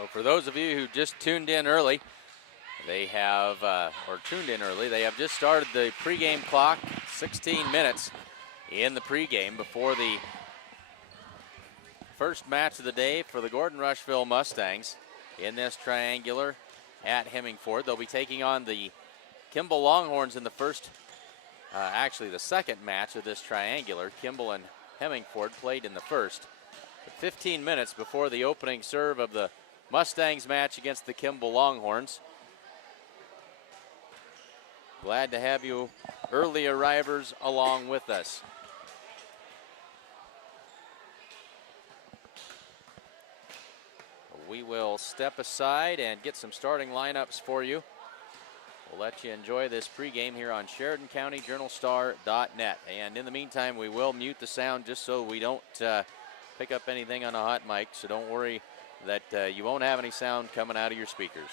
So for those of you who just tuned in early, they have just started the pregame clock, 16 minutes in the pregame before the first match of the day for the Gordon-Rushville Mustangs in this triangular at Hemingford. They'll be taking on the Kimball Longhorns in the the second match of this triangular. Kimball and Hemingford played in the first. But 15 minutes before the opening serve of the Mustangs match against the Kimball Longhorns. Glad to have you early arrivers along with us. We will step aside and get some starting lineups for you. We'll let you enjoy this pregame here on SheridanCountyJournalStar.net. And in the meantime, we will mute the sound just so we don't pick up anything on a hot mic. So don't worry that you won't have any sound coming out of your speakers.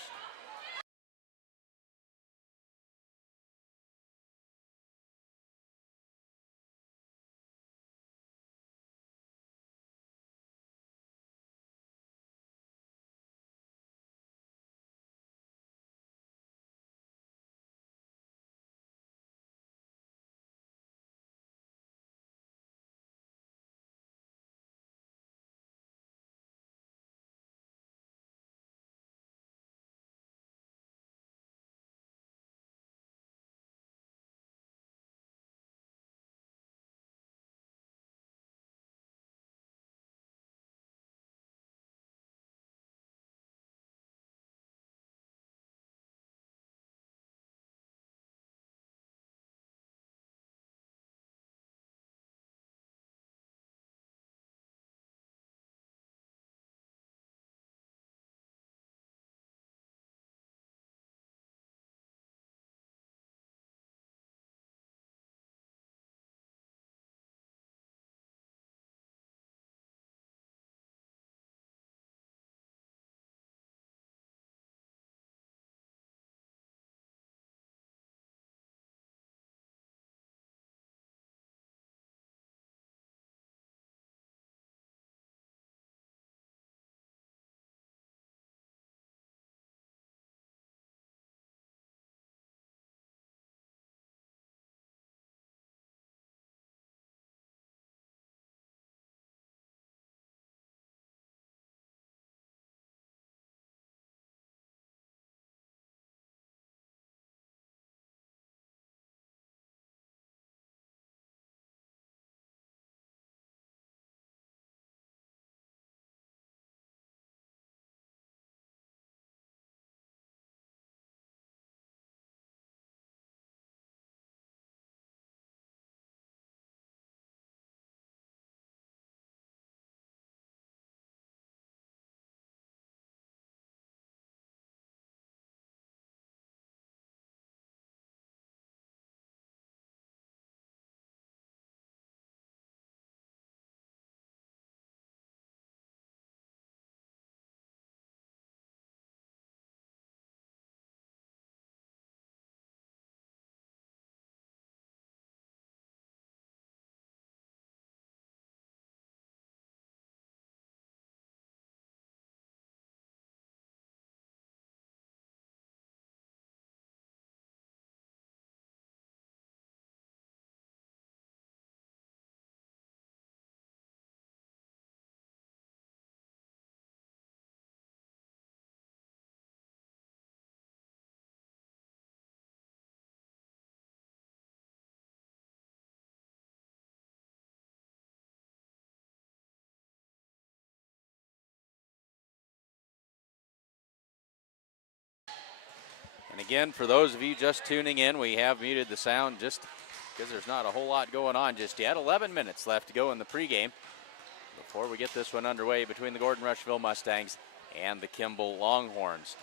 And again, for those of you just tuning in, we have muted the sound just because there's not a whole lot going on just yet. 11 minutes left to go in the pregame before we get this one underway between the Gordon-Rushville Mustangs and the Kimball Longhorns.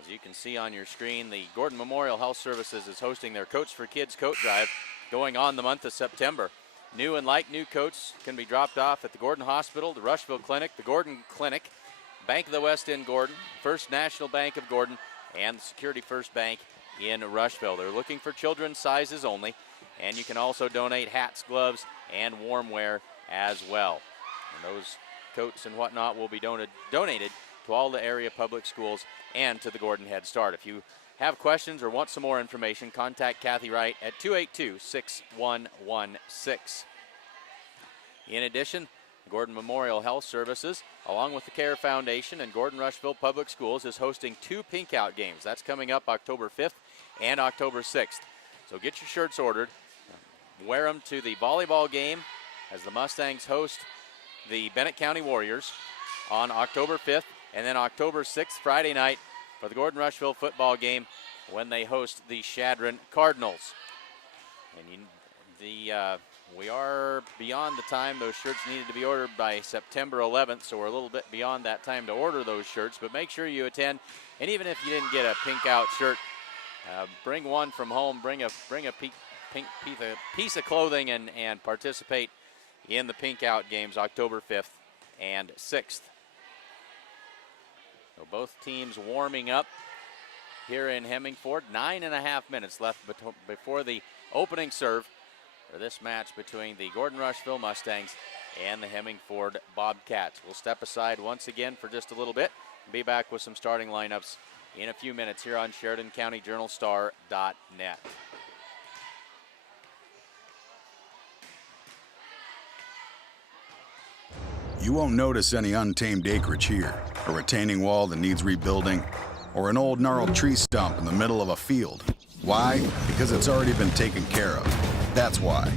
As you can see on your screen, the Gordon Memorial Health Services is hosting their Coats for Kids coat drive going on the month of September. New and like new coats can be dropped off at the Gordon Hospital, the Rushville Clinic, the Gordon Clinic, Bank of the West in Gordon, First National Bank of Gordon, and the Security First Bank in Rushville. They're looking for children's sizes only, and you can also donate hats, gloves, and warm wear as well. And those coats and whatnot will be donated to all the area public schools and to the Gordon Head Start. If you have questions or want some more information, contact Kathy Wright at 282-6116. In addition, Gordon Memorial Health Services, along with the CARE Foundation and Gordon-Rushville Public Schools, is hosting 2 Pink Out games. That's coming up October 5th and October 6th. So get your shirts ordered. Wear them to the volleyball game as the Mustangs host the Bennett County Warriors on October 5th, and then October 6th, Friday night, for the Gordon-Rushville football game when they host the Shadron Cardinals. And we are beyond the time. Those shirts needed to be ordered by September 11th, so we're a little bit beyond that time to order those shirts, but make sure you attend. And even if you didn't get a Pink Out shirt, bring one from home, bring a piece of clothing and participate in the Pink Out games October 5th and 6th. So both teams warming up here in Hemingford. 9.5 minutes left before the opening serve for this match between the Gordon-Rushville Mustangs and the Hemingford Bobcats. We'll step aside once again for just a little bit and be back with some starting lineups in a few minutes here on SheridanCountyJournalStar.net. You won't notice any untamed acreage here, a retaining wall that needs rebuilding, or an old gnarled tree stump in the middle of a field. Why? Because it's already been taken care of. That's why.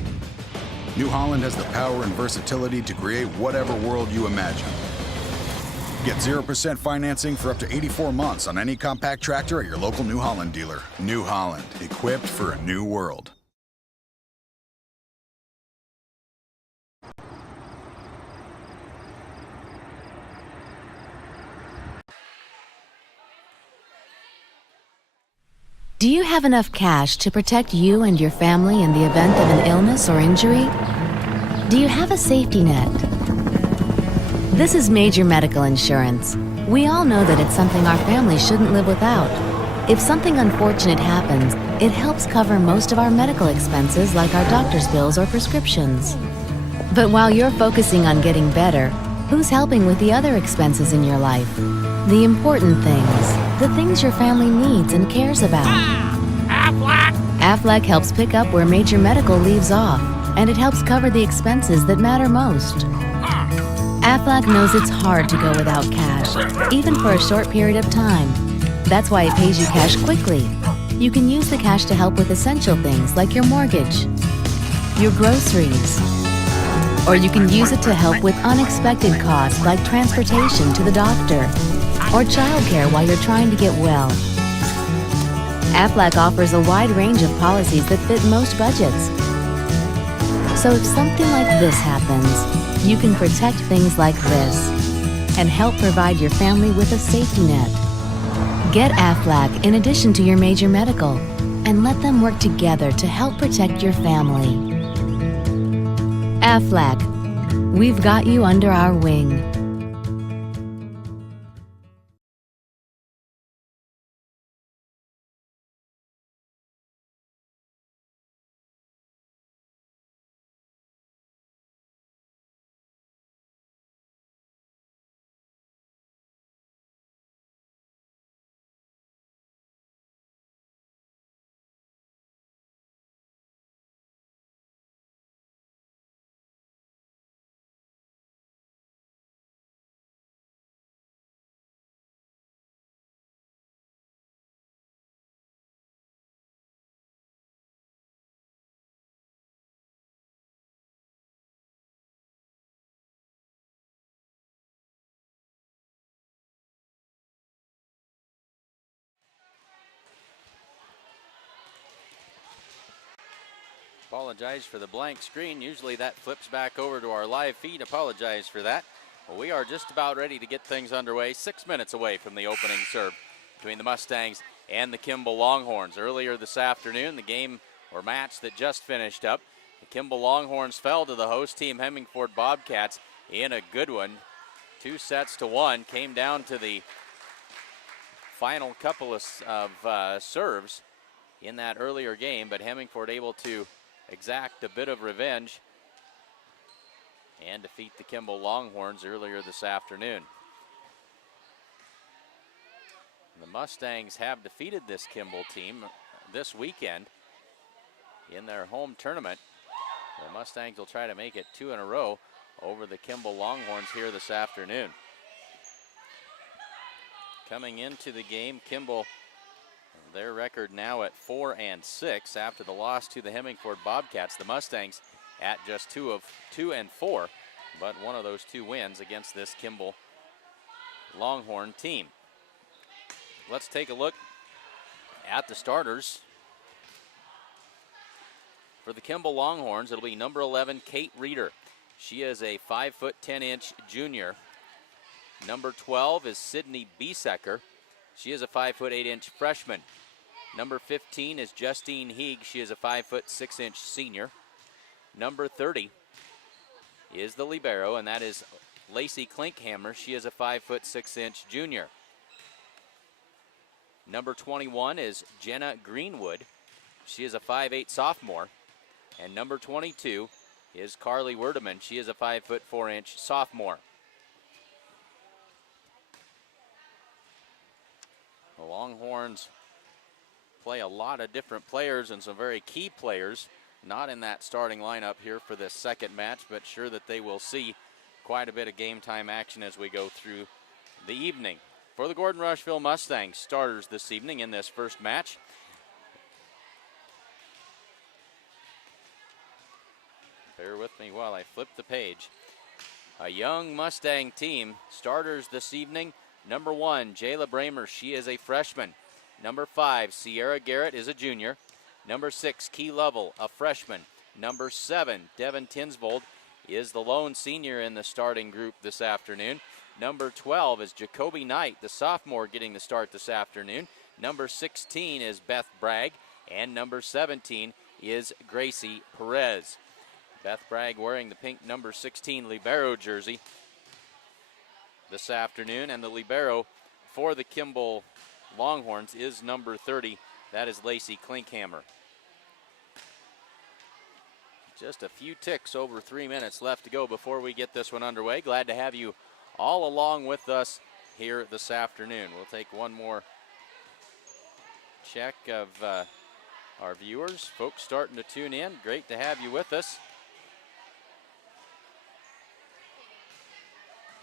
New Holland has the power and versatility to create whatever world you imagine. Get 0% financing for up to 84 months on any compact tractor at your local New Holland dealer. New Holland, equipped for a new world. Do you have enough cash to protect you and your family in the event of an illness or injury? Do you have a safety net? This is major medical insurance. We all know that it's something our family shouldn't live without. If something unfortunate happens, it helps cover most of our medical expenses like our doctor's bills or prescriptions. But while you're focusing on getting better, who's helping with the other expenses in your life? The important things, the things your family needs and cares about. Aflac! Aflac helps pick up where major medical leaves off, and it helps cover the expenses that matter most. Aflac knows it's hard to go without cash, even for a short period of time. That's why it pays you cash quickly. You can use the cash to help with essential things like your mortgage, your groceries, or you can use it to help with unexpected costs like transportation to the doctor or childcare while you're trying to get well. Aflac offers a wide range of policies that fit most budgets. So if something like this happens, you can protect things like this and help provide your family with a safety net. Get Aflac in addition to your major medical and let them work together to help protect your family. Aflac, we've got you under our wing. Apologize for the blank screen. Usually that flips back over to our live feed. Apologize for that. Well, we are just about ready to get things underway. 6 minutes away from the opening serve between the Mustangs and the Kimball Longhorns. Earlier this afternoon, the game or match that just finished up, the Kimball Longhorns fell to the host team Hemingford Bobcats in a good one. 2-1. Came down to the final couple of serves in that earlier game, but Hemingford able to exact a bit of revenge and defeat the Kimball Longhorns earlier this afternoon. The Mustangs have defeated this Kimball team this weekend in their home tournament. The Mustangs will try to make it 2 in a row over the Kimball Longhorns here this afternoon. Coming into the game, Kimball, their record now at 4-6 after the loss to the Hemingford Bobcats. The Mustangs at just 2 and 4, but one of those 2 wins against this Kimball Longhorn team. Let's take a look at the starters. For the Kimball Longhorns, it'll be number 11, Kate Reeder. She is a 5'10" junior. Number 12 is Sydney Biesecker. She is a 5'8" freshman. Number 15 is Justine Heeg. She is a 5'6" senior. Number 30 is the libero, and that is Lacey Klinkhammer. She is a 5'6" junior. Number 21 is Jenna Greenwood. She is a 5'8" sophomore. And number 22 is Carly Werdeman. She is a 5'4" sophomore. The Longhorns play a lot of different players and some very key players not in that starting lineup here for this second match, but sure that they will see quite a bit of game time action as we go through the evening. For the Gordon-Rushville Mustangs starters this evening in this first match, bear with me while I flip the page. A young Mustang team. Starters this evening, number 1, Jayla Bramer. She is a freshman. Number 5, Sierra Garrett is a junior. Number 6, Key Lovell, a freshman. Number 7, Devin Tinsvold is the lone senior in the starting group this afternoon. Number 12 is Jacoby Knight, the sophomore, getting the start this afternoon. Number 16 is Beth Bragg, and number 17 is Gracie Perez. Beth Bragg wearing the pink number 16 libero jersey this afternoon, and the libero for the Kimball Longhorns is number 30. That is Lacey Klinkhammer. Just a few ticks over 3 minutes left to go before we get this one underway. Glad to have you all along with us here this afternoon. We'll take one more check of our viewers. Folks starting to tune in. Great to have you with us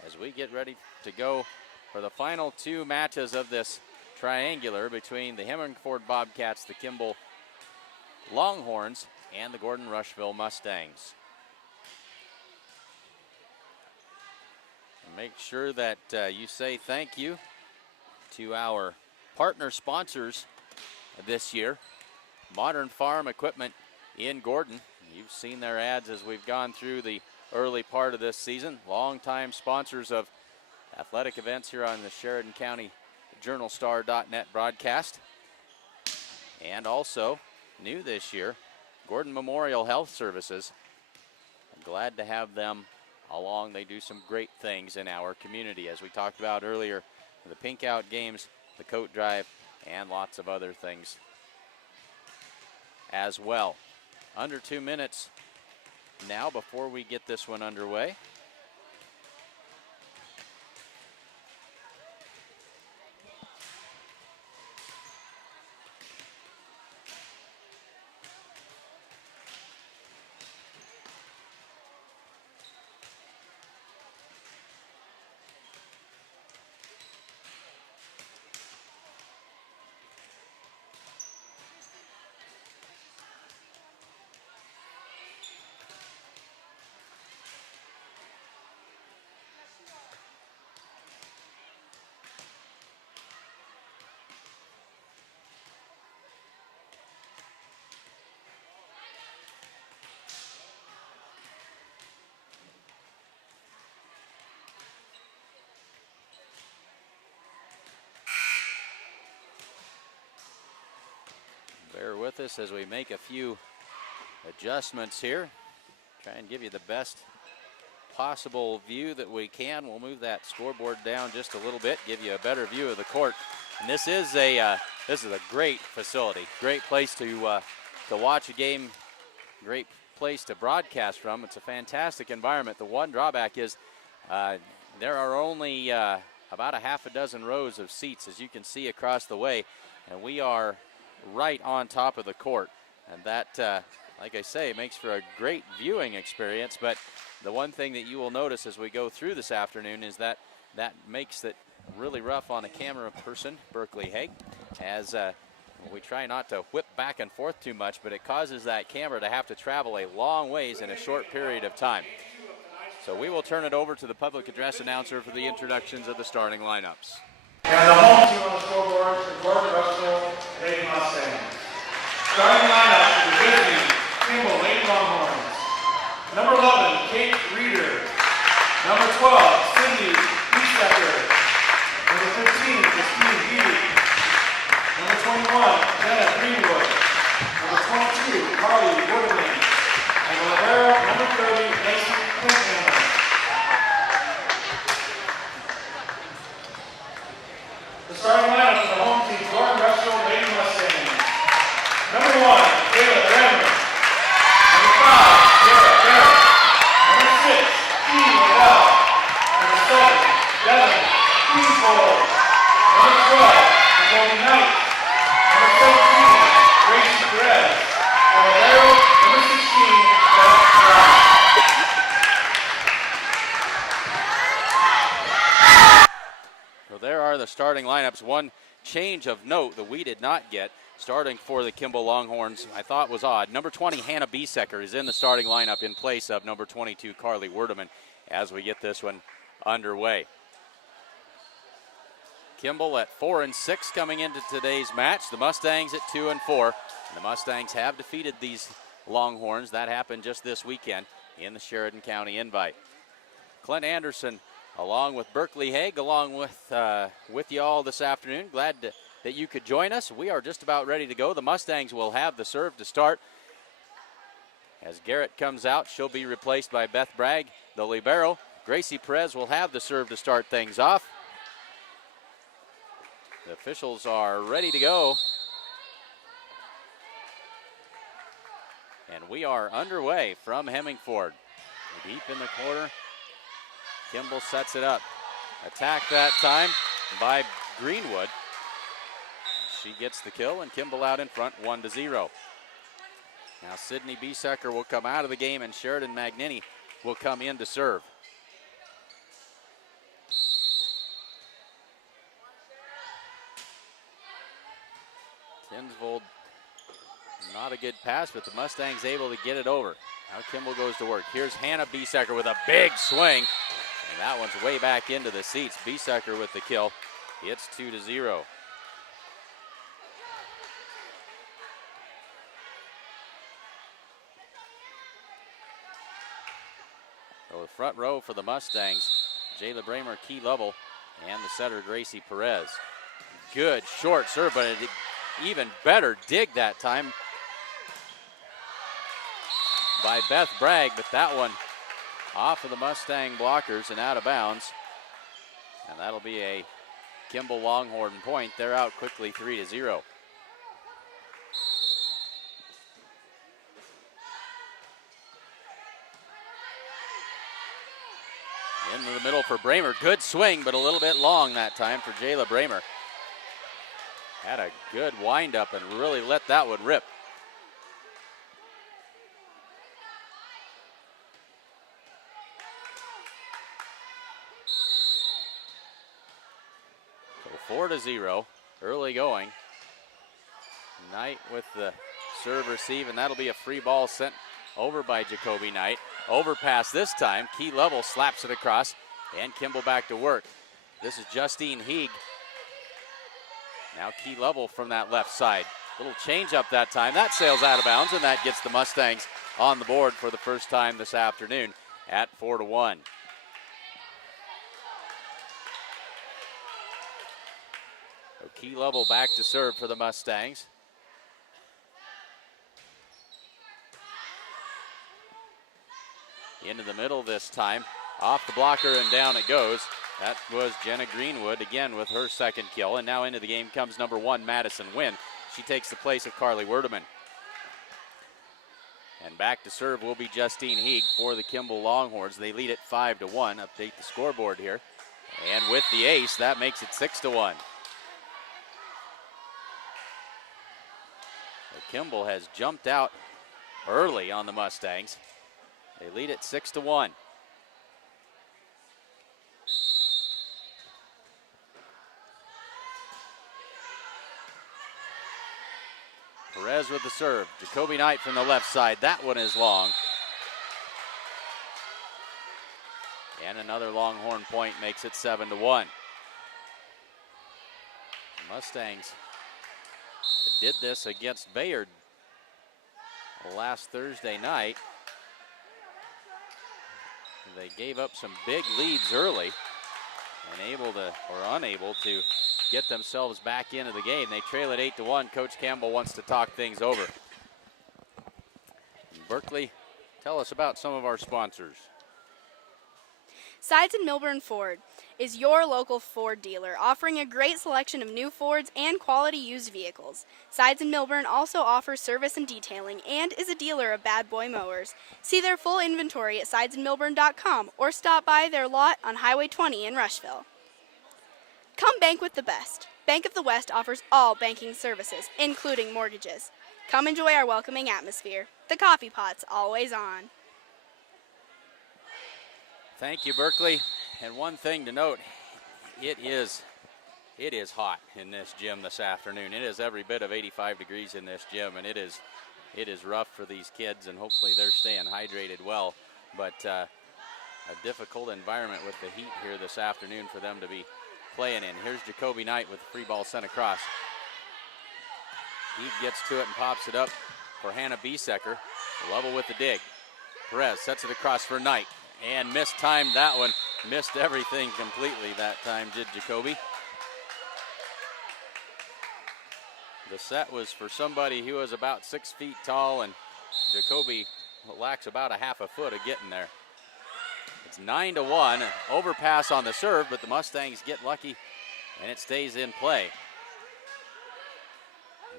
as we get ready to go for the final 2 matches of this triangular between the Hemingford Bobcats, the Kimball Longhorns, and the Gordon-Rushville Mustangs. Make sure that you say thank you to our partner sponsors this year, Modern Farm Equipment in Gordon. You've seen their ads as we've gone through the early part of this season. Longtime sponsors of athletic events here on the Sheridan County JournalStar.net broadcast. And also, new this year, Gordon Memorial Health Services. I'm glad to have them along. They do some great things in our community, as we talked about earlier, the Pink Out games, the coat drive, and lots of other things as well. Under 2 minutes now before we get this one underway. Bear with us as we make a few adjustments here. Try and give you the best possible view that we can. We'll move that scoreboard down just a little bit, give you a better view of the court. And this is a great facility, great place to watch a game, great place to broadcast from. It's a fantastic environment. The one drawback is there are only about a half a dozen rows of seats, as you can see across the way, and we are right on top of the court. And that, like I say, makes for a great viewing experience. But the one thing that you will notice as we go through this afternoon is that makes it really rough on a camera person, Berkeley Haig, as we try not to whip back and forth too much, but it causes that camera to have to travel a long ways in a short period of time. So we will turn it over to the public address announcer for the introductions of the starting lineups. And the home team on the scoreboard for Gordon-Rushville Lady Mustangs. Starting lineup for the visiting Kimball Lady Longhorns. Number 11, Kate Reeder. Number 12, Cindy Beestecker. Number 15, Christine Healy. Number 21, Jenna Greenwood. Number 22, Carly Woodman. And the libero, number 30, Mason Clinthammer. The starting lineup for the home team, Gordon-Rushville Lady Mustangs. Number 1, Kayla Brammer. Number 5, Sarah Barrett. Number 6, Keely Liddell. Number 7, Devin Kimball. Number 12, Nicole Knight. Number 17, Gracie Perez. And libero, number 16, Beth Brown. So there are the starting lineups. One change of note that we did not get starting for the Kimball Longhorns, I thought was odd. Number 20, Hannah Beestecker, is in the starting lineup in place of number 22, Carly Werdeman, as we get this one underway. Kimball at 4-6 coming into today's match. The Mustangs at 2-4. And the Mustangs have defeated these Longhorns. That happened just this weekend in the Sheridan County Invite. Clint Anderson, along with Berkeley Haig, along with you all this afternoon. Glad that you could join us. We are just about ready to go. The Mustangs will have the serve to start. As Garrett comes out, she'll be replaced by Beth Bragg, the libero. Gracie Perez will have the serve to start things off. The officials are ready to go. And we are underway from Hemingford. Deep in the corner. Kimball sets it up. Attack that time by Greenwood. She gets the kill, and Kimball out in front, 1-0. Now Sydney Beestecker will come out of the game, and Sheridan Magnini will come in to serve. Tinsvold, not a good pass, but the Mustangs able to get it over. Now Kimball goes to work. Here's Hannah Beestecker with a big swing. And that one's way back into the seats. Beestecker with the kill. It's 2-0. So the front row for the Mustangs, Jayla Bramer, Key Lovell, and the setter Gracie Perez. Good short serve, but it even better dig that time by Beth Bragg, but that one off of the Mustang blockers and out of bounds. And that'll be a Kimball Longhorn point. They're out quickly, 3-0. Into the middle for Bramer. Good swing, but a little bit long that time for Jayla Bramer. Had a good windup and really let that one rip. So 4-0, early going. Knight with the serve receive, and that'll be a free ball sent over by Jacoby Knight. Overpass this time. Key Lovell slaps it across, and Kimball back to work. This is Justine Heeg. Now Key Lovell from that left side. Little change up that time. That sails out of bounds, and that gets the Mustangs on the board for the first time this afternoon at 4-1. So Key Lovell back to serve for the Mustangs. Into the middle this time. Off the blocker and down it goes. That was Jenna Greenwood again with her second kill. And now into the game comes number 1, Madison Wynn. She takes the place of Carly Werdeman. And back to serve will be Justine Heeg for the Kimball Longhorns. They lead it 5-1. Update the scoreboard here. And with the ace, that makes it 6-1. Kimball has jumped out early on the Mustangs. They lead it 6-1. Perez with the serve. Jacoby Knight from the left side. That one is long. And another Longhorn point makes it 7-1. The Mustangs did this against Bayard last Thursday night. They gave up some big leads early and unable to get themselves back into the game. They trail it 8-1. Coach Campbell wants to talk things over. Berkeley, tell us about some of our sponsors. Sides in Milburn Ford is your local Ford dealer, offering a great selection of new Fords and quality used vehicles. Sides in Milburn also offers service and detailing and is a dealer of Bad Boy mowers. See their full inventory at sidesinmilburn.com or stop by their lot on Highway 20 in Rushville. Come bank with the best. Bank of the West offers all banking services, including mortgages. Come enjoy our welcoming atmosphere. The coffee pot's always on. Thank you, Berkeley. And one thing to note, it is hot in this gym this afternoon. It is every bit of 85 degrees in this gym, and it is rough for these kids, and hopefully they're staying hydrated well. But a difficult environment with the heat here this afternoon for them to be playing in. Here's Jacoby Knight with the free ball sent across. He gets to it and pops it up for Hannah Biesecker. Level with the dig. Perez sets it across for Knight. And mistimed that one. Missed everything completely that time, did Jacoby. The set was for somebody who was about 6 feet tall, and Jacoby lacks about a half a foot of getting there. It's 9-1, overpass on the serve, but the Mustangs get lucky, and it stays in play.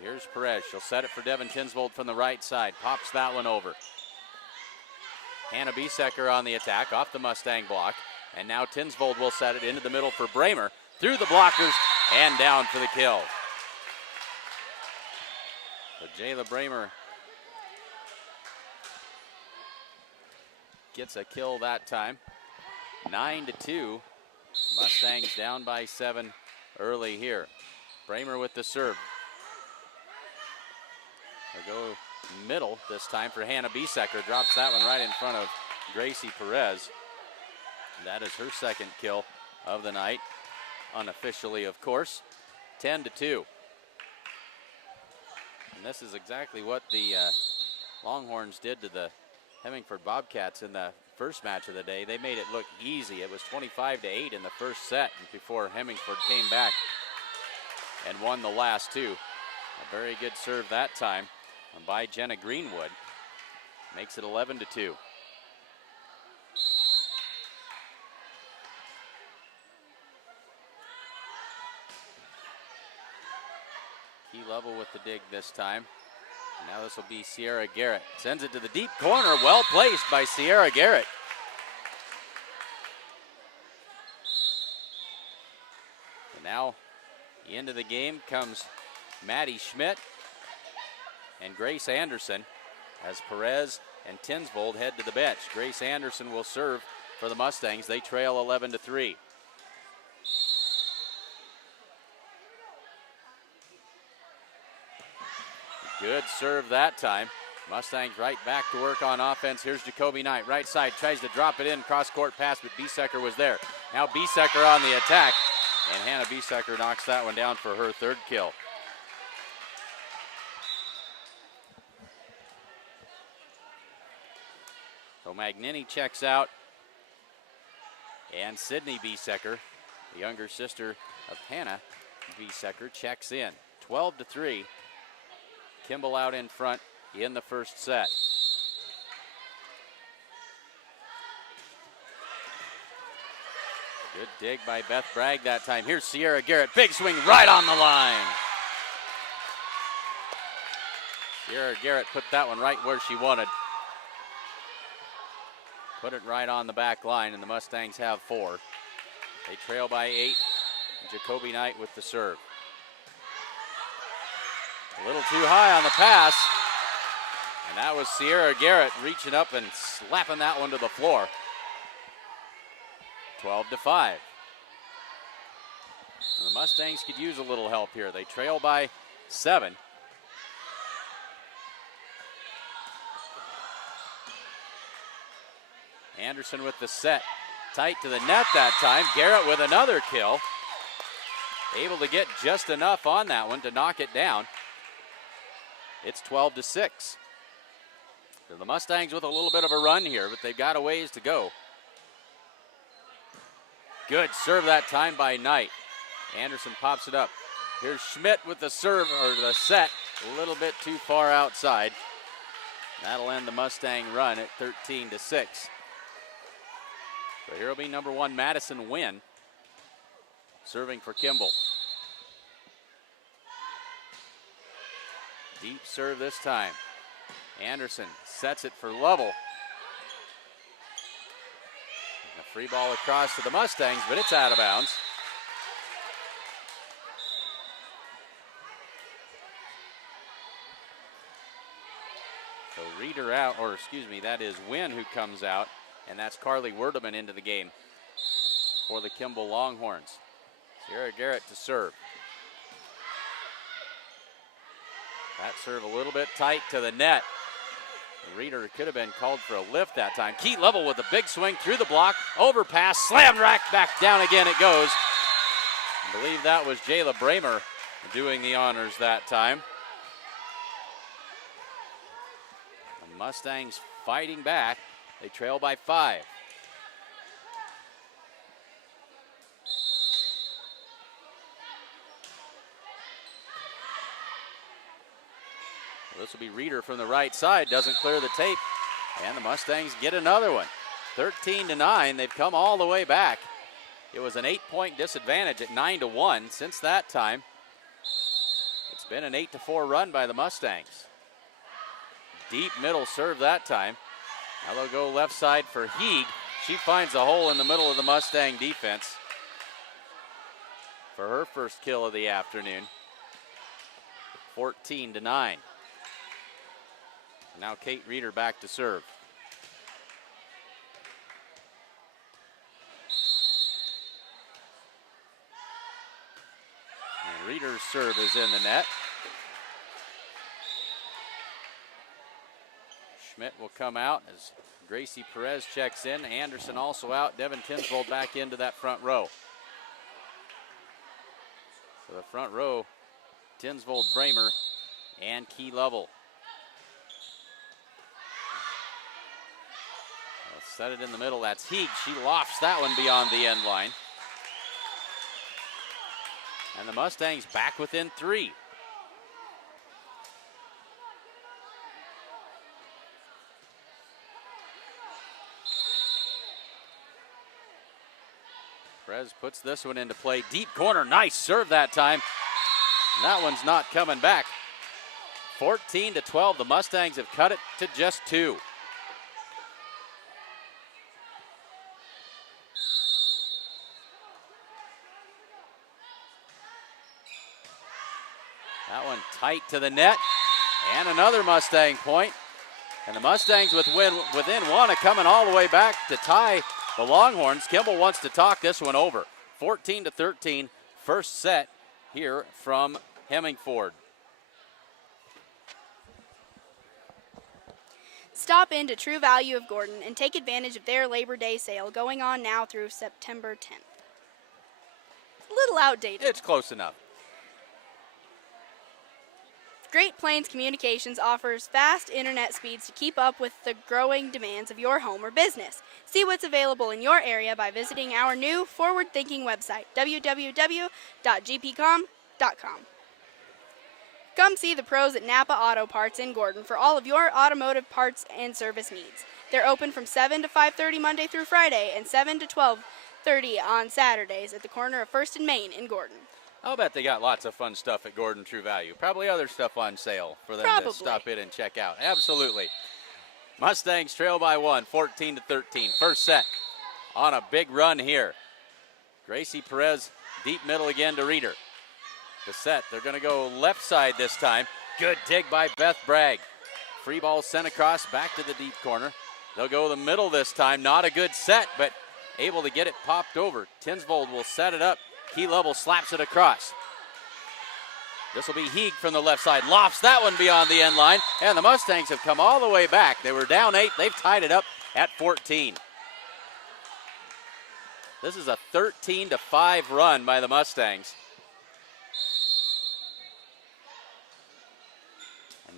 Here's Perez. She'll set it for Devin Tinsvold from the right side. Pops that one over. Hannah Biesecker on the attack, off the Mustang block. And now Tinsvold will set it into the middle for Bramer. Through the blockers and down for the kill. So Jayla Bramer gets a kill that time. 9-2. Mustangs down by 7 early here. Bramer with the serve. They go middle this time for Hannah Biesecker. Drops that one right in front of Gracie Perez. That is her second kill of the night. Unofficially, of course. 10-2. And this is exactly what the Longhorns did to the Hemingford Bobcats in the first match of the day. They made it look easy. It was 25-8 in the first set before Hemingford came back and won the last two. A very good serve that time by Jenna Greenwood. Makes it 11-2. Key level with the dig this time. Now this will be Sierra Garrett. Sends it to the deep corner. Well placed by Sierra Garrett. And now into the game comes Maddie Schmidt and Grace Anderson as Perez and Tinsvold head to the bench. Grace Anderson will serve for the Mustangs. They trail 11-3. Good serve that time. Mustangs right back to work on offense. Here's Jacoby Knight, right side, tries to drop it in, cross-court pass, but Biesecker was there. Now Biesecker on the attack, and Hannah Biesecker knocks that one down for her third kill. So Magnini checks out, and Sydney Biesecker, the younger sister of Hannah Biesecker, checks in. 12-3. Kimball out in front in the first set. Good dig by Beth Bragg that time. Here's Sierra Garrett. Big swing right on the line. Sierra Garrett put that one right where she wanted. Put it right on the back line, and the Mustangs have 4. They trail by 8. Jacoby Knight with the serve. A little too high on the pass. And that was Sierra Garrett reaching up and slapping that one to the floor. 12-5. And the Mustangs could use a little help here. They trail by 7. Anderson with the set. Tight to the net that time. Garrett with another kill. Able to get just enough on that one to knock it down. It's 12-6. So the Mustangs with a little bit of a run here, but they've got a ways to go. Good serve that time by Knight. Anderson pops it up. Here's Schmidt with the serve, or the set, a little bit too far outside. That'll end the Mustang run at 13-6. So here will be number 1, Madison Wynn, serving for Kimball. Deep serve this time. Anderson sets it for Lovell. A free ball across to the Mustangs, but it's out of bounds. So Reeder out, or excuse me, that is Wynn who comes out, and that's Carly Werdeman into the game for the Kimball Longhorns. Sierra Garrett to serve. That serve a little bit tight to the net. Reeder could have been called for a lift that time. Keat Lovell with a big swing through the block, overpass, slammed right back down again it goes. I believe that was Jayla Bramer doing the honors that time. The Mustangs fighting back. They trail by 5. This will be Reeder from the right side, doesn't clear the tape, and the Mustangs get another one. 13-9, they've come all the way back. It was an 8-point disadvantage at 9-1. Since that time, it's been an 8-4 run by the Mustangs. Deep middle serve that time. Now they'll go left side for Heeg. She finds a hole in the middle of the Mustang defense for her first kill of the afternoon. 14-9. Now Kate Reeder back to serve. And Reeder's serve is in the net. Schmidt will come out as Gracie Perez checks in. Anderson also out. Devin Tinsvold back into that front row. So the front row, Tinsvold, Bramer, and Key Lovell. Set it in the middle, that's Heeg. She lofts that one beyond the end line. And the Mustangs back within 3. Perez puts this one into play. Deep corner, nice serve that time. And that one's not coming back. 14-12, the Mustangs have cut it to just 2. That one tight to the net, and another Mustang point. And the Mustangs within 1 are coming all the way back to tie the Longhorns. Kimball wants to talk this one over. 14-13, first set here from Hemingford. Stop into True Value of Gordon and take advantage of their Labor Day sale going on now through September 10th. A little outdated. It's close enough. Great Plains Communications offers fast internet speeds to keep up with the growing demands of your home or business. See what's available in your area by visiting our new forward-thinking website, www.gpcom.com. Come see the pros at Napa Auto Parts in Gordon for all of your automotive parts and service needs. They're open from 7 to 5:30 Monday through Friday and 7 to 12:30 on Saturdays at the corner of 1st and Main in Gordon. I'll bet they got lots of fun stuff at Gordon True Value. Probably other stuff on sale for them to stop in and check out. Absolutely. Mustangs trail by 1, 14-13. First set on a big run here. Gracie Perez, deep middle again to Reeder. The set, they're going to go left side this time. Good dig by Beth Bragg. Free ball sent across, back to the deep corner. They'll go the middle this time. Not a good set, but able to get it popped over. Tinsvold will set it up. Key Level slaps it across. This will be Heeg from the left side. Lofts that one beyond the end line, and the Mustangs have come all the way back. They were down 8. They've tied it up at 14. This is a 13-5 run by the Mustangs.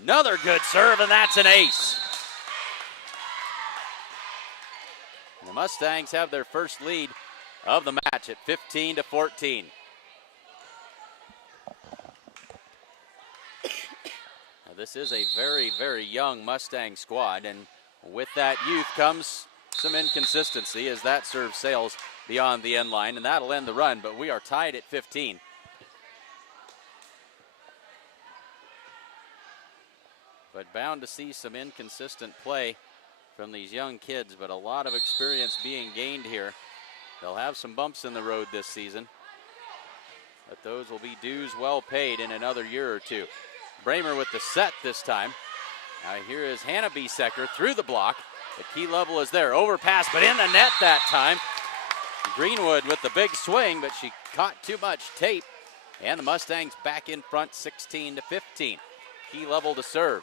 Another good serve, and that's an ace. And the Mustangs have their first lead of the match at 15-14. Now, this is a very, very young Mustang squad, and with that youth comes some inconsistency as that serve sails beyond the end line, and that'll end the run, but we are tied at 15. But bound to see some inconsistent play from these young kids, but a lot of experience being gained here. They'll have some bumps in the road this season, but those will be dues well paid in another year or two. Bramer with the set this time. Now here is Hannah Biesecker through the block. The Key Level is there. Overpass, but in the net that time. Greenwood with the big swing, but she caught too much tape. And the Mustangs back in front, 16-15. Key Level to serve.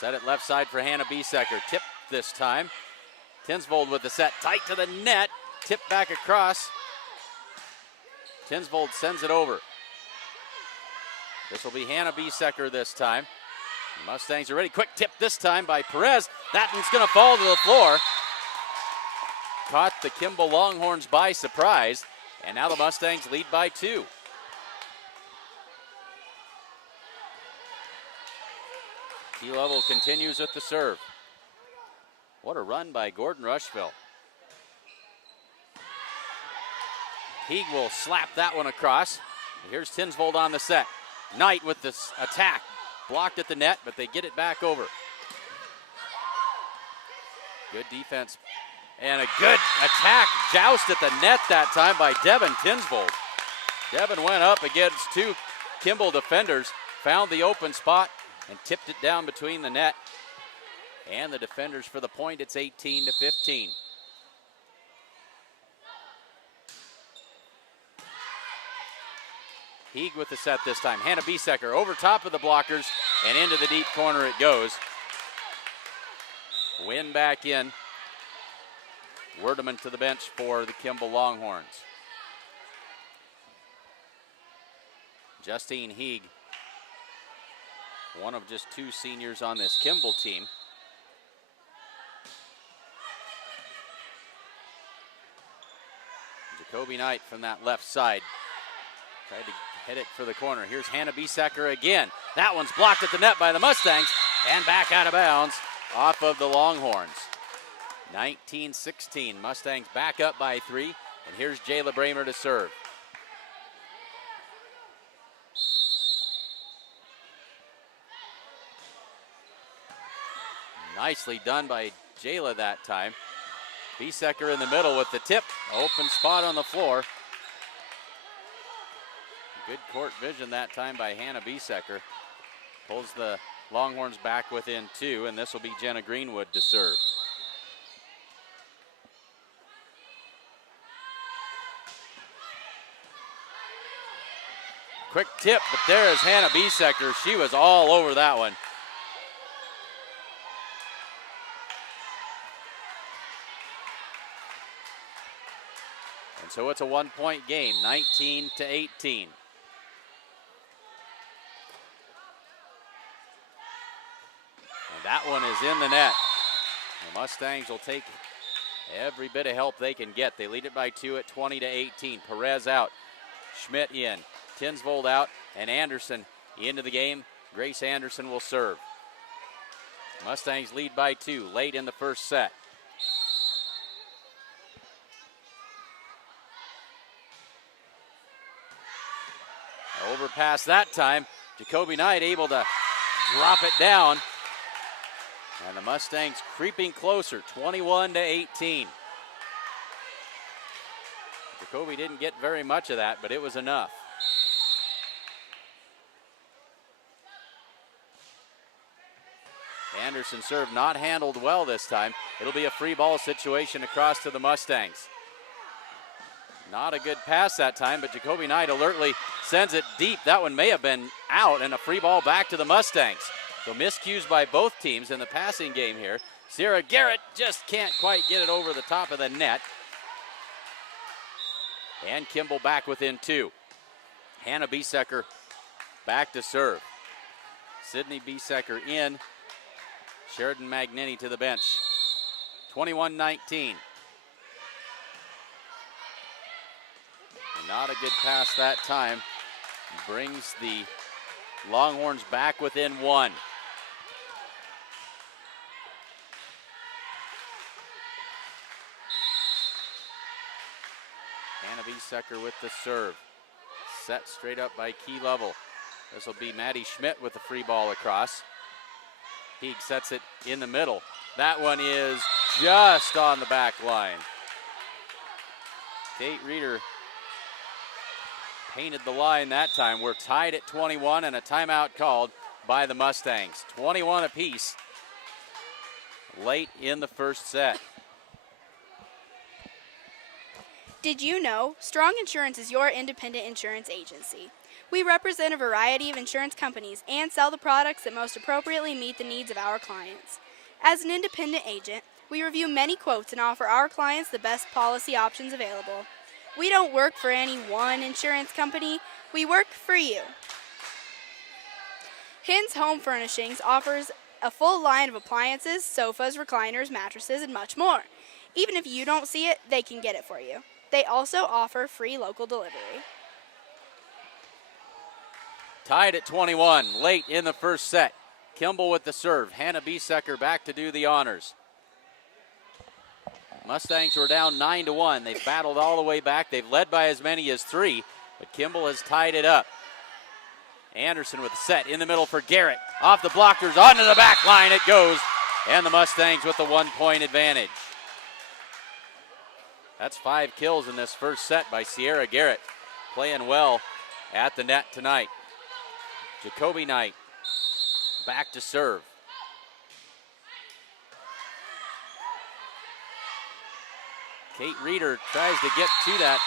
Set it left side for Hannah Biesecker. Tip this time. Tinsvold with the set, tight to the net. Tip back across. Tinsvold sends it over. This will be Hannah Biesecker this time. The Mustangs are ready. Quick tip this time by Perez. That one's going to fall to the floor. Caught the Kimball Longhorns by surprise. And now the Mustangs lead by 2. Key Level continues with the serve. What a run by Gordon-Rushville. Heeg will slap that one across. Here's Tinsvold on the set. Knight with this attack. Blocked at the net, but they get it back over. Good defense. And a good attack. Joust at the net that time by Devin Tinsvold. Devin went up against 2 Kimball defenders, found the open spot, and tipped it down between the net and the defenders for the point. It's 18-15. Heeg with the set this time. Hannah Biesecker over top of the blockers and into the deep corner it goes. Win back in. Werdeman to the bench for the Kimball Longhorns. Justine Heeg, one of just 2 seniors on this Kimball team. Jacoby Knight from that left side. Tried to hit it for the corner. Here's Hannah Biesecker again. That one's blocked at the net by the Mustangs and back out of bounds off of the Longhorns. 19-16. Mustangs back up by 3. And here's Jayla Bramer to serve. Nicely done by Jayla that time. Biesecker in the middle with the tip. Open spot on the floor. Good court vision that time by Hannah Biesecker. Pulls the Longhorns back within 2, and this will be Jenna Greenwood to serve. Quick tip, but there is Hannah Biesecker. She was all over that one. And so it's a 1-point game, 19-18. And that one is in the net. The Mustangs will take every bit of help they can get. They lead it by 2 at 20-18. Perez out, Schmidt in, Tinsvold out, and Anderson into the game. Grace Anderson will serve. Mustangs lead by 2 late in the first set. Overpass that time. Jacoby Knight able to drop it down. And the Mustangs creeping closer, 21-18. Jacoby didn't get very much of that, but it was enough. Anderson serve not handled well this time. It'll be a free ball situation across to the Mustangs. Not a good pass that time, but Jacoby Knight alertly sends it deep. That one may have been out, and a free ball back to the Mustangs. So miscues by both teams in the passing game here. Sierra Garrett just can't quite get it over the top of the net. And Kimball back within 2. Hannah Biesecker back to serve. Sydney Biesecker in. Sheridan Magnini to the bench. 21-19. Not a good pass that time. Brings the Longhorns back within 1. Hannah Biesecker with the serve. Set straight up by Key Level. This will be Maddie Schmidt with the free ball across. Teague sets it in the middle. That one is just on the back line. Kate Reeder painted the line that time. We're tied at 21 and a timeout called by the Mustangs. 21 apiece late in the first set. Did you know Strong Insurance is your independent insurance agency? We represent a variety of insurance companies and sell the products that most appropriately meet the needs of our clients. As an independent agent, we review many quotes and offer our clients the best policy options available. We don't work for any one insurance company, we work for you. Hin's Home Furnishings offers a full line of appliances, sofas, recliners, mattresses, and much more. Even if you don't see it, they can get it for you. They also offer free local delivery. Tied at 21, late in the first set. Kimball with the serve. Hannah Biesecker back to do the honors. Mustangs were down 9-1. They've battled all the way back. They've led by as many as 3, but Kimball has tied it up. Anderson with the set in the middle for Garrett. Off the blockers, onto the back line it goes, and the Mustangs with the 1-point advantage. That's 5 kills in this first set by Sierra Garrett. Playing well at the net tonight. Jacoby Knight back to serve. Kate Reeder tries to get to that.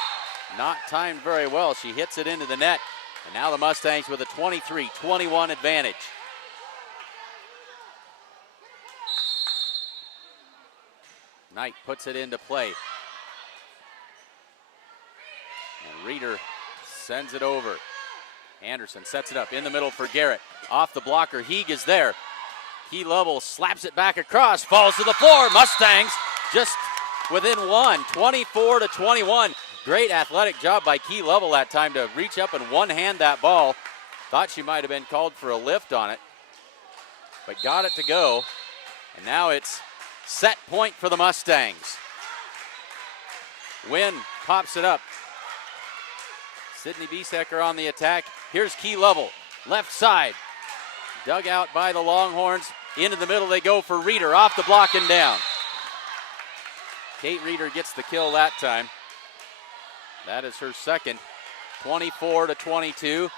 Not timed very well. She hits it into the net. And now the Mustangs with a 23-21 advantage. Knight puts it into play. And Reeder sends it over. Anderson sets it up in the middle for Garrett. Off the blocker, Heeg is there. Key Level slaps it back across, falls to the floor. Mustangs just within 1, 24-21. Great athletic job by Key Level that time to reach up and one-hand that ball. Thought she might have been called for a lift on it, but got it to go. And now it's set point for the Mustangs. Wynn pops it up. Sydney Biesecker on the attack. Here's Key Level, left side. Dug out by the Longhorns. Into the middle they go for Reeder, off the block and down. Kate Reeder gets the kill that time. That is her second. 24-22.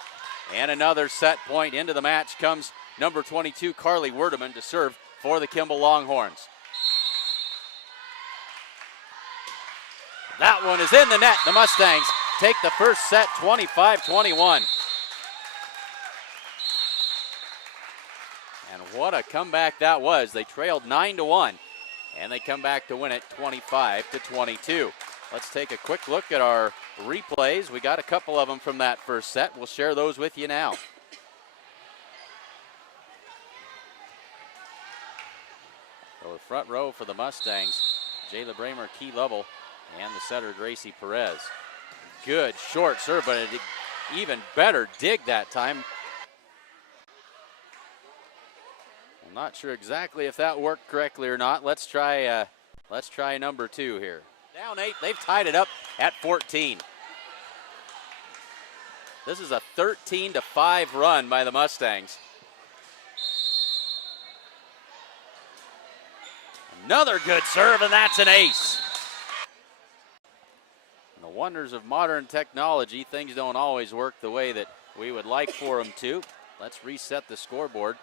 And another set point into the match comes number 22, Carly Werdeman, to serve for the Kimball Longhorns. That one is in the net. The Mustangs take the first set 25-21. And what a comeback that was. They trailed 9-1, and they come back to win it 25-22. Let's take a quick look at our replays. We got a couple of them from that first set. We'll share those with you now. So the front row for the Mustangs, Jayla Bramer, Key Level, and the setter, Gracie Perez. Good short serve, but an even better dig that time. I'm not sure exactly if that worked correctly or not. Let's try number 2 here. Down 8, they've tied it up at 14. This is a 13-5 run by the Mustangs. Another good serve, and that's an ace. The wonders of modern technology, things don't always work the way that we would like for them to. Let's reset the scoreboard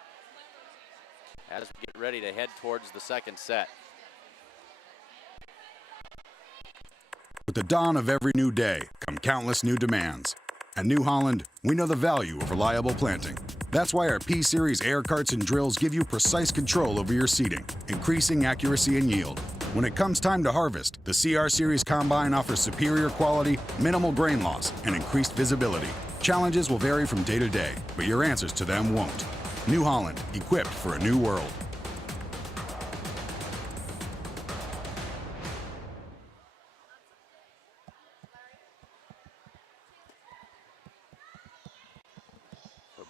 as we get ready to head towards the second set. With the dawn of every new day come countless new demands. At New Holland, we know the value of reliable planting. That's why our P-Series air carts and drills give you precise control over your seeding, increasing accuracy and yield. When it comes time to harvest, the CR Series Combine offers superior quality, minimal grain loss, and increased visibility. Challenges will vary from day to day, but your answers to them won't. New Holland, equipped for a new world.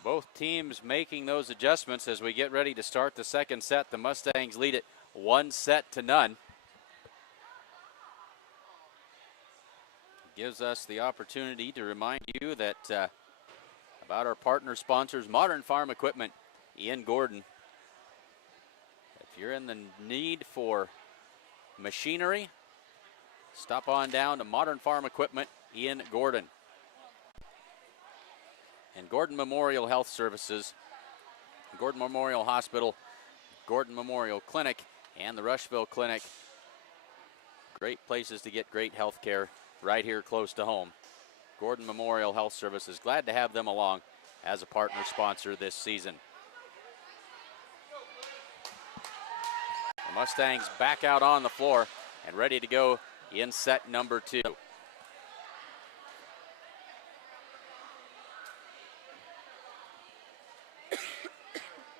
Both teams making those adjustments as we get ready to start the second set. The Mustangs lead it 1-0. Gives us the opportunity to remind you that about our partner sponsors, Modern Farm Equipment in Gordon. If you're in the need for machinery, stop on down to Modern Farm Equipment in Gordon. And Gordon Memorial Health Services, Gordon Memorial Hospital, Gordon Memorial Clinic, and the Rushville Clinic. Great places to get great health care right here close to home. Gordon Memorial Health Services, glad to have them along as a partner sponsor this season. The Mustangs back out on the floor and ready to go in set number 2.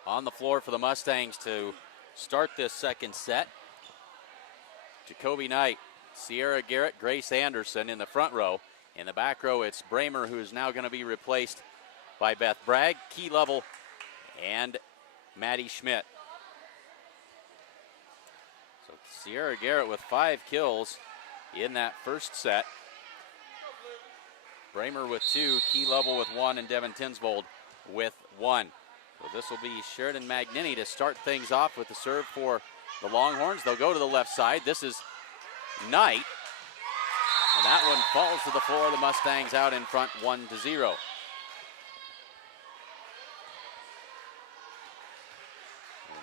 On the floor for the Mustangs to start this second set. Jacoby Knight, Sierra Garrett, Grace Anderson in the front row. In the back row, it's Bramer, who's now going to be replaced by Beth Bragg, Key Level, and Maddie Schmidt. So Sierra Garrett with 5 kills in that first set. Bramer with 2, Key Level with 1, and Devin Tinsvold with 1. So this will be Sheridan Magnini to start things off with the serve for the Longhorns. They'll go to the left side. This is Knight. And that one falls to the floor. The Mustangs out in front 1-0.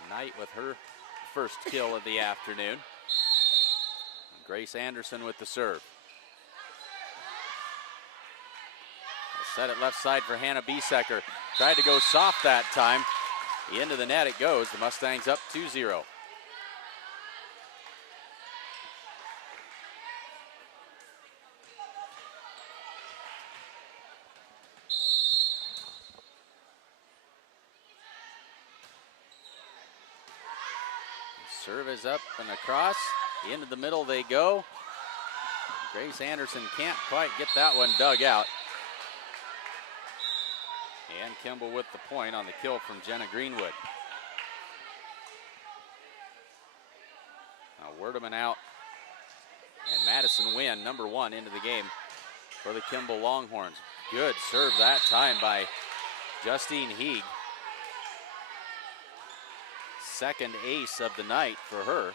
Knight with her first kill of the afternoon. Grace Anderson with the serve. Set it left side for Hannah Biesecker. Tried to go soft that time. Into the net it goes. The Mustangs up 2-0. Serve is up and across. Into the middle they go. Grace Anderson can't quite get that one dug out. And Kimball with the point on the kill from Jenna Greenwood. Now Werdeman out. And Madison Wynn, number 1, into the game for the Kimball Longhorns. Good serve that time by Justine Heeg. Second ace of the night for her.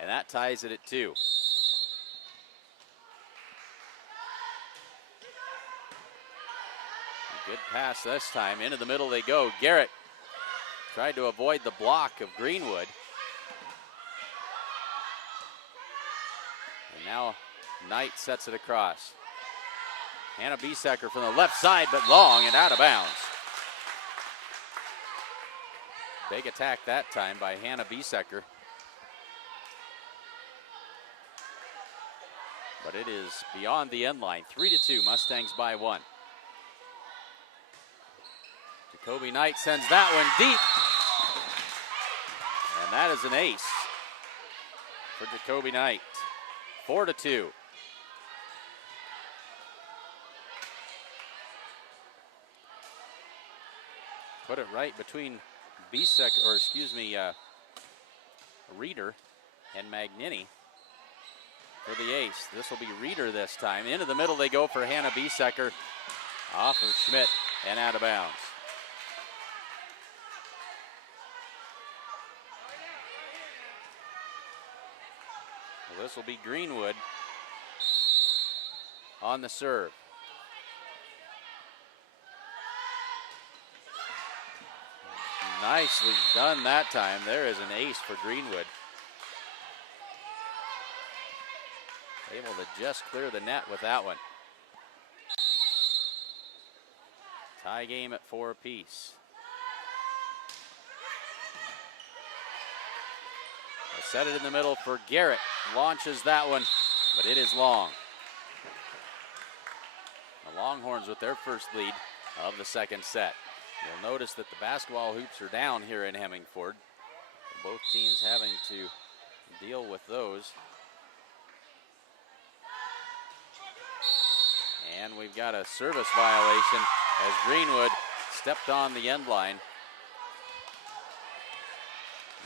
And that ties it at 2. Good pass this time. Into the middle they go. Garrett tried to avoid the block of Greenwood. And now Knight sets it across. Hannah Biesecker from the left side, but long and out of bounds. Big attack that time by Hannah Biesecker. But it is beyond the end line. 3-2, Mustangs by 1. Jacoby Knight sends that one deep. And that is an ace for Jacoby Knight. 4-2. Put it right between Reeder and Magnini for the ace. This will be Reeder this time. Into the middle they go for Hannah Biesecker. Off of Schmidt and out of bounds. So this will be Greenwood on the serve. Nicely done that time. There is an ace for Greenwood. Able to just clear the net with that one. Tie game at 4 apiece. They set it in the middle for Garrett. Launches that one, but it is long. The Longhorns with their first lead of the second set. You'll notice that the basketball hoops are down here in Hemingford. Both teams having to deal with those. And we've got a service violation as Greenwood stepped on the end line.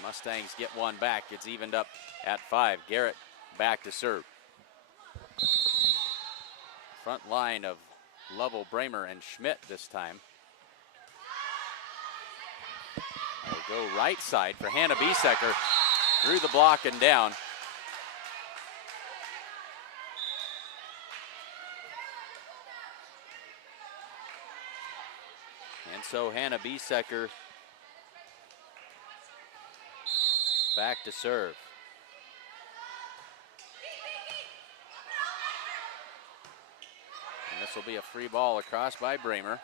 Mustangs get one back. It's evened up at 5. Garrett back to serve. Front line of Lovell, Bramer, and Schmidt this time. They go right side for Hannah Biesecker. Through the block and down. And so Hannah Biesecker back to serve. And this will be a free ball across by Bramer.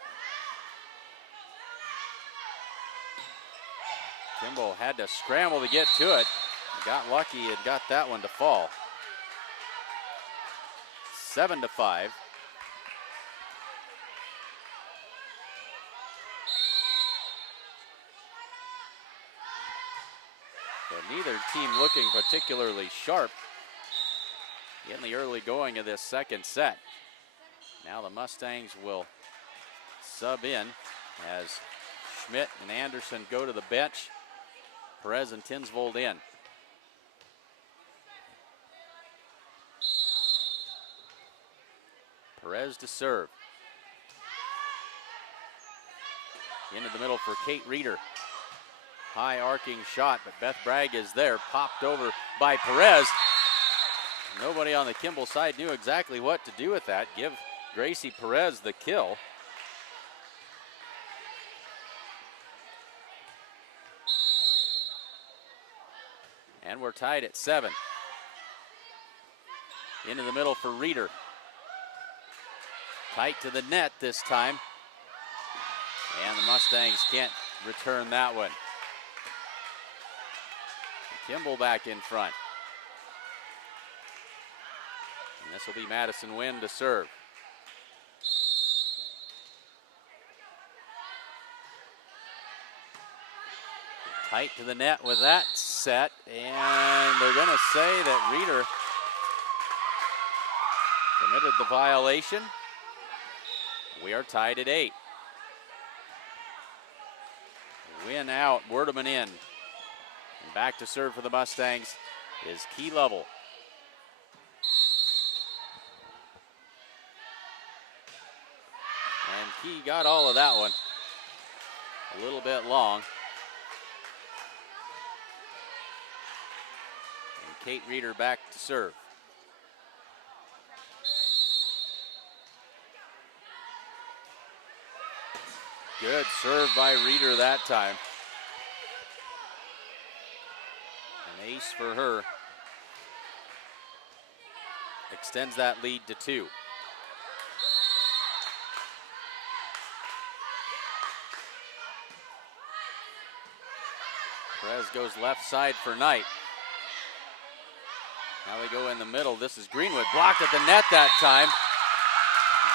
Kimball had to scramble to get to it. Got lucky and got that one to fall. 7-5. So neither team looking particularly sharp in the early going of this second set. Now the Mustangs will sub in as Schmidt and Anderson go to the bench. Perez and Tinsvold in. Perez to serve. Into the middle for Kate Reeder. High arcing shot, but Beth Bragg is there. Popped over by Perez. Nobody on the Kimball side knew exactly what to do with that. Give Gracie Perez the kill. And we're tied at 7. Into the middle for Reeder. Tight to the net this time. And the Mustangs can't return that one. Kimball back in front. And this will be Madison Wynn to serve. Tight to the net with that set, and they're going to say that Reeder committed the violation. We are tied at 8. Win out, Werdeman in. And back to serve for the Mustangs is Key Lovell. And Key got all of that one. A little bit long. And Kate Reeder back to serve. Good serve by Reeder that time. An ace for her. Extends that lead to 2. Perez goes left side for Knight. Now they go in the middle. This is Greenwood. Blocked at the net that time.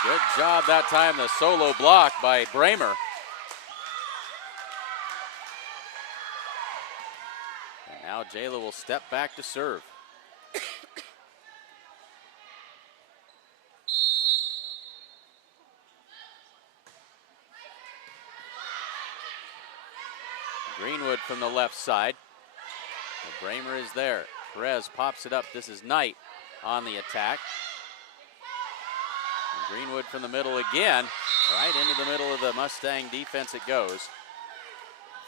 Good job that time, the solo block by Bramer. And now Jayla will step back to serve. Greenwood from the left side. And Bramer is there. Perez pops it up. This is Knight on the attack. And Greenwood from the middle again. Right into the middle of the Mustang defense it goes.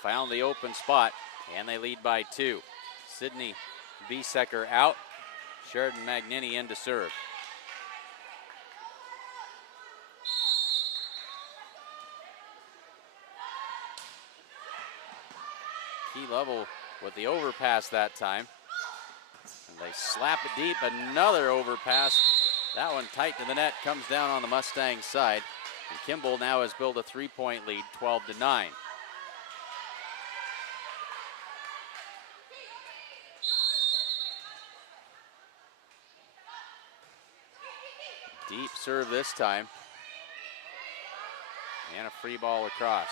Found the open spot, and they lead by 2. Sydney Biesecker out. Sheridan Magnini in to serve. Key level with the overpass that time. And they slap it deep, another overpass. That one tight to the net, comes down on the Mustangs side. And Kimball now has built a 3-point lead, 12-9. Deep serve this time. And a free ball across.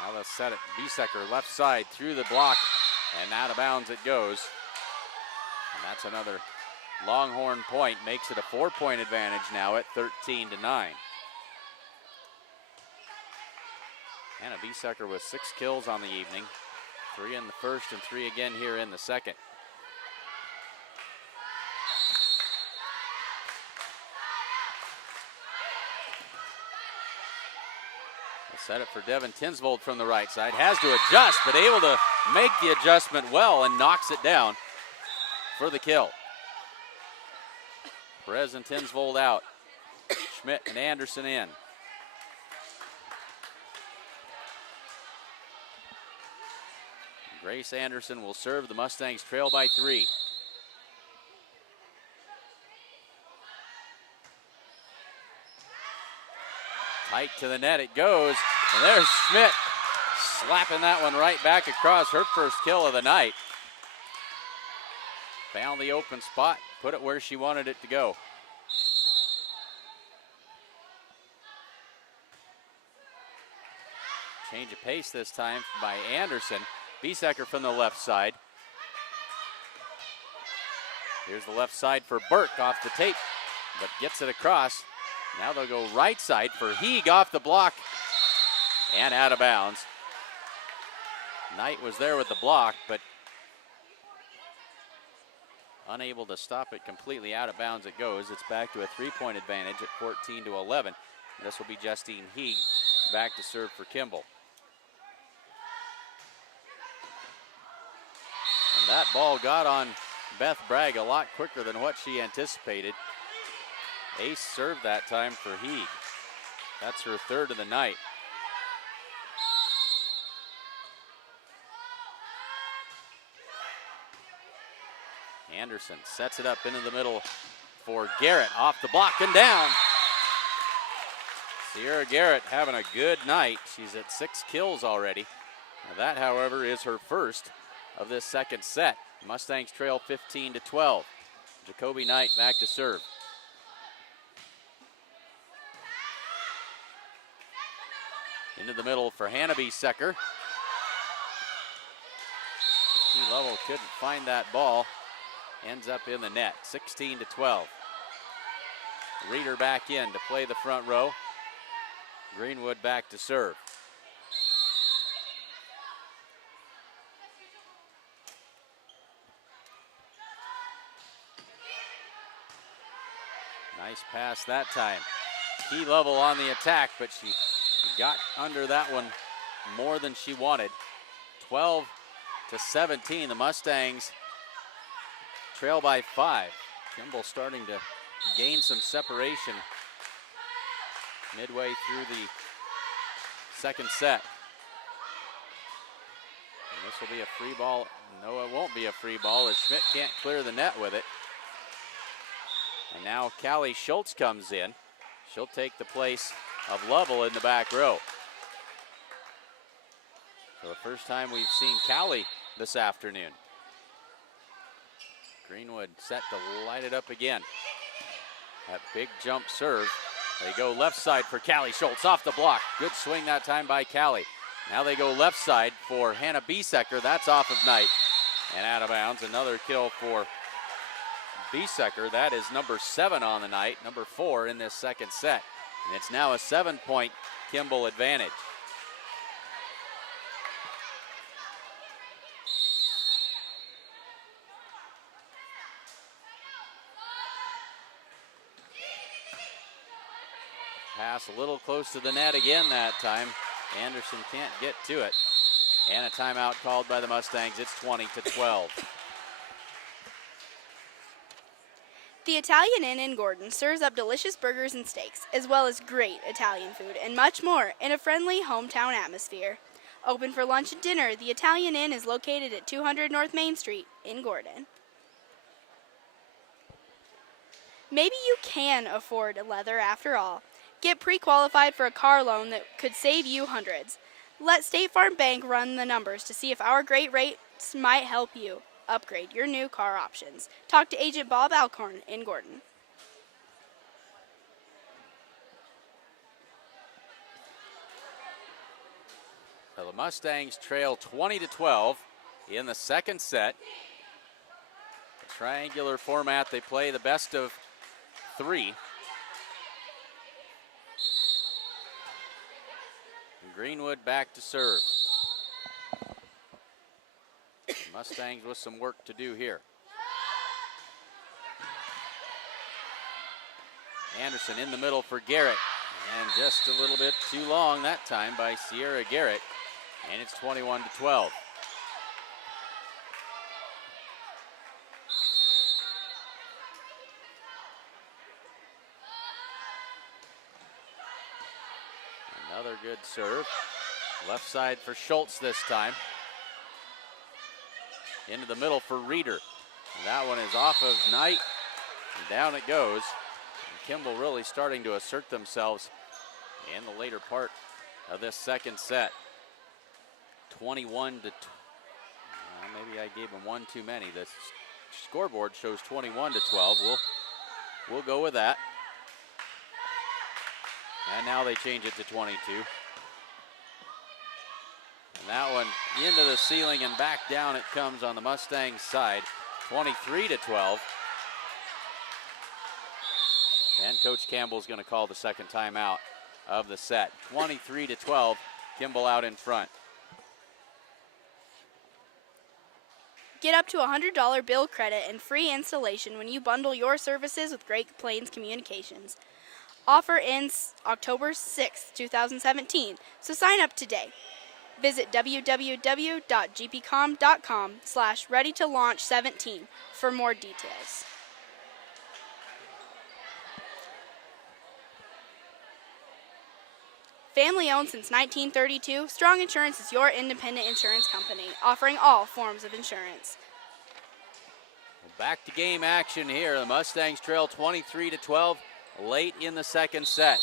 Now they'll set it. Biesecker left side through the block, and out of bounds it goes. And that's another Longhorn point. Makes it a 4-point advantage now at 13-9. Hannah Biesecker with 6 kills on the evening. 3 in the first and 3 again here in the second. Set it for Devin Tinsvold from the right side. Has to adjust, but able to make the adjustment well and knocks it down for the kill. Perez and Tinsvold out. Schmidt and Anderson in. Grace Anderson will serve. The Mustangs trail by 3. Tight to the net it goes, and there's Schmidt slapping that one right back across, her first kill of the night. Found the open spot, put it where she wanted it to go. Change of pace this time by Anderson. Biesecker from the left side. Here's the left side for Burke off the tape, but gets it across. Now they'll go right side for Heeg off the block and out of bounds. Knight was there with the block, but unable to stop it completely. Out of bounds it goes. It's back to a 3-point advantage at 14-11. This will be Justine Heeg back to serve for Kimball. And that ball got on Beth Bragg a lot quicker than what she anticipated. Ace served that time for Heeg. That's her 3rd of the night. Anderson sets it up into the middle for Garrett. Off the block and down. Sierra Garrett having a good night. She's at 6 kills already. Now that, however, is her first of this second set. Mustangs trail 15-12. Jacoby Knight back to serve. Into the middle for Hannah Biesecker. Key level couldn't find that ball. Ends up in the net, 16-12. Reeder back in to play the front row. Greenwood back to serve. Nice pass that time. Key level on the attack, but she got under that one more than she wanted. 12-17, the Mustangs trail by 5. Kimball starting to gain some separation midway through the second set. And this will be a free ball. No, it won't be a free ball as Schmidt can't clear the net with it. And now Callie Schultz comes in. She'll take the place of Lovell in the back row. For the first time we've seen Callie this afternoon. Greenwood set to light it up again. That big jump serve. They go left side for Callie Schultz off the block. Good swing that time by Callie. Now they go left side for Hannah Biesecker. That's off of Knight and out of bounds. Another kill for Biesecker. That is number 7 on the night, number 4 in this second set. And it's now a 7-point Kimball advantage. Pass a little close to the net again that time. Anderson can't get to it. And a timeout called by the Mustangs. It's 20-12. The Italian Inn in Gordon serves up delicious burgers and steaks, as well as great Italian food and much more in a friendly hometown atmosphere. Open for lunch and dinner, the Italian Inn is located at 200 North Main Street in Gordon. Maybe you can afford leather after all. Get pre-qualified for a car loan that could save you hundreds. Let State Farm Bank run the numbers to see if our great rates might help you upgrade your new car options. Talk to Agent Bob Alcorn in Gordon. Well, the Mustangs trail 20-12 in the second set. The triangular format, they play the best of three. And Greenwood back to serve. Mustangs with some work to do here. Anderson in the middle for Garrett. And just a little bit too long that time by Sierra Garrett. And it's 21-12. Another good serve. Left side for Schultz this time. Into the middle for Reeder. And that one is off of Knight. And down it goes. And Kimball really starting to assert themselves in the later part of this second set. 21 to, maybe I gave them one too many. The scoreboard shows 21 to 12. We'll go with that. And now they change it to 22. And that one into the ceiling and back down it comes on the Mustangs side, 23 to 12. And Coach Campbell's going to call the second timeout of the set. 23 to 12, Kimball out in front. Get up to a $100 bill credit and free installation when you bundle your services with Great Plains Communications. Offer ends October 6, 2017, so sign up today. Visit www.gpcom.com/readytolaunch17 for more details. Family owned since 1932, Strong Insurance is your independent insurance company, offering all forms of insurance. Back to game action here. The Mustangs trail 23 to 12 late in the second set.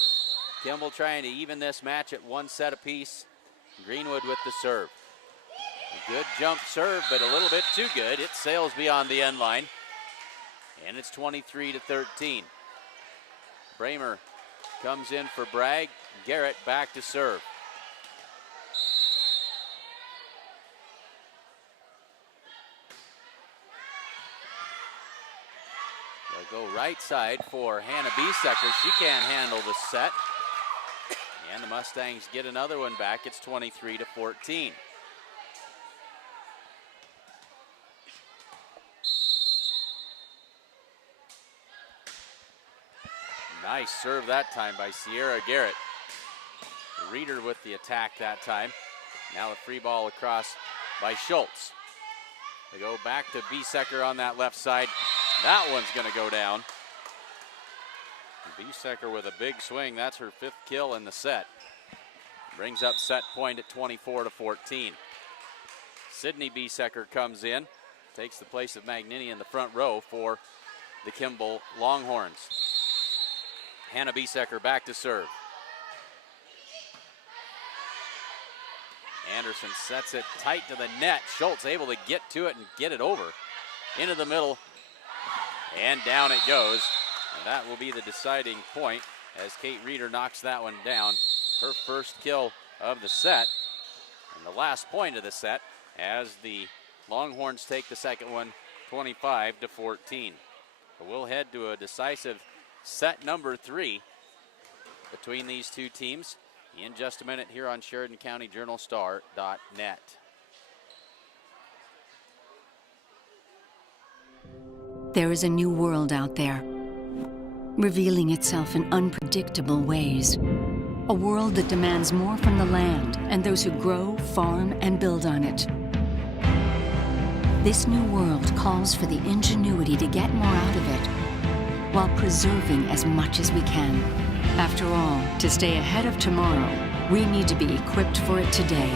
Kimball trying to even this match at one set apiece. Greenwood with the serve. A good jump serve, but a little bit too good. It sails beyond the end line. And it's 23 to 13. Bramer comes in for Bragg. Garrett back to serve. They'll go right side for Hannah Biesecker. She can't handle the set. And the Mustangs get another one back. It's 23 to 14. Nice serve that time by Sierra Garrett. Reeder with the attack that time. Now the free ball across by Schultz. They go back to Biesecker on that left side. That one's going to go down. Biesecker with a big swing. That's her fifth kill in the set. Brings up set point at 24 to 14. Sydney Biesecker comes in. Takes the place of Magnini in the front row for the Kimball Longhorns. Hannah Biesecker back to serve. Anderson sets it tight to the net. Schultz able to get to it and get it over. Into the middle. And down it goes. And that will be the deciding point as Kate Reeder knocks that one down. Her first kill of the set. And the last point of the set as the Longhorns take the second one 25 to 14. So we'll head to a decisive set number 3 between these two teams in just a minute here on SheridanCountyJournalStar.net. There is a new world out there, revealing itself in unpredictable ways. A world that demands more from the land and those who grow, farm, and build on it. This new world calls for the ingenuity to get more out of it while preserving as much as we can. After all, to stay ahead of tomorrow, we need to be equipped for it today.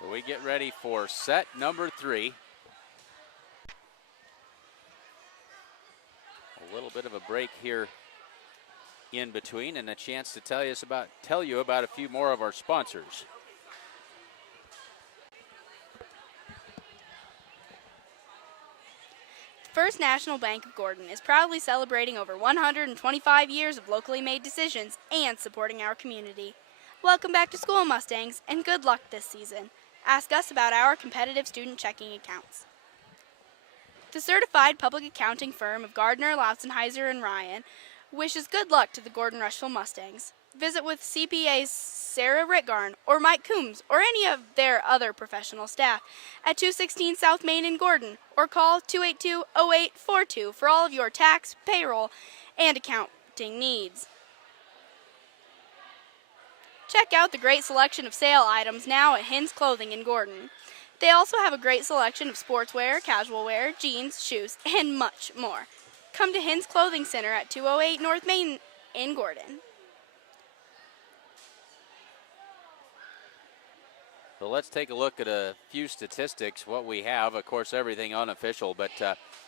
So we get ready for set number 3. A little bit of a break here in between and a chance to tell you about a few more of our sponsors. First National Bank of Gordon is proudly celebrating over 125 years of locally made decisions and supporting our community. Welcome back to school, Mustangs, and good luck this season. Ask us about our competitive student checking accounts. The certified public accounting firm of Gardner, Lautzenheiser, and Ryan wishes good luck to the Gordon-Rushville Mustangs. Visit with CPAs Sarah Ritgarn or Mike Coombs or any of their other professional staff at 216 South Main in Gordon, or call 282-0842 for all of your tax, payroll, and accounting needs. Check out the great selection of sale items now at Hins Clothing in Gordon. They also have a great selection of sportswear, casual wear, jeans, shoes, and much more. Come to Hins Clothing Center at 208 North Main in Gordon. So let's take a look at a few statistics, what we have. Of course, everything unofficial, but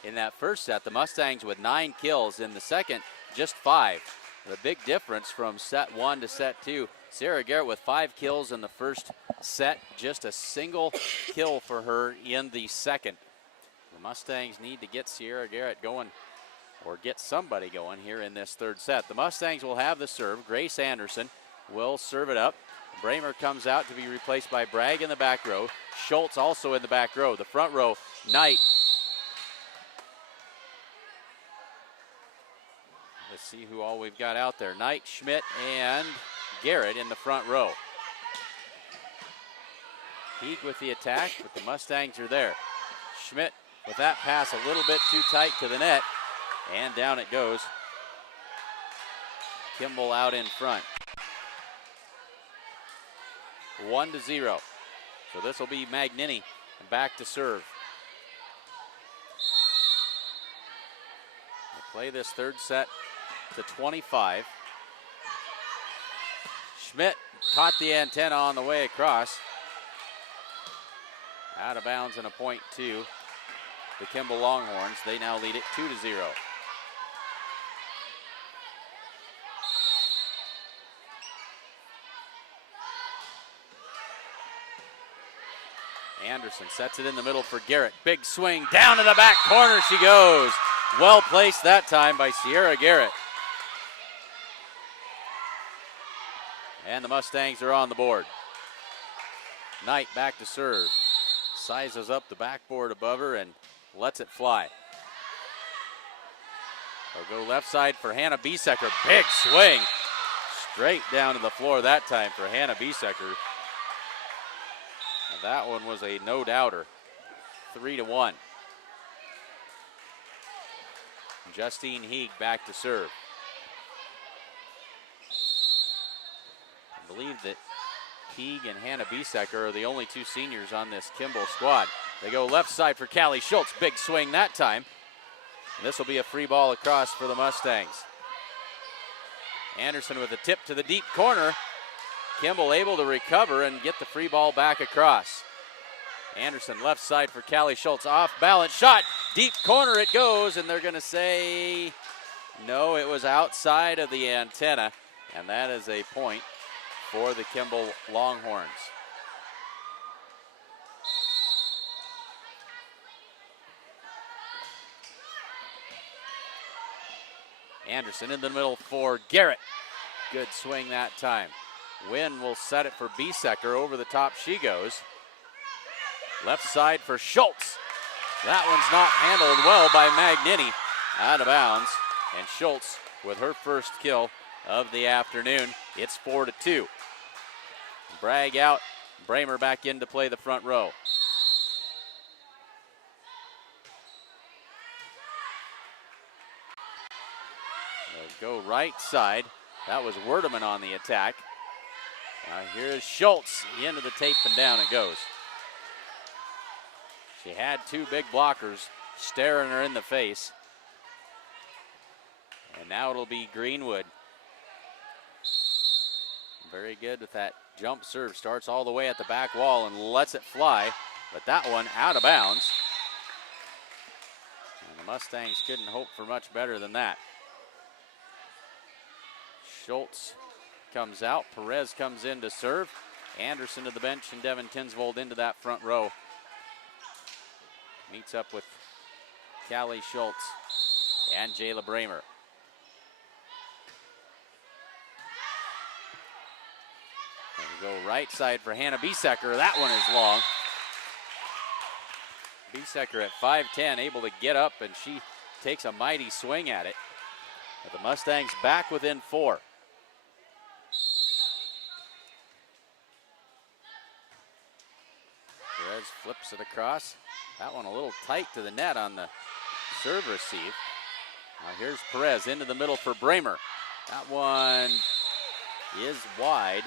in that first set, the Mustangs with 9 kills. In the second, just 5. The big difference from set 1 to set 2. Sarah Garrett with 5 kills in the first set, just a single kill for her in the second. The Mustangs need to get Sierra Garrett going, or get somebody going here in this third set. The Mustangs will have the serve. Grace Anderson will serve it up. Bramer comes out to be replaced by Bragg in the back row. Schultz also in the back row. The front row, Knight. Let's see who all we've got out there. Knight, Schmidt, and Garrett in the front row. Heeg with the attack, but the Mustangs are there. Schmidt with that pass a little bit too tight to the net, and down it goes. Kimball out in front. 1-0. So this will be Magnini back to serve. We'll play this third set to 25. Schmidt caught the antenna on the way across. Out of bounds and a point to the Kimball Longhorns. They now lead it 2-0. Anderson sets it in the middle for Garrett. Big swing down to the back corner she goes. Well placed that time by Sierra Garrett. And the Mustangs are on the board. Knight back to serve. Sizes up the backboard above her and lets it fly. They'll go left side for Hannah Biesecker. Big swing. Straight down to the floor that time for Hannah Biesecker. And that one was a no-doubter. 3-1. Justine Heeg back to serve. I believe that Heeg and Hannah Biesecker are the only 2 seniors on this Kimball squad. They go left side for Callie Schultz. Big swing that time. And this will be a free ball across for the Mustangs. Anderson with a tip to the deep corner. Kimball able to recover and get the free ball back across. Anderson left side for Callie Schultz. Off balance shot. Deep corner it goes, and they're going to say no, it was outside of the antenna. And that is a point for the Kimball Longhorns. Anderson in the middle for Garrett. Good swing that time. Wynn will set it for Biesecker. Over the top she goes. Left side for Schultz. That one's not handled well by Magnini. Out of bounds. And Schultz with her first kill of the afternoon. It's 4-2. Bragg out. Bramer back in to play the front row. They'll go right side. That was Werdeman on the attack. Now here is Schultz, the end of the tape, and down it goes. She had two big blockers staring her in the face. And now it'll be Greenwood. Very good with that jump serve. Starts all the way at the back wall and lets it fly. But that one out of bounds. And the Mustangs couldn't hope for much better than that. Schultz comes out. Perez comes in to serve. Anderson to the bench and Devin Tinsvold into that front row. Meets up with Callie Schultz and Jayla Bramer. And we go right side for Hannah Biesecker. That one is long. Biesecker at 5'10", able to get up, and she takes a mighty swing at it. But the Mustangs back within 4. Perez flips it across. That one a little tight to the net on the serve receive. Now here's Perez into the middle for Bramer. That one is wide.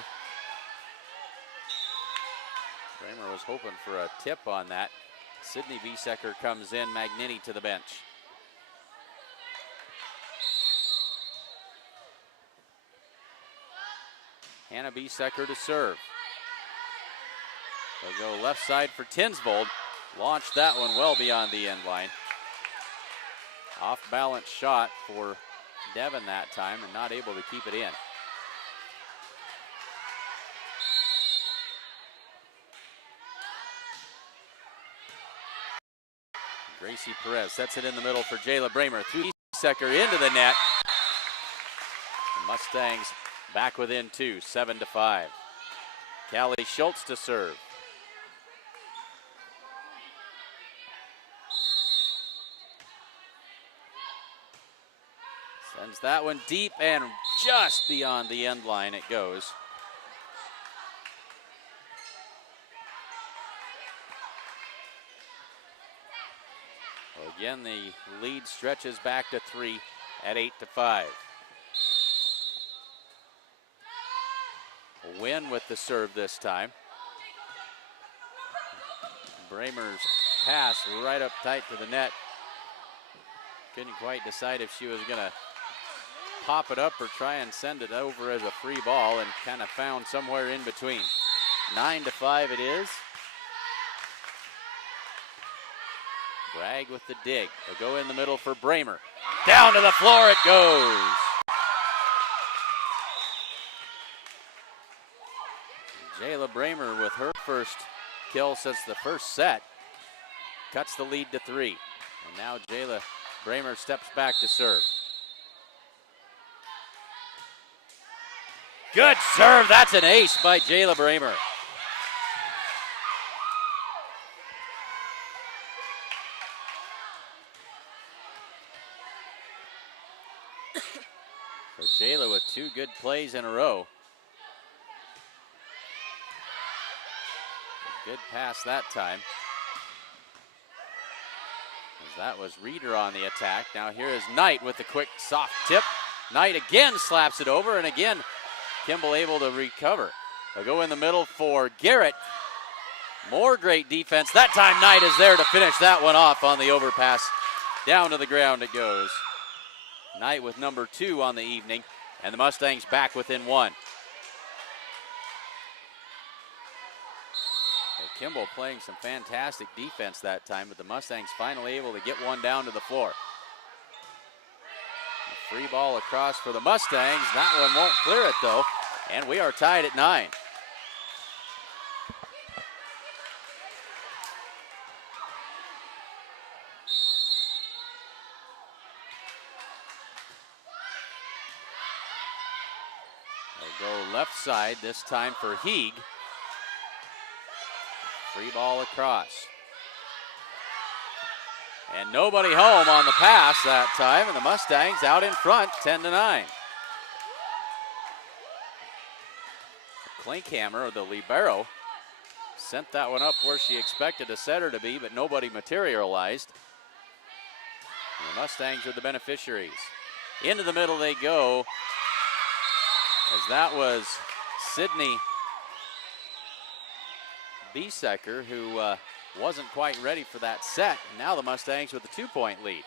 Bramer was hoping for a tip on that. Sydney Biesecker comes in, Magnini to the bench. Hannah Biesecker to serve. They'll go left side for Tinsvold. Launched that one well beyond the end line. Off balance shot for Devin that time and not able to keep it in. Gracie Perez sets it in the middle for Jayla Bramer. Through Biesecker into the net. The Mustangs back within 2, 7-5. Callie Schultz to serve. Sends that one deep and just beyond the end line it goes. Well, again, the lead stretches back to 3 at 8-5. A win with the serve this time. Bramer's pass right up tight to the net. Couldn't quite decide if she was going to pop it up or try and send it over as a free ball, and kind of found somewhere in between. 9-5 it is. Bragg with the dig. They'll go in the middle for Bramer. Down to the floor it goes. Jayla Bramer with her first kill since the first set. Cuts the lead to 3. And now Jayla Bramer steps back to serve. Good serve. That's an ace by Jayla Bramer. So Jayla with 2 good plays in a row. Good pass that time. As that was Reeder on the attack. Now here is Knight with the quick soft tip. Knight again slaps it over, and again Kimball able to recover. They'll go in the middle for Garrett. More great defense. That time Knight is there to finish that one off on the overpass. Down to the ground it goes. Knight with number 2 on the evening, and the Mustangs back within 1. Well, Kimball playing some fantastic defense that time, but the Mustangs finally able to get one down to the floor. A free ball across for the Mustangs. That one won't clear it though, and we are tied at 9. They go left side this time for Heeg. Free ball across. And nobody home on the pass that time, and the Mustangs out in front, 10-9. Klinkhammer, the libero, sent that one up where she expected a setter to be, but nobody materialized. And the Mustangs are the beneficiaries. Into the middle they go, as that was Sydney Biesecker, who wasn't quite ready for that set. Now the Mustangs with a 2-point lead.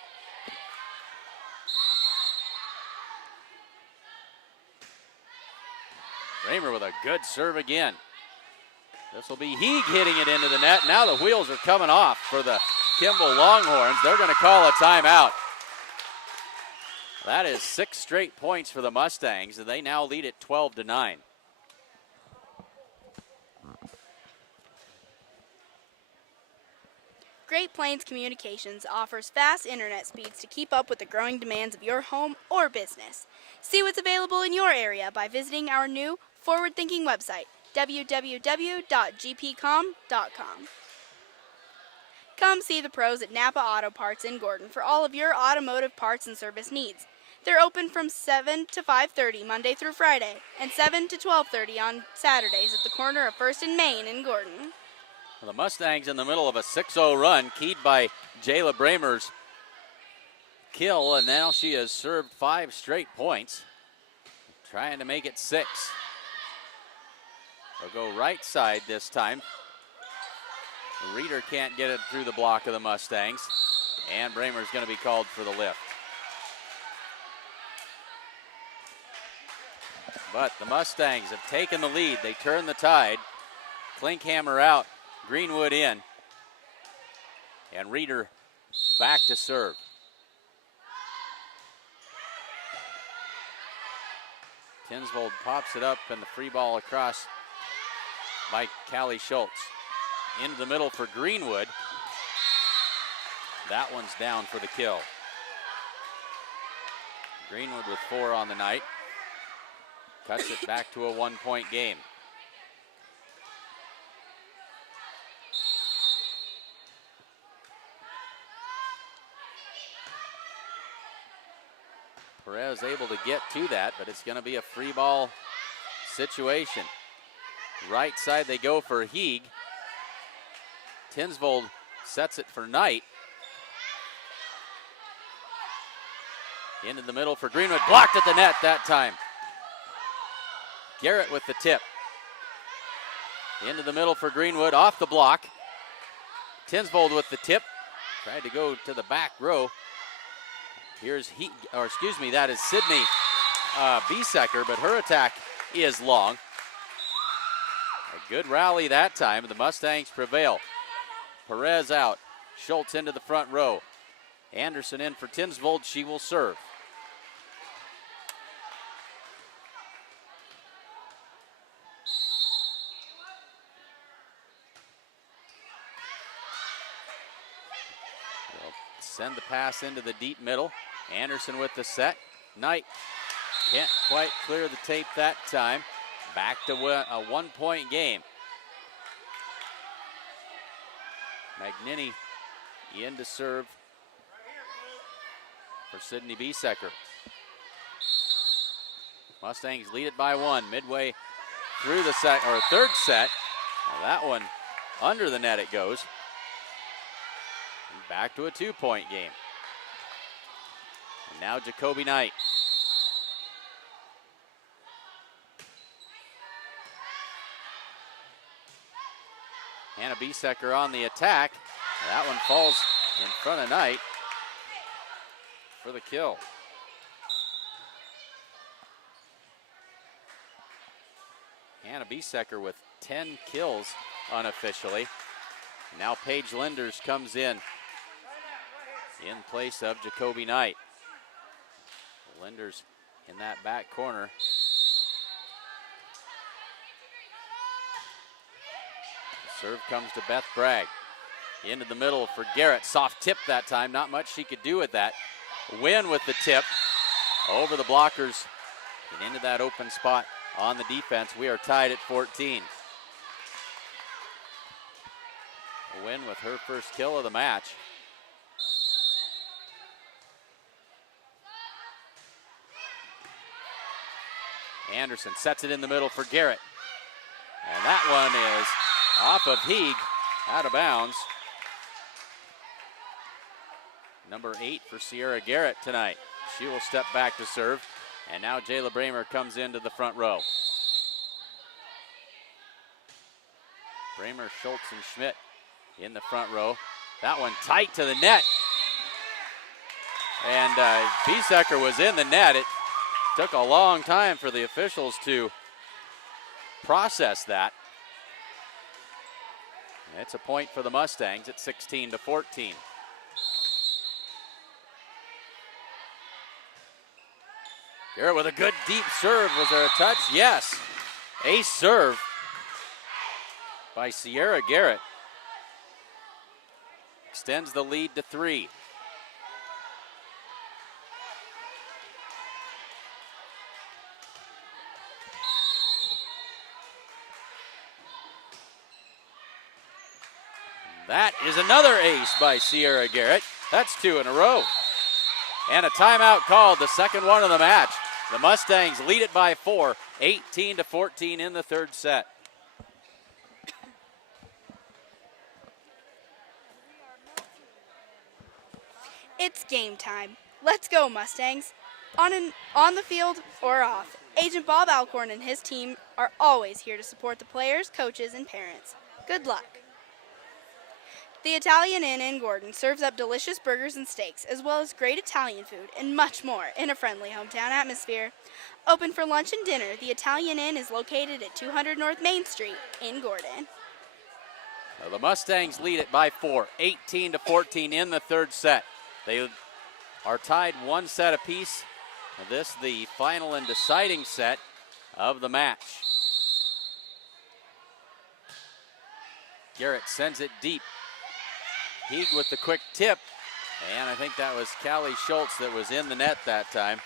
Bramer with a good serve again. This will be Heeg hitting it into the net. Now the wheels are coming off for the Kimball Longhorns. They're going to call a timeout. That is 6 straight points for the Mustangs, and they now lead it 12-9. Great Plains Communications offers fast internet speeds to keep up with the growing demands of your home or business. See what's available in your area by visiting our new forward-thinking website, www.gpcom.com. Come see the pros at Napa Auto Parts in Gordon for all of your automotive parts and service needs. They're open from 7 to 5:30 Monday through Friday and 7 to 12:30 on Saturdays at the corner of 1st and Main in Gordon. Well, the Mustangs in the middle of a 6-0 run, keyed by Jayla Bramer's kill, and now she has served 5 straight points, trying to make it 6. They'll go right side this time. The Reeder can't get it through the block of the Mustangs, and Bramer's going to be called for the lift. But the Mustangs have taken the lead. They turn the tide. Klinkhammer out, Greenwood in, and Reeder back to serve. Tinsvold pops it up, and the free ball across by Callie Schultz. Into the middle for Greenwood. That one's down for the kill. Greenwood with 4 on the night. Cuts it back to a 1-point game. Perez able to get to that, but it's going to be a free ball situation. Right side they go for Heeg. Tinsvold sets it for Knight. Into the middle for Greenwood. Blocked at the net that time. Garrett with the tip. Into the middle for Greenwood. Off the block. Tinsvold with the tip. Tried to go to the back row. Here's that is Sydney Biesecker, but her attack is long. A good rally that time. The Mustangs prevail. Perez out. Schultz into the front row. Anderson in for Tinsvold. She will serve. They'll send the pass into the deep middle. Anderson with the set. Knight can't quite clear the tape that time. Back to a 1-point game. Magnini in to serve for Sydney Biesecker. Mustangs lead it by 1 midway through the third set. Now that one under the net it goes. And back to a 2-point game. And now Jacoby Knight. Hannah Biesecker on the attack. That one falls in front of Knight for the kill. Hannah Biesecker with 10 kills unofficially. Now Paige Linders comes in place of Jacoby Knight. Linders in that back corner. Serve comes to Beth Bragg. Into the middle for Garrett. Soft tip that time. Not much she could do with that. Wynn with the tip. Over the blockers and into that open spot on the defense. We are tied at 14. Wynn with her first kill of the match. Anderson sets it in the middle for Garrett. And that one is off of Heeg, out of bounds. Number 8 for Sierra Garrett tonight. She will step back to serve. And now Jayla Bramer comes into the front row. Bramer, Schultz, and Schmidt in the front row. That one tight to the net. And Biesecker was in the net. It took a long time for the officials to process that. And it's a point for the Mustangs at 16-14. Garrett with a good deep serve. Was there a touch? Yes. Ace serve by Sierra Garrett. Extends the lead to 3. That is another ace by Sierra Garrett. That's 2 in a row. And a timeout called, the second one of the match. The Mustangs lead it by 4, 18-14 in the third set. It's game time. Let's go, Mustangs. On the field or off, Agent Bob Alcorn and his team are always here to support the players, coaches, and parents. Good luck. The Italian Inn in Gordon serves up delicious burgers and steaks, as well as great Italian food and much more in a friendly hometown atmosphere. Open for lunch and dinner, the Italian Inn is located at 200 North Main Street in Gordon. Well, the Mustangs lead it by 4, 18-14 in the third set. They are tied 1 set apiece. This the final and deciding set of the match. Garrett sends it deep. Heeg with the quick tip, and I think that was Callie Schultz that was in the net that time.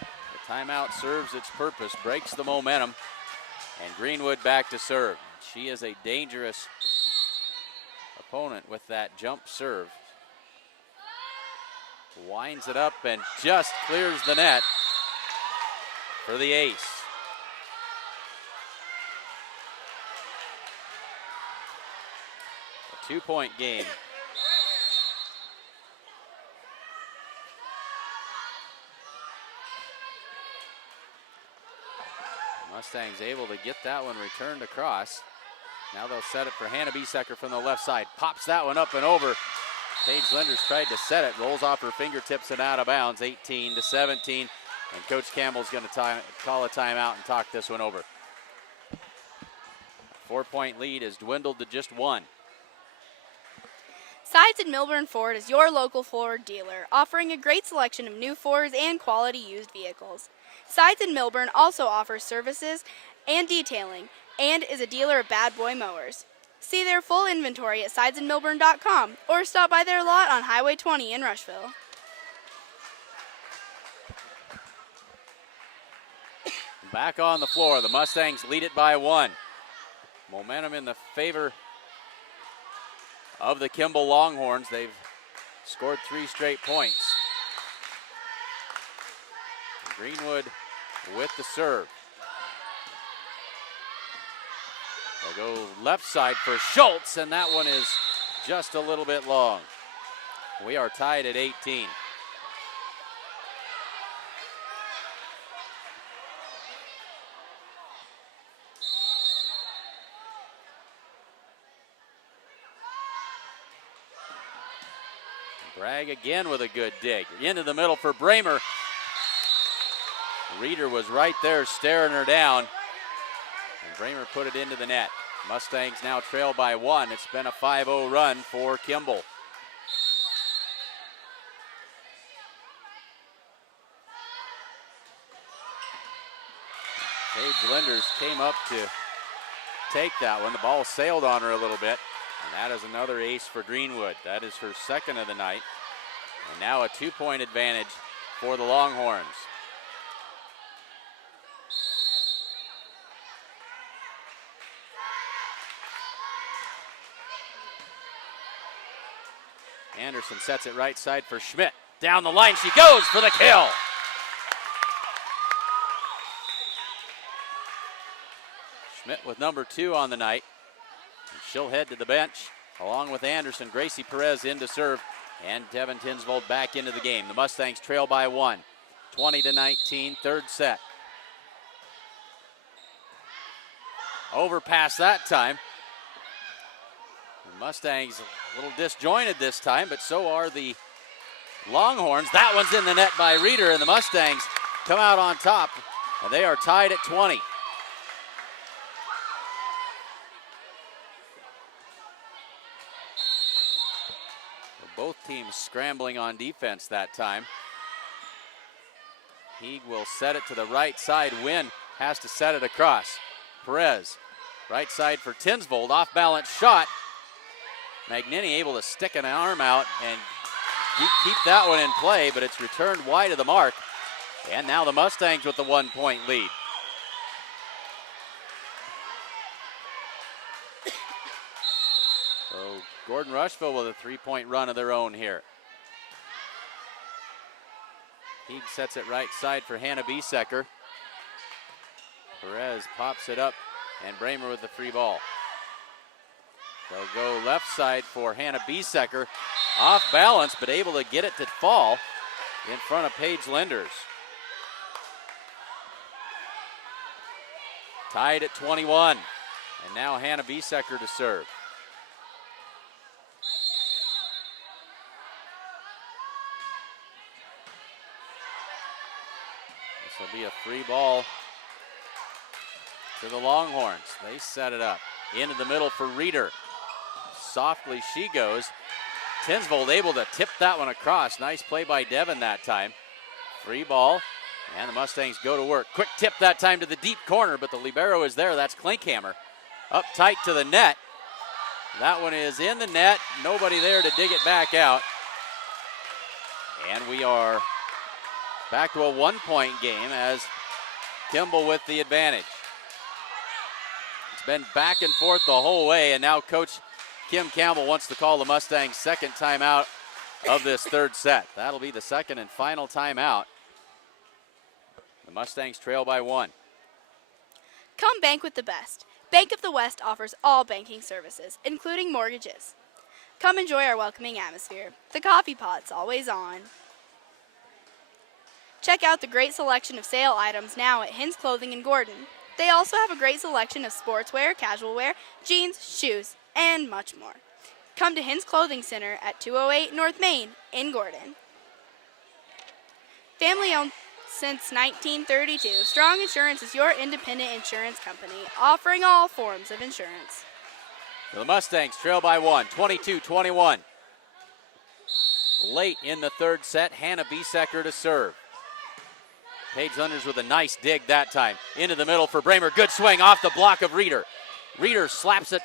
The timeout serves its purpose, breaks the momentum, and Greenwood back to serve. She is a dangerous opponent with that jump serve. Winds it up and just clears the net for the ace. A 2-point game. Mustangs able to get that one returned across. Now they'll set it for Hannah Biesecker from the left side. Pops that one up and over. Paige Lenders tried to set it, rolls off her fingertips and out of bounds, 18-17. And Coach Campbell's going to call a timeout and talk this one over. 4-point lead has dwindled to just 1. Sides in Milburn Ford is your local Ford dealer, offering a great selection of new Fords and quality used vehicles. Sides in Milburn also offers services and detailing, and is a dealer of Bad Boy Mowers. See their full inventory at sidesinmilburn.com or stop by their lot on Highway 20 in Rushville. Back on the floor, the Mustangs lead it by 1. Momentum in the favor of the Kimball Longhorns. They've scored 3 straight points. Greenwood with the serve. They'll go left side for Schultz, and that one is just a little bit long. We are tied at 18. Bragg again with a good dig. Into the middle for Bramer. Reeder was right there staring her down. And Bramer put it into the net. Mustangs now trail by 1. It's been a 5-0 run for Kimball. Paige Lenders came up to take that one. The ball sailed on her a little bit. And that is another ace for Greenwood. That is her second of the night. And now a 2-point advantage for the Longhorns. Anderson sets it right side for Schmidt. Down the line she goes for the kill. Schmidt with number 2 on the night. And she'll head to the bench along with Anderson. Gracie Perez in to serve, and Devin Tinsvold back into the game. The Mustangs trail by 1, 20-19, third set. overpass that time. The Mustangs a little disjointed this time, but so are the Longhorns. That one's in the net by Reeder, and the Mustangs come out on top, and they are tied at 20. Both teams scrambling on defense that time. He will set it to the right side. Wynn has to set it across. Perez, right side for Tinsvold, off balance shot. Magnini able to stick an arm out and keep that one in play, but it's returned wide of the mark. And now the Mustangs with the 1-point lead. So Gordon-Rushville with a 3-point run of their own here. He sets it right side for Hannah Biesecker. Perez pops it up, and Bramer with the free ball. They'll go left side for Hannah Biesecker. Off balance, but able to get it to fall in front of Paige Linders. Tied at 21. And now Hannah Biesecker to serve. This will be a free ball to the Longhorns. They set it up. Into the middle for Reeder. Softly she goes. Tinsvold able to tip that one across. Nice play by Devin that time. Free ball, and the Mustangs go to work. Quick tip that time to the deep corner, but the libero is there. That's Klinkhammer. Up tight to the net. That one is in the net. Nobody there to dig it back out. And we are back to a 1-point game as Kimball with the advantage. It's been back and forth the whole way, and now Coach Kim Campbell wants to call the Mustangs' second timeout of this third set. That'll be the second and final timeout. The Mustangs trail by 1. Come bank with the best. Bank of the West offers all banking services, including mortgages. Come enjoy our welcoming atmosphere. The coffee pot's always on. Check out the great selection of sale items now at Hins Clothing in Gordon. They also have a great selection of sportswear, casual wear, jeans, shoes, and much more. Come to Hins Clothing Center at 208 North Main in Gordon. Family owned since 1932, Strong Insurance is your independent insurance company, offering all forms of insurance. The Mustangs trail by 1, 22-21. Late in the third set, Hannah Biesecker to serve. Paige Linders with a nice dig that time. Into the middle for Bramer. Good swing off the block of Reeder. Reeder slaps it,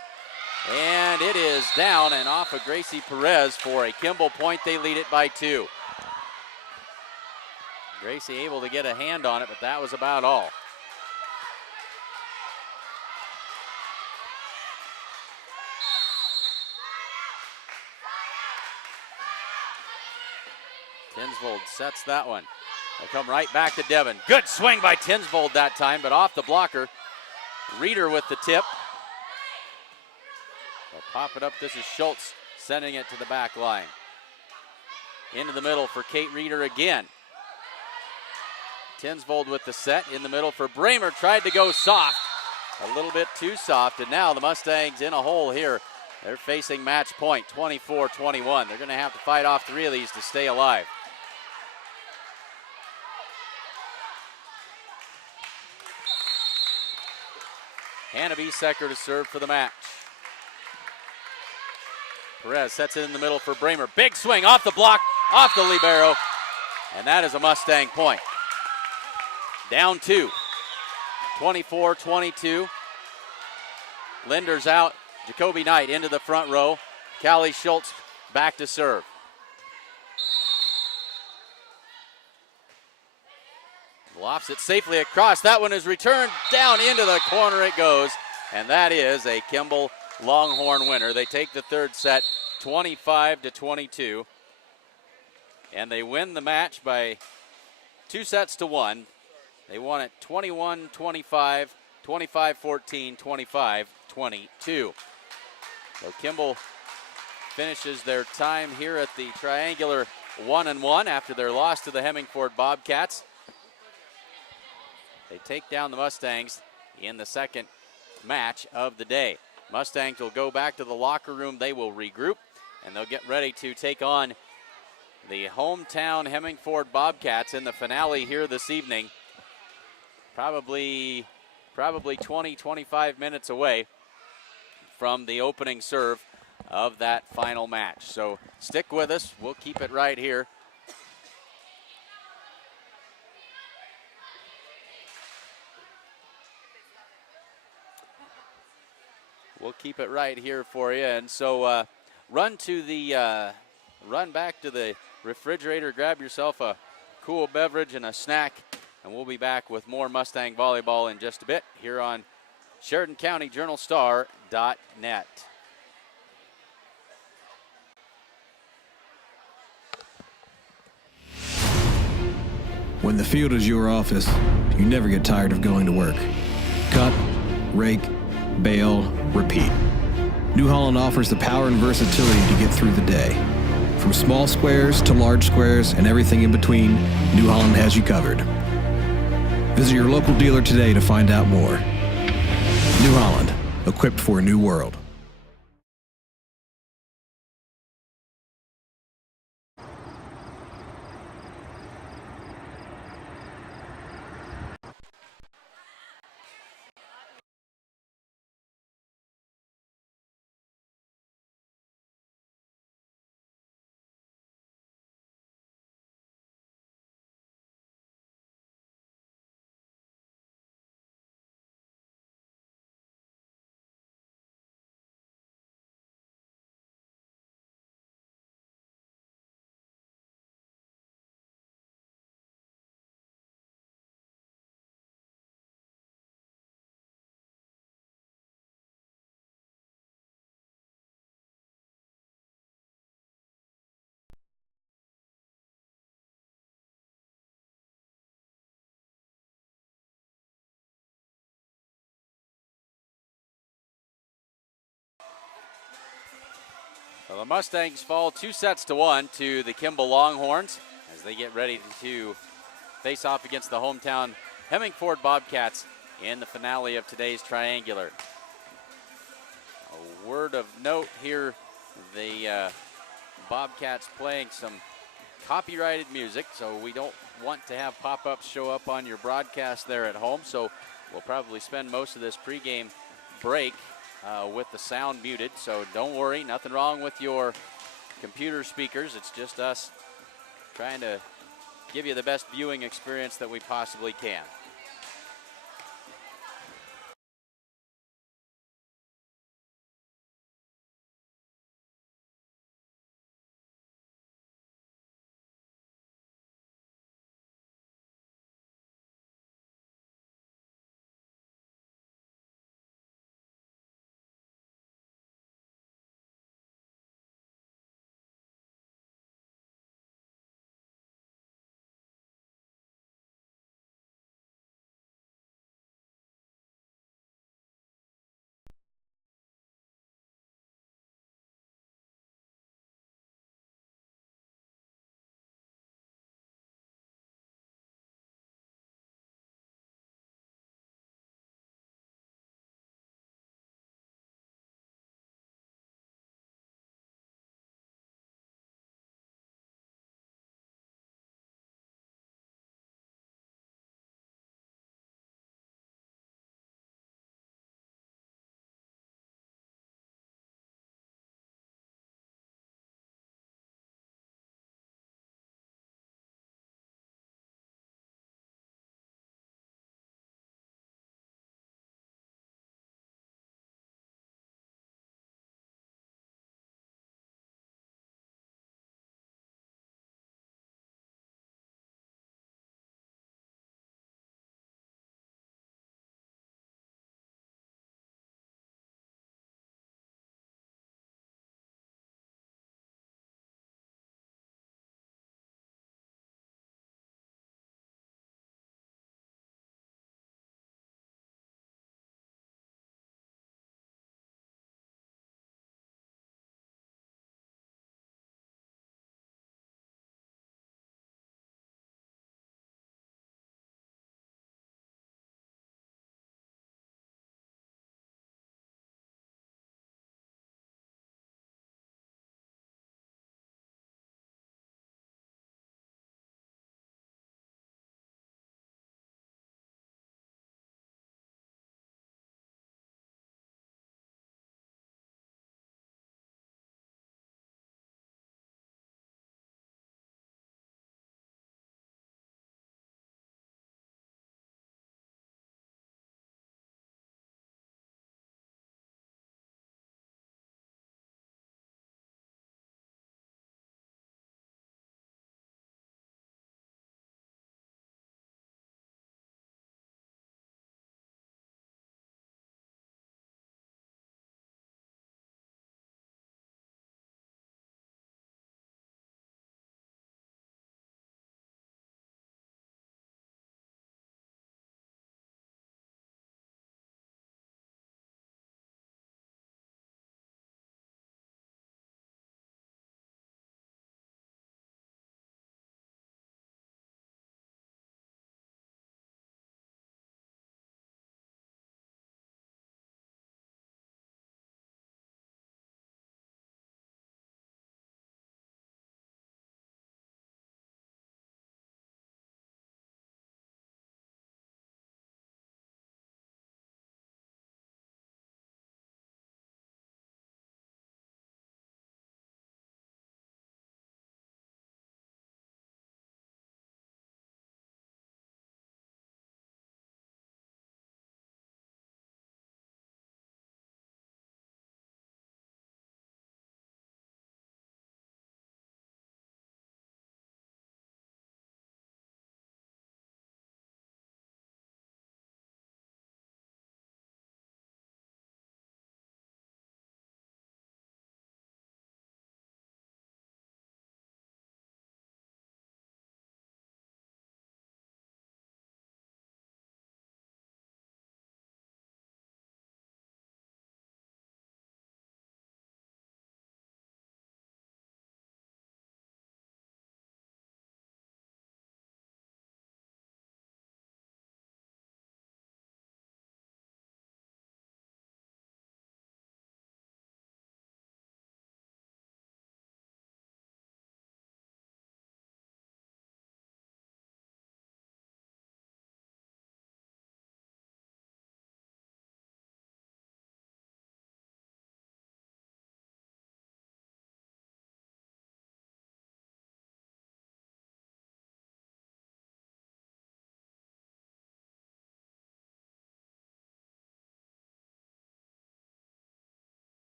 and it is down and off of Gracie Perez for a Kimball point. They lead it by 2. Gracie able to get a hand on it, but that was about all. Tinsvold sets that one. They come right back to Devin. Good swing by Tinsvold that time, but off the blocker. Reeder with the tip. They'll pop it up. This is Schultz sending it to the back line. Into the middle for Kate Reeder again. Tinsvold with the set in the middle for Bramer. Tried to go soft. A little bit too soft, and now the Mustangs in a hole here. They're facing match point, 24-21. They're going to have to fight off 3 of these to stay alive. Hannah Biesecker to serve for the match. Perez sets it in the middle for Bramer. Big swing off the block, off the libero, and that is a Mustang point. Down 2, 24-22. Linders out, Jacoby Knight into the front row. Callie Schultz back to serve. Lofts it safely across. That one is returned down into the corner it goes, and that is a Kimball Longhorn winner. They take the third set 25-22, and they win the match by 2 sets to 1. They won it 21-25, 25-14, 25-22. So Kimball finishes their time here at the triangular 1-1 after their loss to the Hemingford Bobcats. They take down the Mustangs in the second match of the day. Mustangs will go back to the locker room. They will regroup, and they'll get ready to take on the hometown Hemingford Bobcats in the finale here this evening. Probably 20, 25 minutes away from the opening serve of that final match. So stick with us. We'll keep it right here. We'll keep it right here for you. And so run back to the refrigerator, grab yourself a cool beverage and a snack, and we'll be back with more Mustang volleyball in just a bit here on SheridanCountyJournalStar.net. When the field is your office, you never get tired of going to work. Cut, rake, bale, repeat. New Holland offers the power and versatility to get through the day. From small squares to large squares and everything in between, New Holland has you covered. Visit your local dealer today to find out more. New Holland, equipped for a new world. Well, the Mustangs fall 2-1 to the Kimball Longhorns as they get ready to face off against the hometown Hemingford Bobcats in the finale of today's triangular. A word of note here, the Bobcats playing some copyrighted music, so we don't want to have pop-ups show up on your broadcast there at home, so we'll probably spend most of this pregame break with the sound muted, so don't worry, nothing wrong with your computer speakers. It's just us trying to give you the best viewing experience that we possibly can.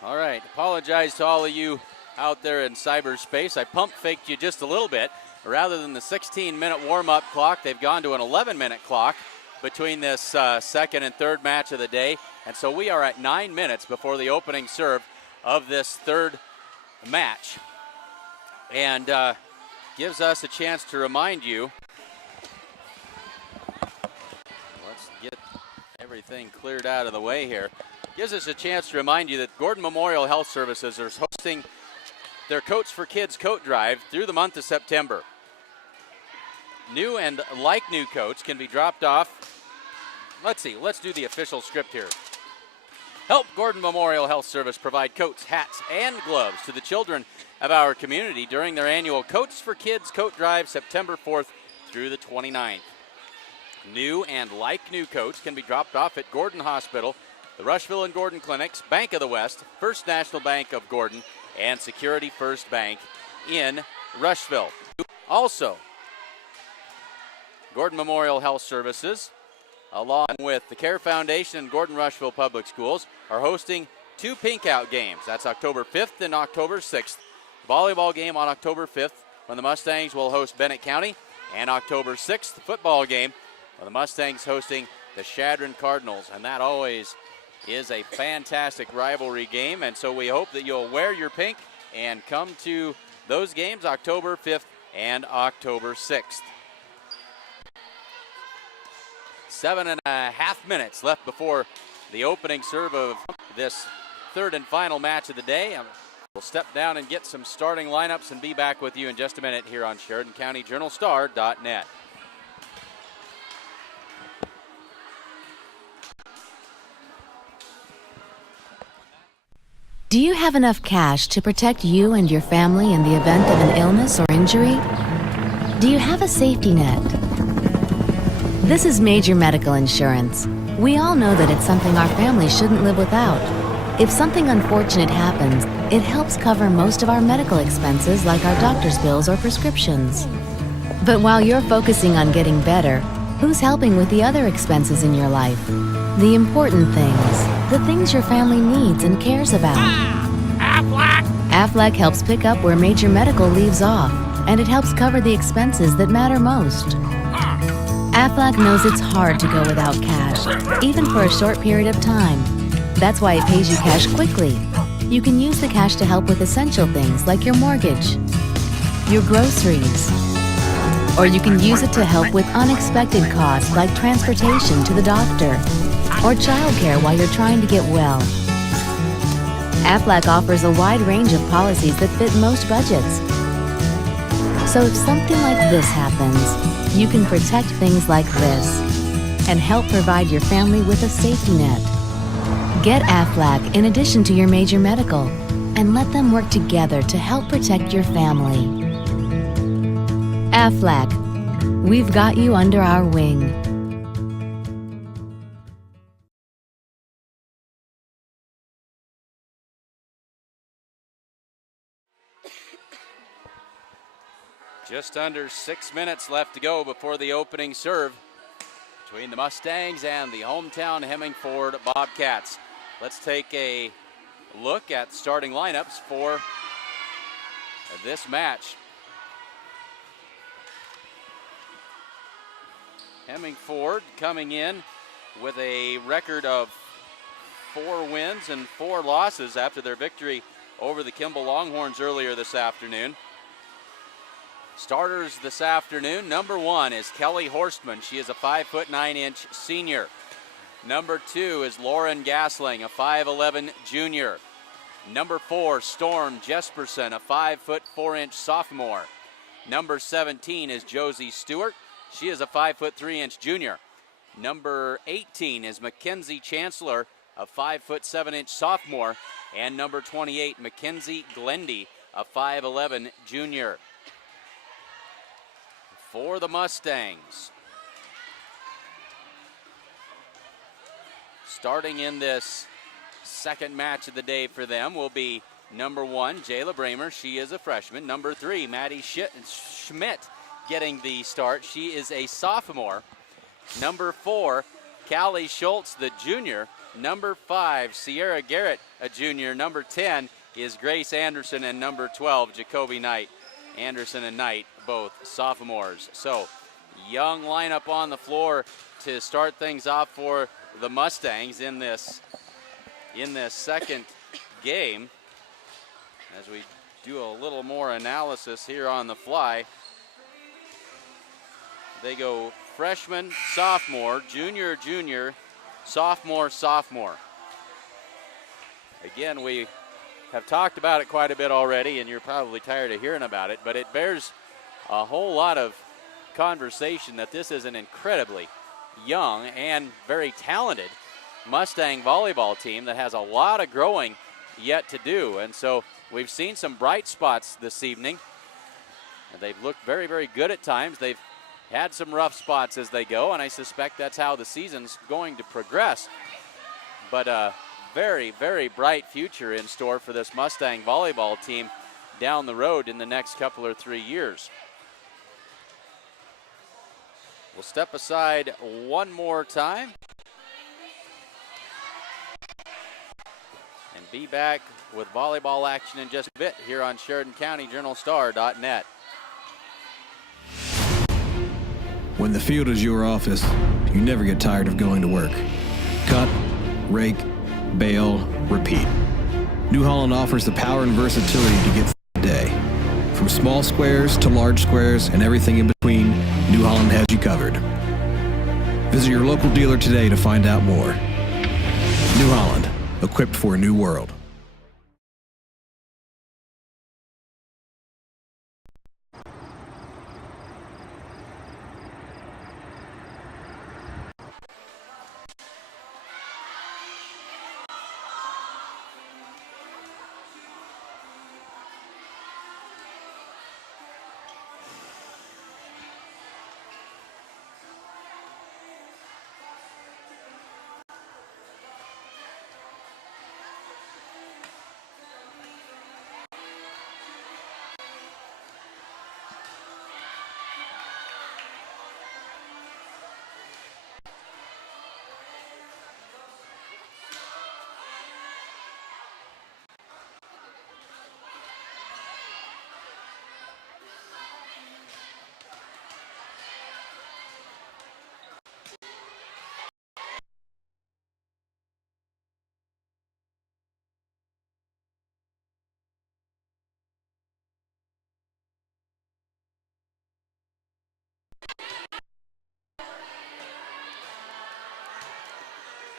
All right, apologize to all of you out there in cyberspace. I pump faked you just a little bit. Rather than the 16-minute warm-up clock, they've gone to an 11-minute clock between this second and third match of the day. And so we are at 9 minutes before the opening serve of this third match. And gives us a chance to remind you. Let's get everything cleared out of the way here. Gives us a chance to remind you that Gordon Memorial Health Services is hosting their Coats for Kids coat drive through the month of September. New and like new coats can be dropped off. Let's do the official script here. Help Gordon Memorial Health Service provide coats, hats, and gloves to the children of our community during their annual Coats for Kids coat drive September 4th through the 29th. New and like new coats can be dropped off at Gordon Hospital, the Rushville and Gordon Clinics, Bank of the West, First National Bank of Gordon, and Security First Bank in Rushville. Also, Gordon Memorial Health Services, along with the Care Foundation and Gordon-Rushville Public Schools, are hosting 2 Pink Out games. That's October 5th and October 6th. Volleyball game on October 5th when the Mustangs will host Bennett County, and October 6th football game when the Mustangs hosting the Chadron Cardinals. And that always is a fantastic rivalry game, and so we hope that you'll wear your pink and come to those games October 5th and October 6th. 7.5 minutes left before the opening serve of this third and final match of the day. We'll step down and get some starting lineups and be back with you in just a minute here on SheridanCountyJournalStar.net. Do you have enough cash to protect you and your family in the event of an illness or injury? Do you have a safety net? This is Major Medical Insurance. We all know that it's something our family shouldn't live without. If something unfortunate happens, it helps cover most of our medical expenses like our doctor's bills or prescriptions. But while you're focusing on getting better, who's helping with the other expenses in your life? The important things, the things your family needs and cares about. Aflac! Aflac helps pick up where Major Medical leaves off, and it helps cover the expenses that matter most. Aflac knows it's hard to go without cash, even for a short period of time. That's why it pays you cash quickly. You can use the cash to help with essential things like your mortgage, your groceries, or you can use it to help with unexpected costs like transportation to the doctor or childcare while you're trying to get well. Aflac offers a wide range of policies that fit most budgets. So if something like this happens, you can protect things like this and help provide your family with a safety net. Get Aflac in addition to your Major Medical and let them work together to help protect your family. Aflac, we've got you under our wing. Just under 6 minutes left to go before the opening serve between the Mustangs and the hometown Hemingford Bobcats. Let's take a look at starting lineups for this match. Hemingford coming in with a record of 4 wins and 4 losses after their victory over the Kimball Longhorns earlier this afternoon. Starters this afternoon, number 1 is Kelly Horstman. She is a 5'9" senior. Number 2 is Lauren Gasling, a 5'11" junior. Number 4, Storm Jesperson, a 5'4" sophomore. Number 17 is Josie Stewart. She is a 5'3" junior. Number 18 is Mackenzie Chancellor, a 5'7" sophomore. And number 28, Mackenzie Glendy, a 5'11" junior. For the Mustangs, starting in this second match of the day for them will be number 1, Jayla Bramer. She is a freshman. Number 3, Maddie Schmidt getting the start. She is a sophomore. Number 4, Callie Schultz, the junior. number 5, Sierra Garrett, a junior. Number 10 is Grace Anderson, and number 12, Jacoby Knight. Anderson and Knight, both sophomores. So, young lineup on the floor to start things off for the Mustangs in this second game. As we do a little more analysis here on the fly, they go freshman, sophomore, junior, junior, sophomore, sophomore. Again, we have talked about it quite a bit already, and you're probably tired of hearing about it, but it bears a whole lot of conversation that this is an incredibly young and very talented Mustang volleyball team that has a lot of growing yet to do. And so we've seen some bright spots this evening. And they've looked very, very good at times. They've had some rough spots as they go, and I suspect that's how the season's going to progress. But a very, very bright future in store for this Mustang volleyball team down the road in the next couple or 3 years. We'll step aside one more time and be back with volleyball action in just a bit here on SheridanCountyJournalStar.net. When the field is your office, you never get tired of going to work. Cut, rake, bale, repeat. New Holland offers the power and versatility to get through the day. From small squares to large squares and everything in between, New Holland has you covered. Visit your local dealer today to find out more. New Holland, equipped for a new world.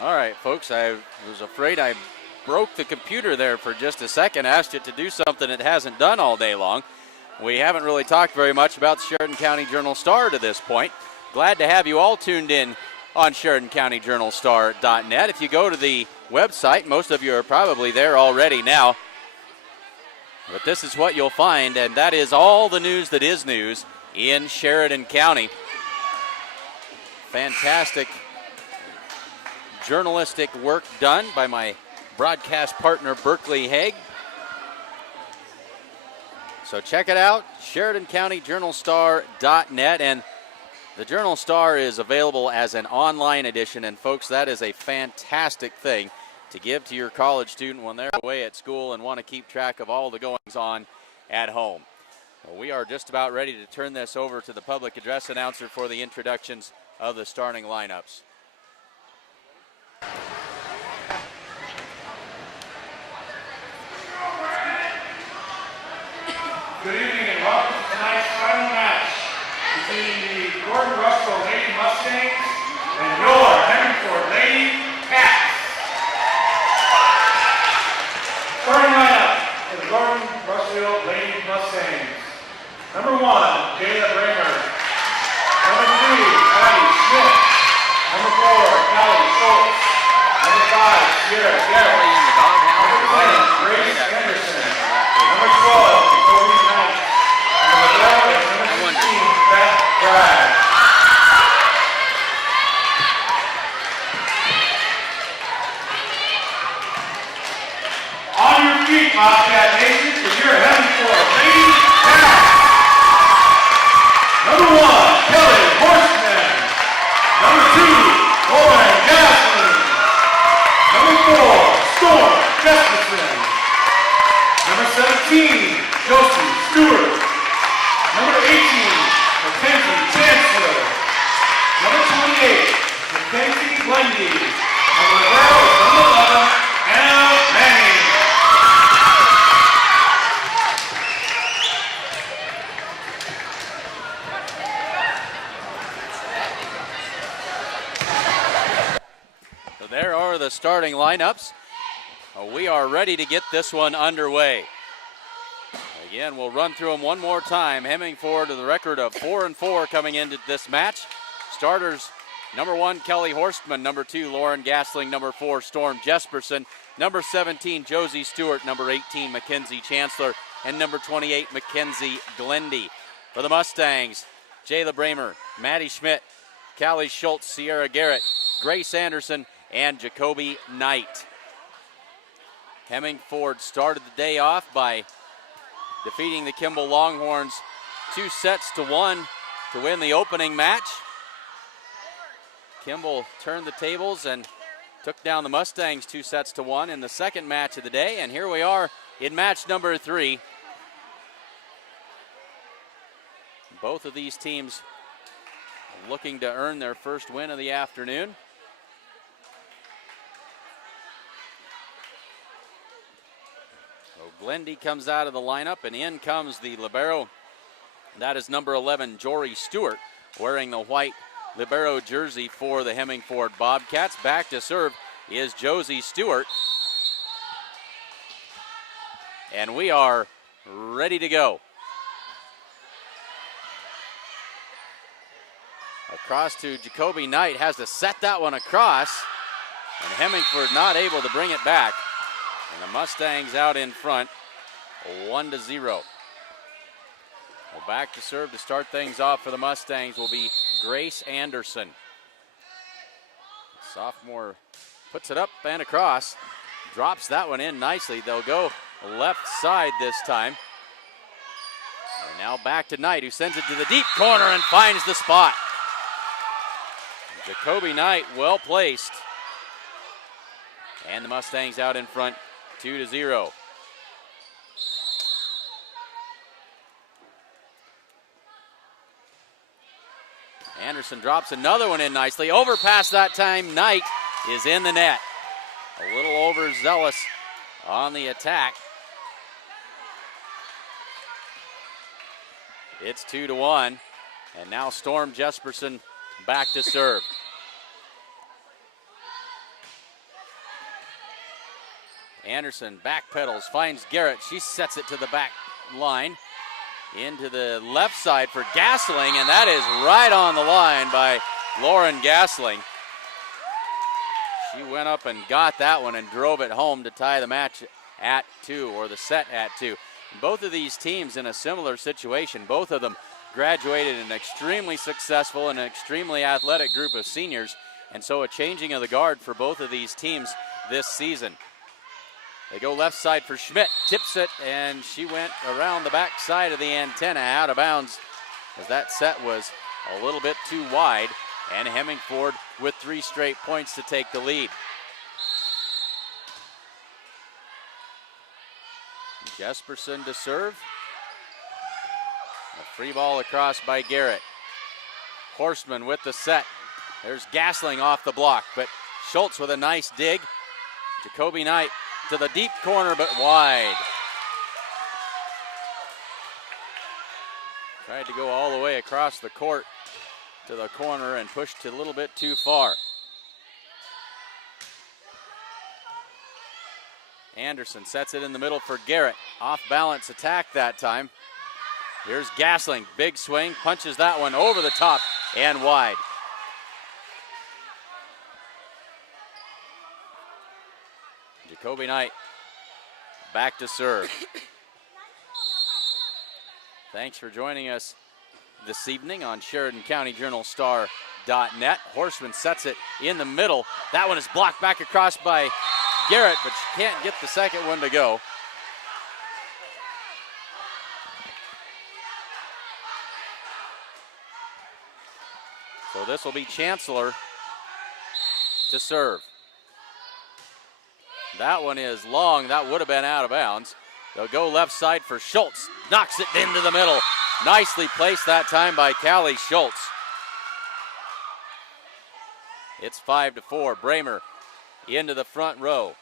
All right, folks, I was afraid I broke the computer there for just a second, asked it to do something it hasn't done all day long. We haven't really talked very much about the Sheridan County Journal-Star to this point. Glad to have you all tuned in on SheridanCountyJournalStar.net. If you go to the website, most of you are probably there already now, but this is what you'll find, and that is all the news that is news in Sheridan County. Fantastic journalistic work done by my broadcast partner, Berkeley Haig. So check it out, SheridanCountyJournalStar.net, and the Journal-Star is available as an online edition, and folks, that is a fantastic thing to give to your college student when they're away at school and want to keep track of all the goings-on at home. Well, we are just about ready to turn this over to the public address announcer for the introductions of the starting lineups. Good evening and welcome to tonight's final match between the Gordon-Rushville Lady Mustangs and your Hemingford Lady Cats. Starting lineup for the Gordon-Rushville Lady Mustangs. Number 1, Jayla Bramer. Number 3, Patty Schmidt. Number 4, Callie Schultz. Number 5, Sierra Garrett. Number 10, Grace Anderson. Number 12, Jacoby Knight. Number 11 is number 16, Beth Bragg. On your feet, Bobcat Nation, for your Hemingford Lady Cats. Number 1, Kelly Horseman. Number 2, Lauren Gaslin. 17, Josie Stewart. Number 18, Mackenzie Chancellor. Number 28, Mackenzie Glendy. And libero number 11, Anna Manning. So there are the starting lineups. We are ready to get this one underway. Again, we'll run through them one more time. Hemingford to the record of 4-4 coming into this match. Starters, number 1, Kelly Horstman. Number 2, Lauren Gasling. Number 4, Storm Jesperson. Number 17, Josie Stewart. Number 18, Mackenzie Chancellor. And number 28, Mackenzie Glendy. For the Mustangs, Jayla Bramer, Maddie Schmidt, Callie Schultz, Sierra Garrett, Grace Anderson, and Jacoby Knight. Hemingford started the day off by defeating the Kimball Longhorns 2-1 to win the opening match. Kimball turned the tables and took down the Mustangs 2-1 in the second match of the day, and here we are in match number 3. Both of these teams looking to earn their first win of the afternoon. Glendy comes out of the lineup, and in comes the libero. That is number 11, Jory Stewart, wearing the white libero jersey for the Hemingford Bobcats. Back to serve is Josie Stewart. And we are ready to go. Across to Jacoby Knight, has to set that one across, and Hemingford not able to bring it back. And the Mustangs out in front, 1-0. Well, back to serve to start things off for the Mustangs will be Grace Anderson. Sophomore puts it up and across, drops that one in nicely. They'll go left side this time. And now back to Knight, who sends it to the deep corner and finds the spot. Jacoby Knight well placed. And the Mustangs out in front, 2-0. Anderson drops another one in nicely. Overpass that time. Knight is in the net. A little overzealous on the attack. It's 2-1. And now Storm Jesperson back to serve. Anderson backpedals, finds Garrett. She sets it to the back line. Into the left side for Gasling, and that is right on the line by Lauren Gasling. She went up and got that one and drove it home to tie the match at 2, or the set at 2. Both of these teams in a similar situation. Both of them graduated an extremely successful and extremely athletic group of seniors, and so a changing of the guard for both of these teams this season. They go left side for Schmidt, tips it, and she went around the back side of the antenna, out of bounds, as that set was a little bit too wide, and Hemingford with 3 straight points to take the lead. Jesperson to serve. A free ball across by Garrett. Horstman with the set. There's Gasling off the block, but Schultz with a nice dig. Jacoby Knight to the deep corner, but wide. Tried to go all the way across the court to the corner and pushed a little bit too far. Anderson sets it in the middle for Garrett. Off balance attack that time. Here's Gasling, big swing, punches that one over the top and wide. Jacoby Knight back to serve. Thanks for joining us this evening on SheridanCountyJournalStar.net. Horstman sets it in the middle. That one is blocked back across by Garrett, but she can't get the second one to go. So this will be Chancellor to serve. That one is long. That would have been out of bounds. They'll go left side for Schultz. Knocks it into the middle. Nicely placed that time by Callie Schultz. It's 5-4. Bramer into the front row.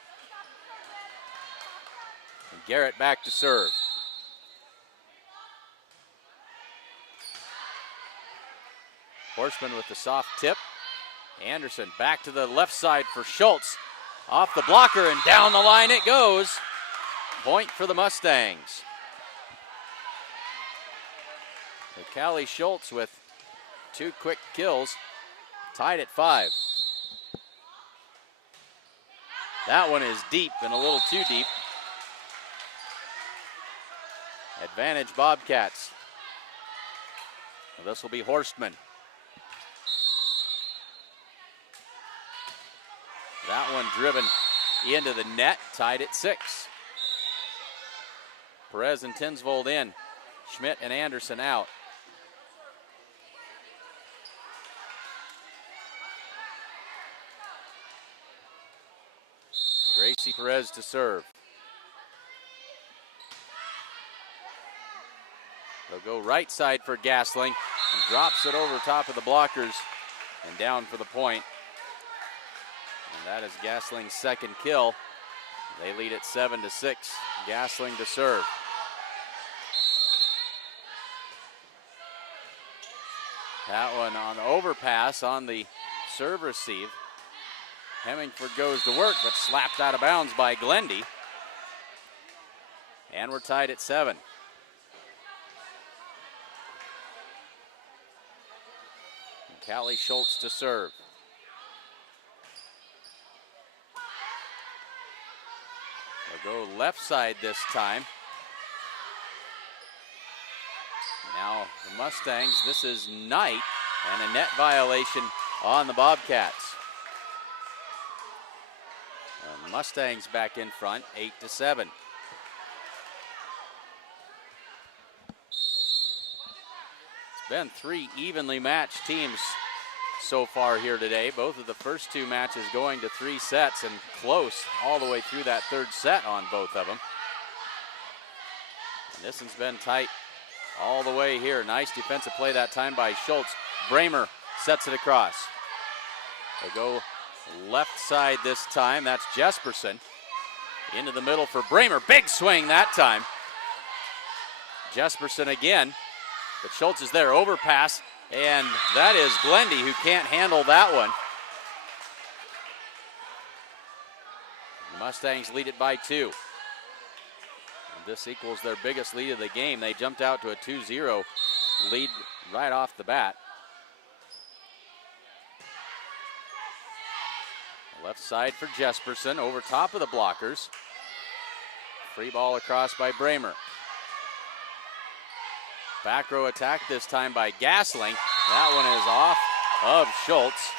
And Garrett back to serve. Horseman with the soft tip. Anderson back to the left side for Schultz. Off the blocker and down the line it goes. Point for the Mustangs. So Callie Schultz with 2 quick kills, tied at 5. That one is deep and a little too deep. Advantage Bobcats. Well, this will be Horstman. That one driven into the net, tied at 6. Perez and Tinsvold in. Schmidt and Anderson out. Gracie Perez to serve. They'll go right side for Gasling and drops it over top of the blockers and down for the point. And that is Gasling's second kill. They lead at 7-6. Gasling to serve. That one on the overpass on the serve receive. Hemingford goes to work, but slapped out of bounds by Glendy. And we're tied at 7. And Callie Schultz to serve. They'll go left side this time. Now the Mustangs, this is Knight, and a net violation on the Bobcats. And the Mustangs back in front, 8-7. It's been 3 evenly matched teams so far here today. Both of the first 2 matches going to 3 sets and close all the way through that 3rd set on both of them. And this one's been tight all the way here. Nice defensive play that time by Schultz. Bramer sets it across. They go left side this time. That's Jesperson. Into the middle for Bramer. Big swing that time. Jesperson again. But Schultz is there. Overpass. And that is Glendy who can't handle that one. The Mustangs lead it by 2. And this equals their biggest lead of the game. They jumped out to a 2-0 lead right off the bat. Left side for Jesperson, over top of the blockers. Free ball across by Bramer. Back row attack this time by Gasling. That one is off of Schultz.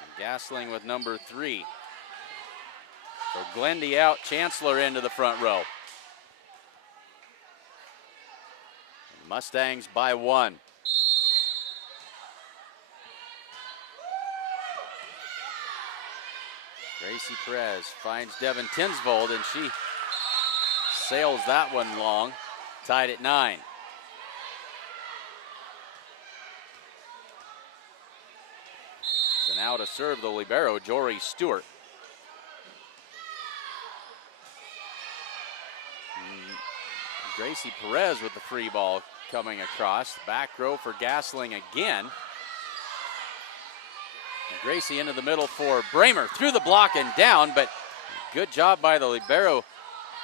And Gasling with number 3. So Glendy out, Chancellor into the front row. Mustangs by 1. Gracie Perez finds Devin Tinsvold, and she sails that one long, tied at 9. So now to serve the libero, Jory Stewart. Gracie Perez with the free ball coming across. Back row for Gasling again. And Gracie into the middle for Bramer. Through the block and down, but good job by the libero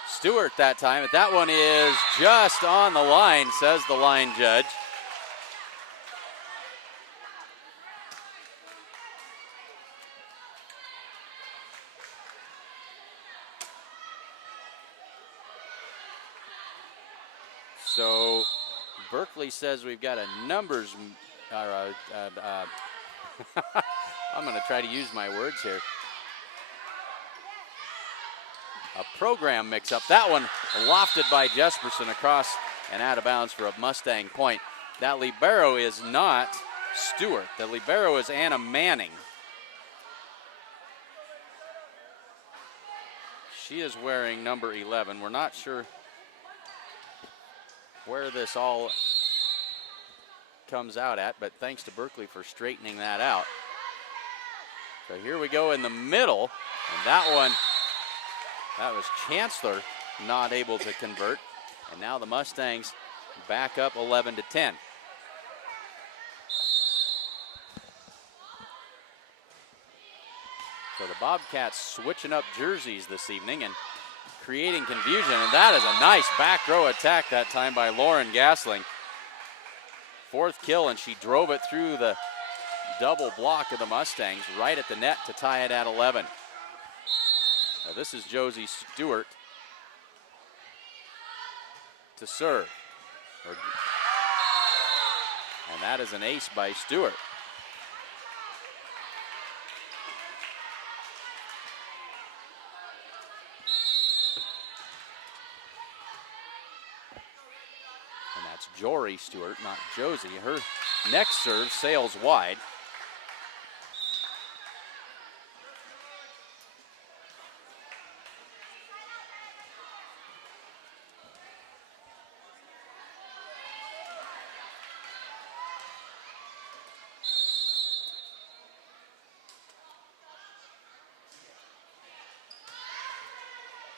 Stewart that time. But that one is just on the line, says the line judge. So Berkeley says we've got a numbers, I'm going to try to use my words here. A program mix-up. That one lofted by Jesperson across and out of bounds for a Mustang point. That libero is not Stewart. The libero is Anna Manning. She is wearing number 11. We're not sure where this all comes out at, but thanks to Berkeley for straightening that out. So here we go in the middle, and that was Chancellor not able to convert, and now the Mustangs back up 11-10. So the Bobcats switching up jerseys this evening and creating confusion, and that is a nice back row attack that time by Lauren Gasling. 4th kill, and she drove it through the double block of the Mustangs right at the net to tie it at 11. Now this is Josie Stewart to serve. And that is an ace by Stewart. And that's Jory Stewart, not Josie. Her next serve sails wide.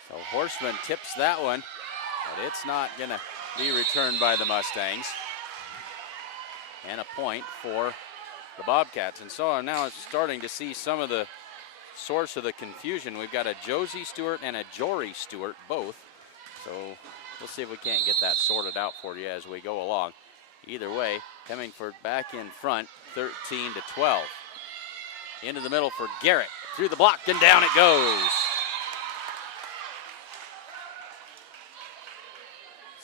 So Horseman tips that one, but it's not going to be returned by the Mustangs. And a point for the Bobcats. And so I'm now starting to see some of the source of the confusion. We've got a Josie Stewart and a Jory Stewart both. So we'll see if we can't get that sorted out for you as we go along. Either way, Hemingford back in front, 13-12. Into the middle for Garrett. Through the block and down it goes.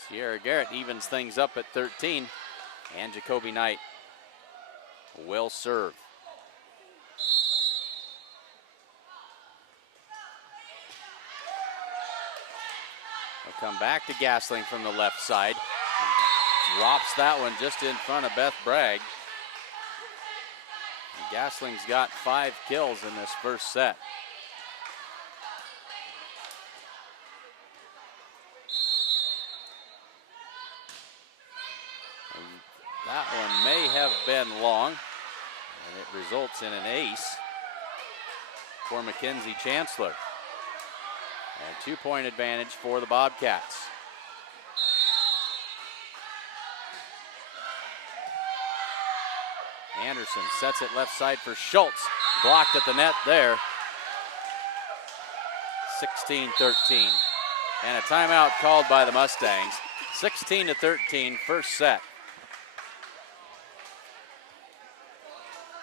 Sierra Garrett evens things up at 13, and Jacoby Knight will serve. We'll come back to Gasling from the left side. Drops that one just in front of Beth Bragg. And Gasling's got 5 kills in this first set. That one may have been long, and it results in an ace for Mackenzie Chancellor. And 2-point advantage for the Bobcats. Anderson sets it left side for Schultz. Blocked at the net there. 16-13. And a timeout called by the Mustangs. 16-13, first set.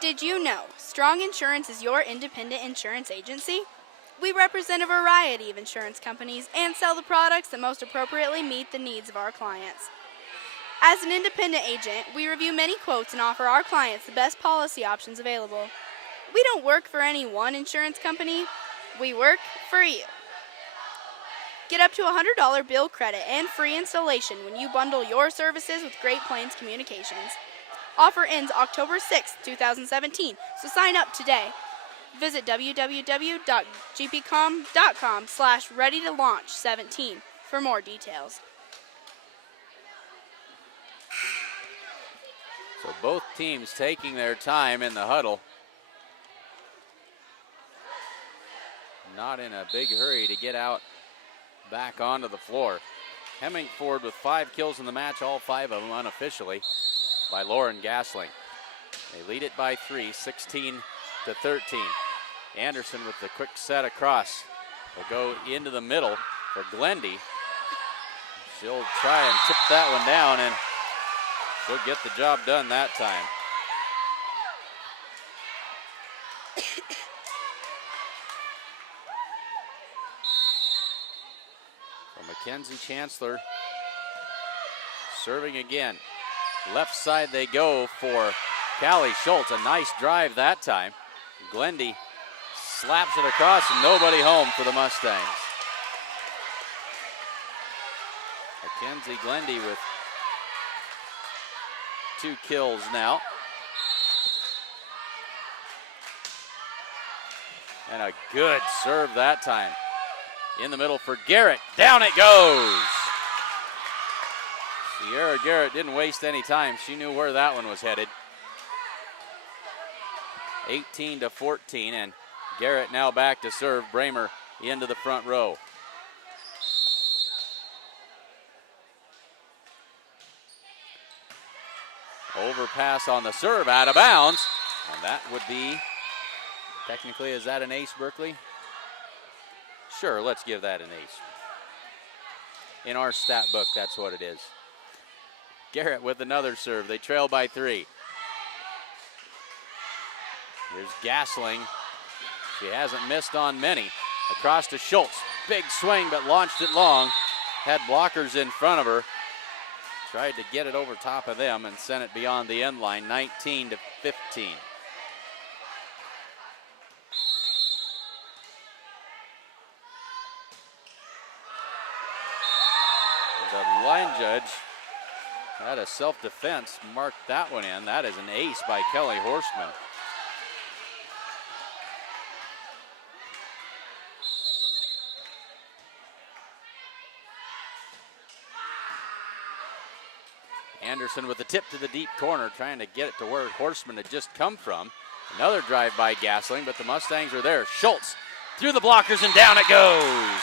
Did you know Strong Insurance is your independent insurance agency? We represent a variety of insurance companies and sell the products that most appropriately meet the needs of our clients. As an independent agent, we review many quotes and offer our clients the best policy options available. We don't work for any one insurance company. We work for you. Get up to a $100 bill credit and free installation when you bundle your services with Great Plains Communications. Offer ends October 6, 2017, so sign up today. Visit www.gpcom.com/ready-to-launch17 for more details. So both teams taking their time in the huddle. Not in a big hurry to get out back onto the floor. Hemingford with 5 kills in the match, all 5 of them unofficially, by Lauren Gasling. They lead it by 3, 16-13. Anderson with the quick set across. Will go into the middle for Glendy. She'll try and tip that one down, and she'll get the job done that time. So Mackenzie Chancellor serving again. Left side they go for Callie Schultz. A nice drive that time. Glendy slaps it across and nobody home for the Mustangs. Mackenzie Glendy with 2 kills now. And a good serve that time. In the middle for Garrett. Down it goes. Sierra Garrett didn't waste any time. She knew where that one was headed. 18-14, and Garrett now back to serve. Bramer into the front row. Overpass on the serve, out of bounds. And that would be, technically, is that an ace, Berkeley? Sure, let's give that an ace. In our stat book, that's what it is. Garrett with another serve. They trail by 3. Here's Gasling. She hasn't missed on many. Across to Schultz. Big swing, but launched it long. Had blockers in front of her. Tried to get it over top of them and sent it beyond the end line, 19-15. The line judge had a self-defense, marked that one in. That is an ace by Kelly Horstman. Anderson with the tip to the deep corner, trying to get it to where Horstman had just come from. Another drive by Gasling, but the Mustangs are there. Schultz through the blockers and down it goes.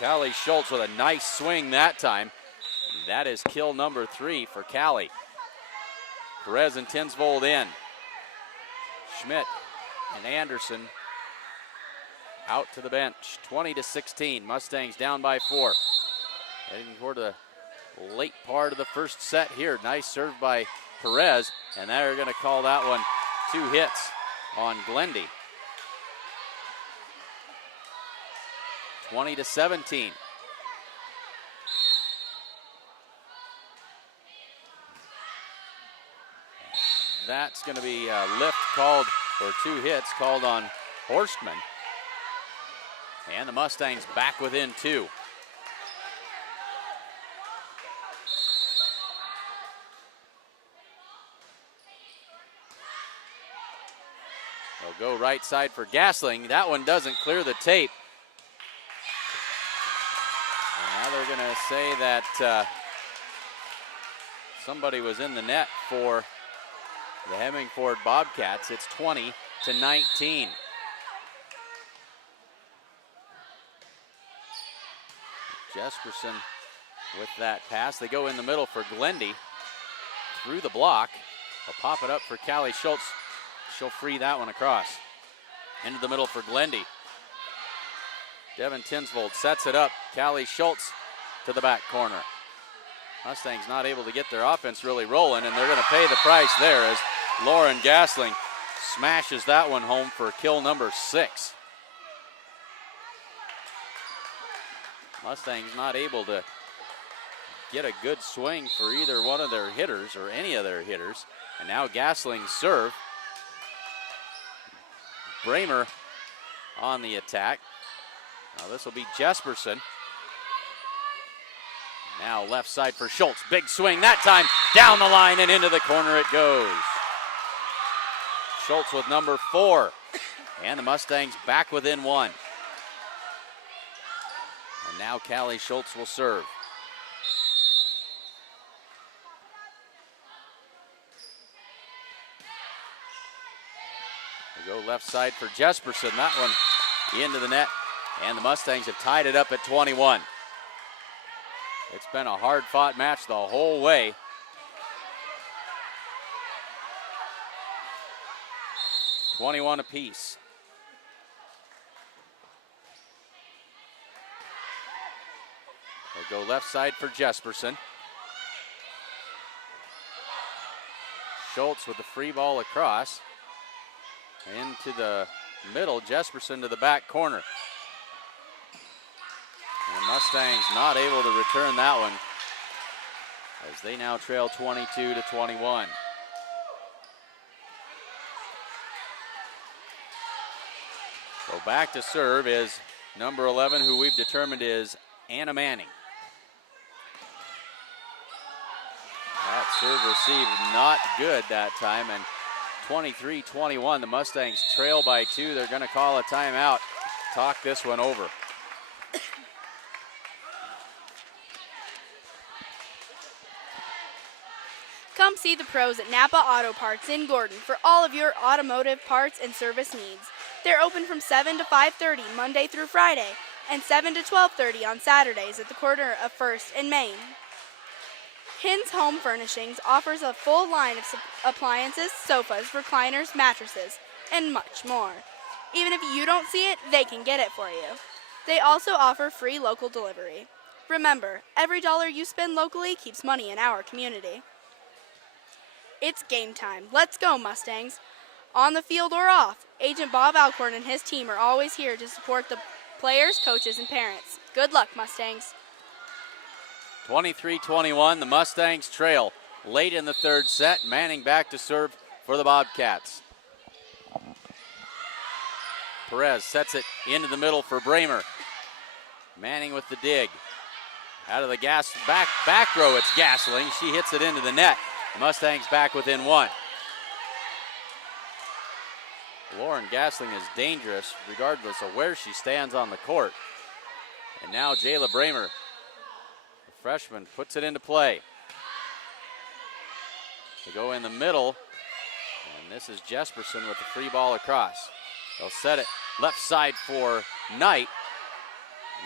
Callie Schultz with a nice swing that time. And that is kill number 3 for Callie. Perez and Tinsvold in. Schmidt and Anderson out to the bench. 20-16. Mustangs down by 4. Heading toward the late part of the first set here. Nice serve by Perez, and they're going to call that one 2 hits on Glendy. 20-17. That's going to be a lift called, or 2 hits called on Horstman. And the Mustangs back within 2. They'll go right side for Gasling. That one doesn't clear the tape. And now they're going to say that somebody was in the net for the Hemingford Bobcats. It's 20-19. Jesperson with that pass. They go in the middle for Glendy. Through the block. They'll pop it up for Callie Schultz. She'll free that one across. Into the middle for Glendy. Devin Tinsvold sets it up. Callie Schultz to the back corner. Mustangs not able to get their offense really rolling, and they're going to pay the price there as Lauren Gasling smashes that one home for kill number 6. Mustangs not able to get a good swing for either one of their hitters or any of their hitters. And now Gasling's serve. Bramer on the attack. Now this will be Jesperson. Now left side for Schultz. Big swing that time. Down the line and into the corner it goes. Schultz with number 4. And the Mustangs back within 1. And now Callie Schultz will serve. They go left side for Jesperson. That one into the net. And the Mustangs have tied it up at 21. It's been a hard-fought match the whole way. $21 apiece. They'll go left side for Jesperson. Schultz with the free ball across. Into the middle, Jesperson to the back corner. And the Mustangs not able to return that one as they now trail 22-21. So back to serve is number 11, who we've determined is Anna Manning. That serve received not good that time, and 23-21, the Mustangs trail by 2. They're going to call a timeout talk this one over. Come see the pros at Napa Auto Parts in Gordon for all of your automotive parts and service needs. They're open from 7 to 5:30 Monday through Friday and 7 to 12:30 on Saturdays at the corner of 1st and Main. Hin's Home Furnishings offers a full line of appliances, sofas, recliners, mattresses, and much more. Even if you don't see it, they can get it for you. They also offer free local delivery. Remember, every dollar you spend locally keeps money in our community. It's game time. Let's go, Mustangs. On the field or off, Agent Bob Alcorn and his team are always here to support the players, coaches, and parents. Good luck, Mustangs. 23-21, the Mustangs trail late in the third set. Manning back to serve for the Bobcats. Perez sets it into the middle for Bramer. Manning with the dig. Out of the back row, it's Gasling. She hits it into the net. Mustangs back within one. Lauren Gasling is dangerous regardless of where she stands on the court. And now Jayla Bramer, the freshman, puts it into play. They go in the middle, and this is Jesperson with the free ball across. They'll set it left side for Knight.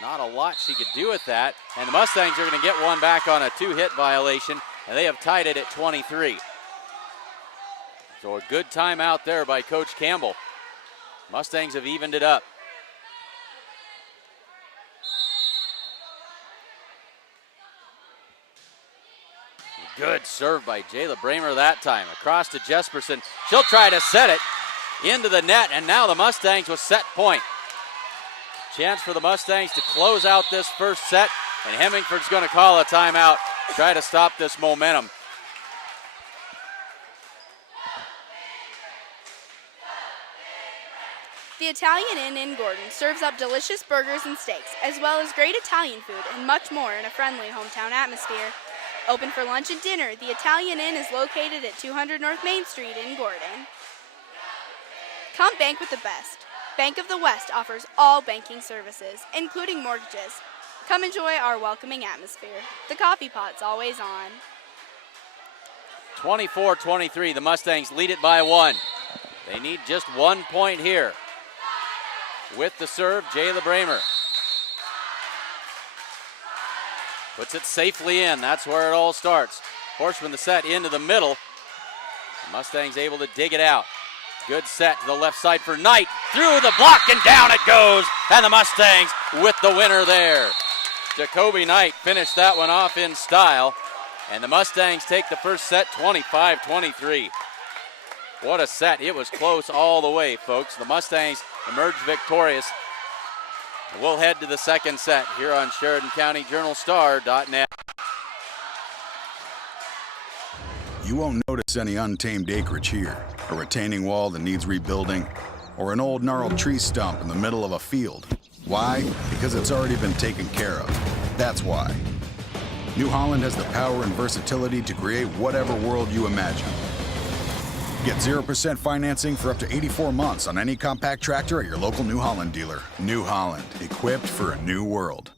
Not a lot she could do with that, and the Mustangs are going to get one back on a two-hit violation, and they have tied it at 23. So a good timeout there by Coach Campbell. Mustangs have evened it up. Good serve by Jayla Bramer that time. Across to Jesperson. She'll try to set it into the net, and now the Mustangs with set point. Chance for the Mustangs to close out this first set, and Hemingford's going to call a timeout, try to stop this momentum. The Italian Inn in Gordon serves up delicious burgers and steaks, as well as great Italian food and much more in a friendly hometown atmosphere. Open for lunch and dinner, the Italian Inn is located at 200 North Main Street in Gordon. Come bank with the best. Bank of the West offers all banking services, including mortgages. Come enjoy our welcoming atmosphere. The coffee pot's always on. 24-23, the Mustangs lead it by one. They need just 1 point here. With the serve, Jayla Bramer. Puts it safely in. That's where it all starts. Horseman the set into the middle. The Mustangs able to dig it out. Good set to the left side for Knight. Through the block and down it goes. And the Mustangs with the winner there. Jacoby Knight finished that one off in style. And the Mustangs take the first set 25-23. What a set. It was close all the way, folks. The Mustangs emerged victorious. We'll head to the second set here on SheridanCountyJournalStar.net. You won't notice any untamed acreage here, a retaining wall that needs rebuilding, or an old gnarled tree stump in the middle of a field. Why? Because it's already been taken care of. That's why. New Holland has the power and versatility to create whatever world you imagine. Get 0% financing for up to 84 months on any compact tractor at your local New Holland dealer. New Holland, equipped for a new world.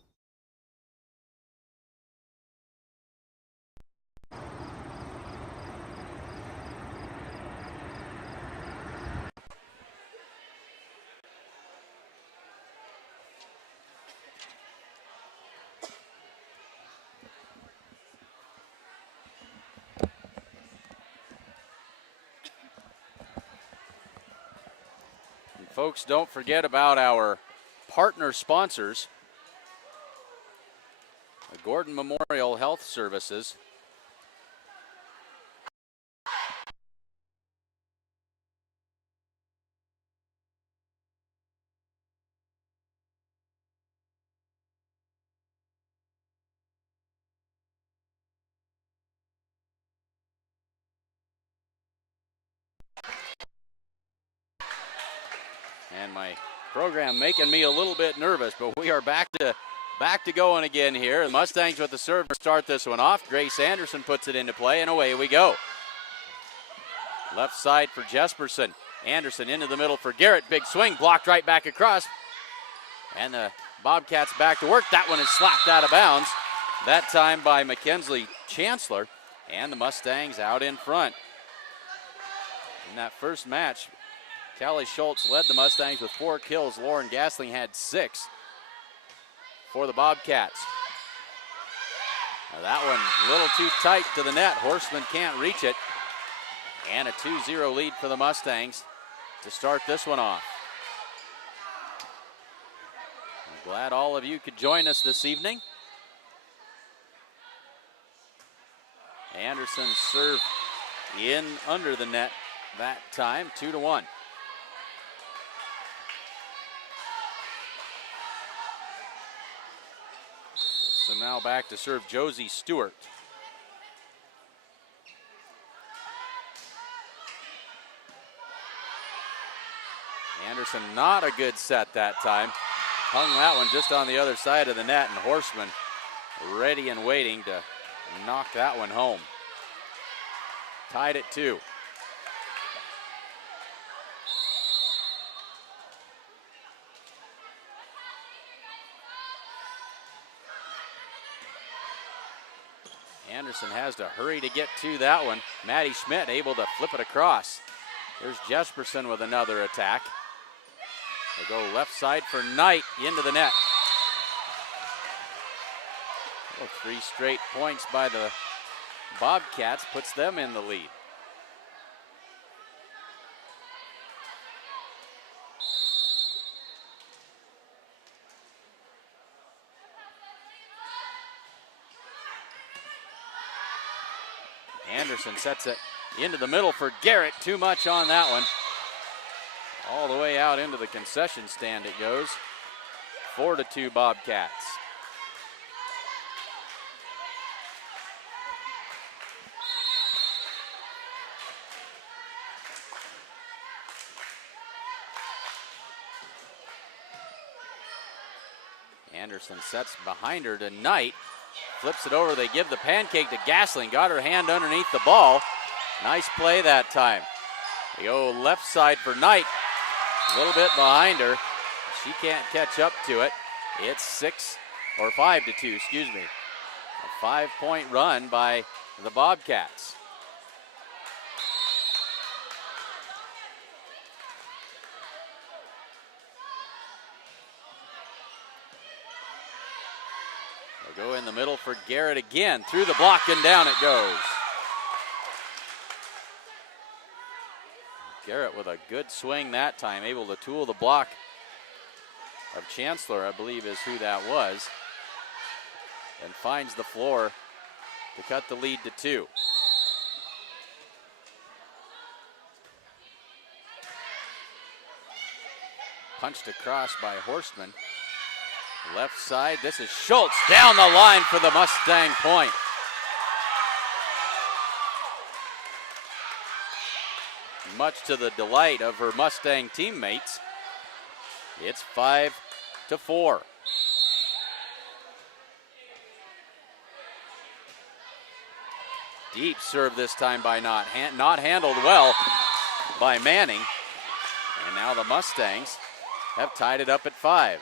Folks, don't forget about our partner sponsors, the Gordon Memorial Health Services. And my program making me a little bit nervous, but we are back to going again here. The Mustangs with the serve to start this one off. Grace Anderson puts it into play, and away we go. Left side for Jesperson. Anderson into the middle for Garrett. Big swing, blocked right back across. And the Bobcats back to work. That one is slapped out of bounds. That time by Mackenzie Chancellor. And the Mustangs out in front. In that first match, Callie Schultz led the Mustangs with 4 kills. Lauren Gasling had 6 for the Bobcats. Now that one a little too tight to the net. Horseman can't reach it. And a 2-0 lead for the Mustangs to start this one off. I'm glad all of you could join us this evening. Anderson's serve in under the net that time, 2-1. So now back to serve Josie Stewart. Anderson, not a good set that time. Hung that one just on the other side of the net, and Horseman ready and waiting to knock that one home. Tied at 2. Anderson has to hurry to get to that one. Maddie Schmidt able to flip it across. There's Jesperson with another attack. They go left side for Knight into the net. Well, 3 straight points by the Bobcats puts them in the lead. Anderson sets it into the middle for Garrett. Too much on that one. All the way out into the concession stand it goes. 4-2 Bobcats. Anderson sets behind her to Knight. Flips it over. They give the pancake to Gasling. Got her hand underneath the ball. Nice play that time. They go left side for Knight. A little bit behind her. She can't catch up to it. It's 5-2, excuse me. A 5-point run by the Bobcats. They'll go in the middle for Garrett again. Through the block and down it goes. Garrett with a good swing that time, able to tool the block of Chancellor, I believe is who that was, and finds the floor to cut the lead to 2. Punched across by Horstman. Left side, this is Schultz down the line for the Mustang point. Much to the delight of her Mustang teammates. It's 5-4. Deep serve this time by not handled well by Manning. And now the Mustangs have tied it up at 5.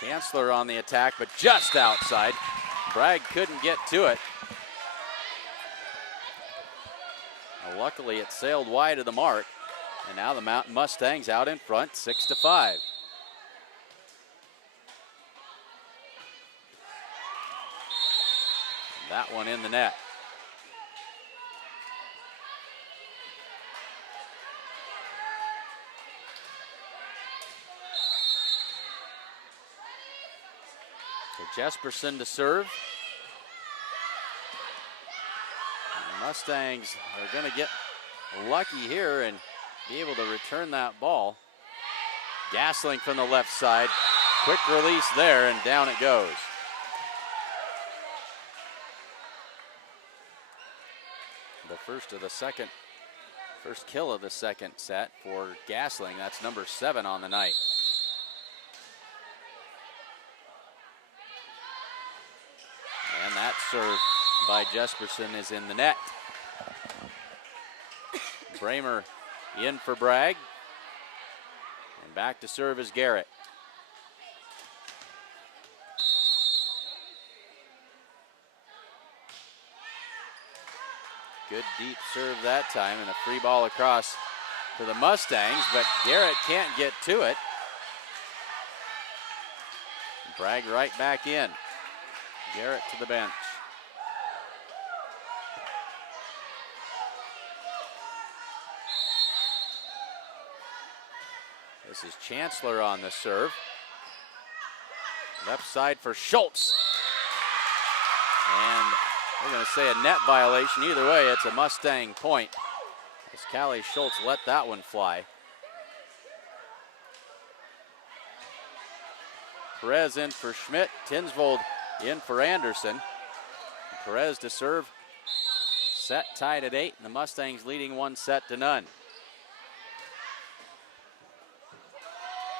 Chancellor on the attack, but just outside. Bragg couldn't get to it. Well, luckily, it sailed wide of the mark. And now the Mountain Mustangs out in front, 6-5. That one in the net. So Jesperson to serve. And the Mustangs are going to get lucky here and be able to return that ball. Gasling from the left side. Quick release there, and down it goes. The first kill of the second set for Gasling. That's number 7 on the night. serve by Jesperson is in the net. Bramer in for Bragg. And back to serve is Garrett. Good deep serve that time, and a free ball across to the Mustangs, but Garrett can't get to it. Bragg right back in. Garrett to the bench. This is Chancellor on the serve. Left side for Schultz. And we're going to say a net violation. Either way, it's a Mustang point, as Callie Schultz let that one fly. Perez in for Schmidt. Tinsvold in for Anderson. Perez to serve. Set tied at 8, and the Mustangs leading 1-0.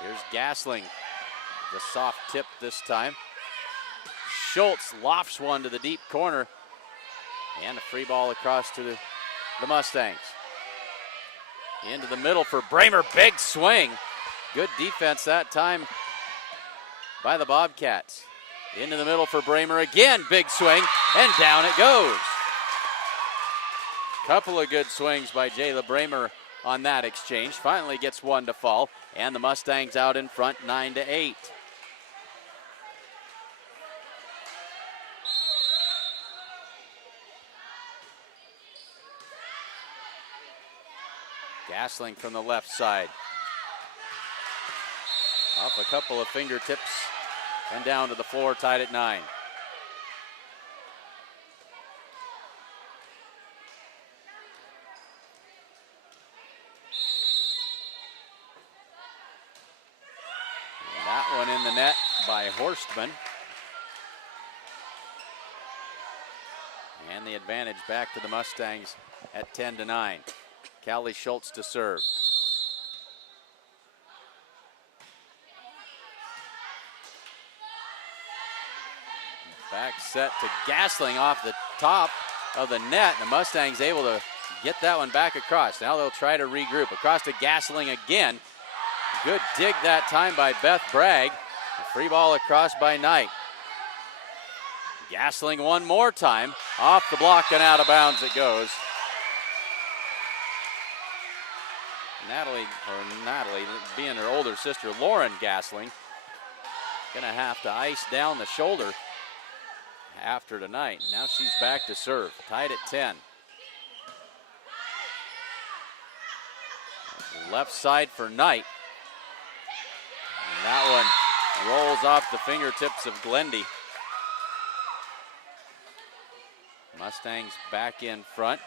Here's Gasling. The soft tip this time. Schultz lofts one to the deep corner. And a free ball across to the Mustangs. Into the middle for Bramer. Big swing. Good defense that time by the Bobcats. Into the middle for Bramer again. Big swing. And down it goes. Couple of good swings by Jayla Bramer on that exchange. Finally gets one to fall. And the Mustangs out in front 9-8. Gasling from the left side. Off a couple of fingertips and down to the floor, tied at 9. And that one in the net by Horstman. And the advantage back to the Mustangs at 10-9. Callie Schultz to serve. Back set to Gasling off the top of the net. The Mustangs able to get that one back across. Now they'll try to regroup. Across to Gasling again. Good dig that time by Beth Bragg. A free ball across by Knight. Gasling one more time. Off the block and out of bounds it goes. Natalie, being her older sister, Lauren Gasling, gonna have to ice down the shoulder after tonight. Now she's back to serve, tied at 10. Left side for Knight. And that one rolls off the fingertips of Glendy. Mustangs back in front.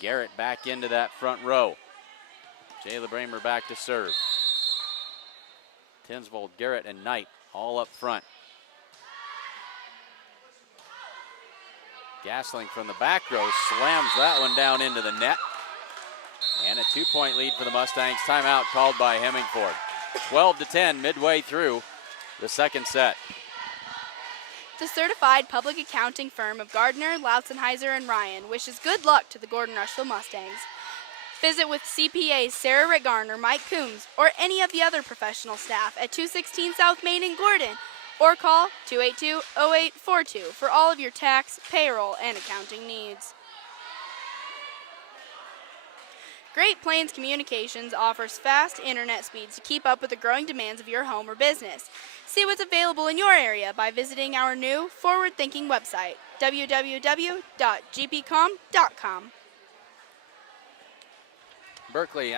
Garrett back into that front row. Jayla Bramer back to serve. Tinsvold, Garrett, and Knight all up front. Gasling from the back row slams that one down into the net. And a 2-point lead for the Mustangs. Timeout called by Hemingford. 12-10 midway through the second set. The certified public accounting firm of Gardner, Lautzenheiser, and Ryan wishes good luck to the Gordon-Rushville Mustangs. Visit with CPAs Sarah Rick Garner, Mike Coombs, or any of the other professional staff at 216 South Main in Gordon, or call 282-0842 for all of your tax, payroll, and accounting needs. Great Plains Communications offers fast internet speeds to keep up with the growing demands of your home or business. See what's available in your area by visiting our new forward-thinking website, www.gpcom.com. Berkeley,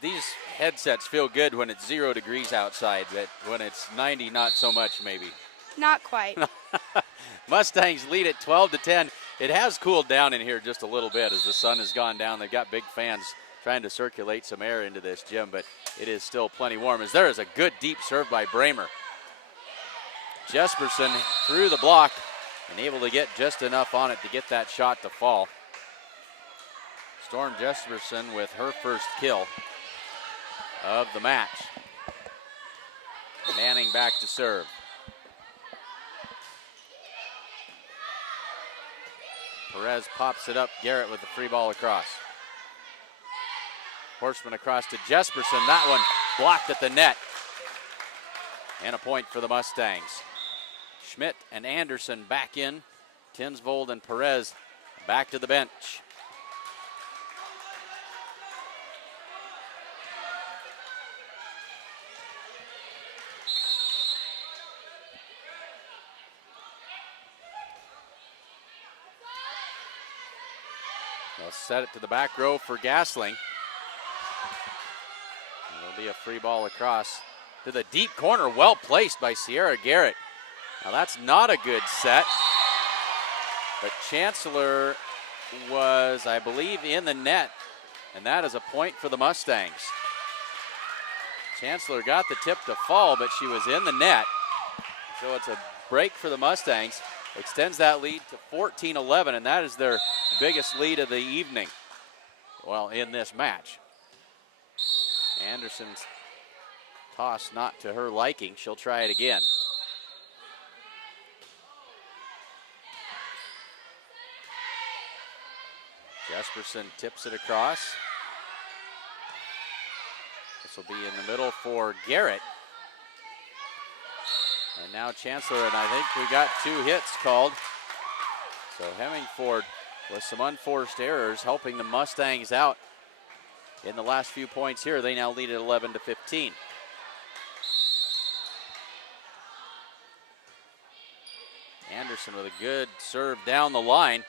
these headsets feel good when it's 0 degrees outside, but when it's 90, not so much maybe. Not quite. Mustangs lead at 12-10. It has cooled down in here just a little bit as the sun has gone down. They've got big fans trying to circulate some air into this gym, but it is still plenty warm as there is a good deep serve by Bramer. Jesperson through the block and able to get just enough on it to get that shot to fall. Storm Jesperson with her first kill of the match. Manning back to serve. Perez pops it up. Garrett with the free ball across. Horseman across to Jesperson. That one blocked at the net. And a point for the Mustangs. Schmidt and Anderson back in. Tinsvold and Perez back to the bench. They'll set it to the back row for Gasling. There'll be a free ball across to the deep corner, well placed by Sierra Garrett. Now that's not a good set, but Chancellor was, I believe, in the net, and that is a point for the Mustangs. Chancellor got the tip to fall, but she was in the net, so it's a break for the Mustangs. Extends that lead to 14-11, and that is their biggest lead of the evening, well, in this match. Anderson's toss not to her liking. She'll try it again. Jesperson tips it across. This will be in the middle for Garrett. And now Chancellor, and I think we got 2 hits called. So Hemingford with some unforced errors helping the Mustangs out in the last few points here. They now lead at 11-15. Anderson with a good serve down the line.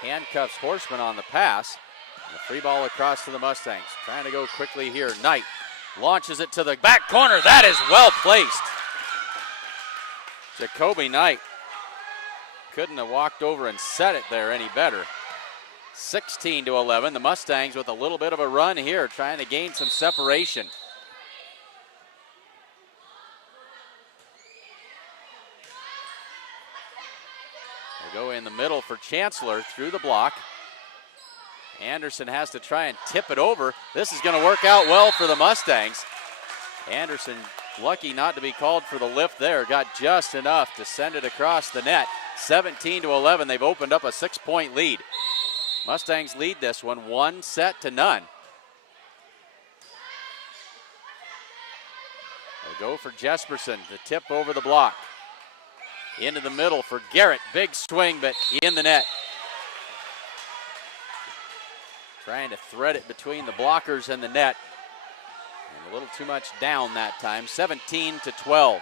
Handcuffs Horseman on the pass. And the free ball across to the Mustangs. Trying to go quickly here. Knight launches it to the back corner. That is well placed. Jacoby Knight couldn't have walked over and set it there any better. 16-11. The Mustangs with a little bit of a run here, trying to gain some separation. They go in the middle for Chancellor through the block. Anderson has to try and tip it over. This is going to work out well for the Mustangs. Anderson lucky not to be called for the lift there. Got just enough to send it across the net. 17-11. They've opened up a 6-point lead. Mustangs lead this one 1-0. They go for Jesperson. The tip over the block. Into the middle for Garrett. Big swing, but in the net. Trying to thread it between the blockers and the net. And a little too much down that time. 17-12.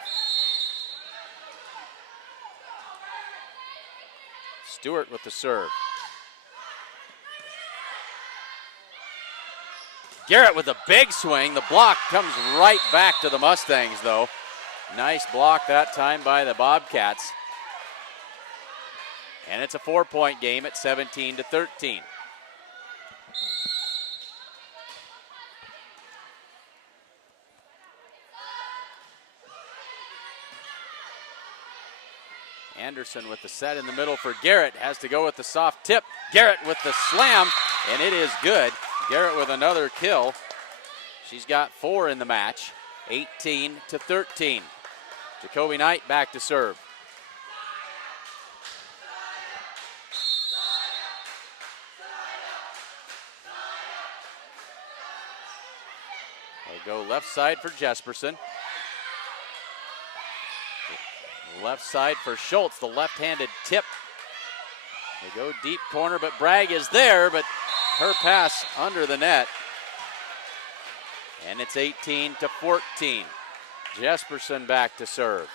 Stewart with the serve. Garrett with a big swing. The block comes right back to the Mustangs, though. Nice block that time by the Bobcats. And it's a 4-point game at 17-13. Anderson with the set in the middle for Garrett. Has to go with the soft tip. Garrett with the slam, and it is good. Garrett with another kill. She's got 4 in the match. 18-13. Jacoby Knight back to serve. They go left side for Jesperson. Left side for Schultz, the left-handed tip. They go deep corner, but Bragg is there, but her pass under the net. And it's 18-14. Jesperson back to serve.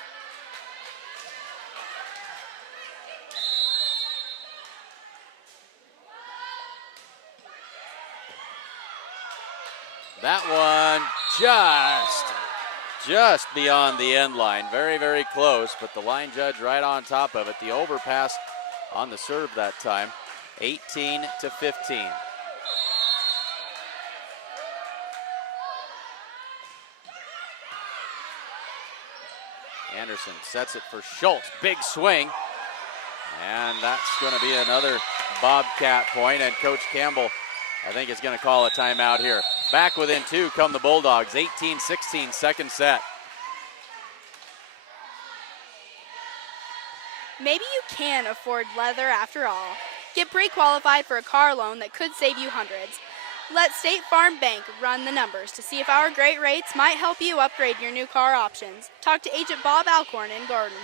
That one just beyond the end line. Very, very close, but the line judge right on top of it. The overpass on the serve that time. 18-15. Anderson sets it for Schultz. Big swing. And that's going to be another Bobcat point. And Coach Campbell, I think, is going to call a timeout here. Back within 2 come the Bulldogs. 18-16, second set. Maybe you can afford leather after all. Get pre-qualified for a car loan that could save you hundreds. Let State Farm Bank run the numbers to see if our great rates might help you upgrade your new car options. Talk to Agent Bob Alcorn in Gordon.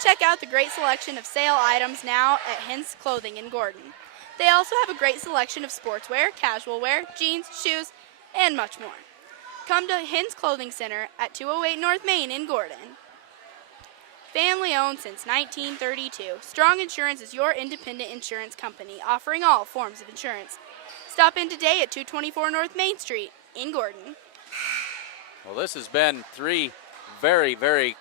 Check out the great selection of sale items now at Hintz Clothing in Gordon. They also have a great selection of sportswear, casual wear, jeans, shoes, and much more. Come to Hintz Clothing Center at 208 North Main in Gordon. Family owned since 1932, Strong Insurance is your independent insurance company offering all forms of insurance. Stop in today at 224 North Main Street in Gordon. Well, this has been three very, very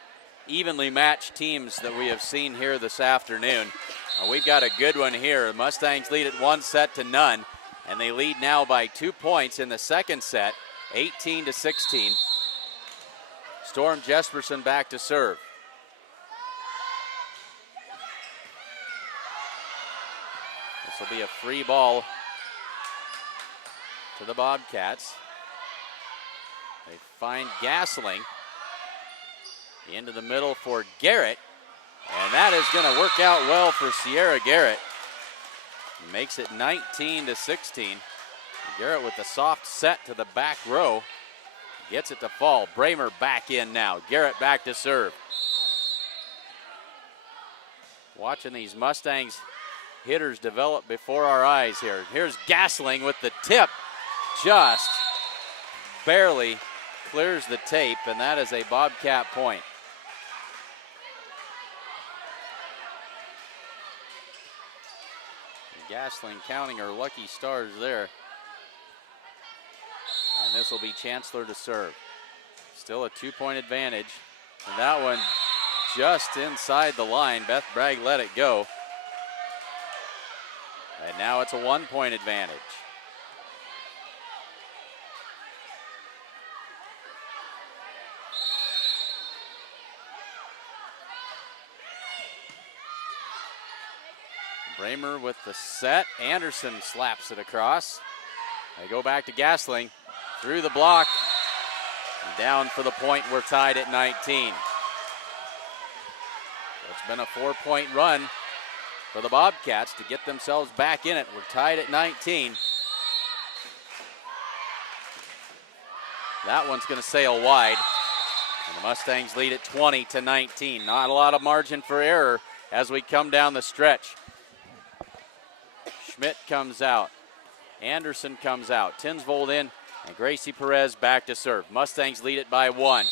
evenly matched teams that we have seen here this afternoon. We've got a good one here. The Mustangs lead at 1-0, and they lead now by 2 points in the second set, 18-16. Storm Jesperson back to serve. This will be a free ball to the Bobcats. They find Gasling into the middle for Garrett, and that is going to work out well for Sierra Garrett. Makes it 19-16. Garrett with the soft set to the back row. Gets it to fall. Bramer back in now. Garrett back to serve. Watching these Mustangs hitters develop before our eyes here. Here's Gasling with the tip. Just barely clears the tape, and that is a Bobcat point. Gasling counting her lucky stars there. And this will be Chancellor to serve. Still a 2-point advantage. And that one just inside the line. Beth Bragg let it go. And now it's a 1-point advantage. Bramer with the set. Anderson slaps it across. They go back to Gasling. Through the block. And down for the point. We're tied at 19. It's been a 4-point run for the Bobcats to get themselves back in it. We're tied at 19. That one's going to sail wide. And the Mustangs lead at 20-19. Not a lot of margin for error as we come down the stretch. Schmidt comes out. Anderson comes out. Tinsvold in. And Gracie Perez back to serve. Mustangs lead it by 1.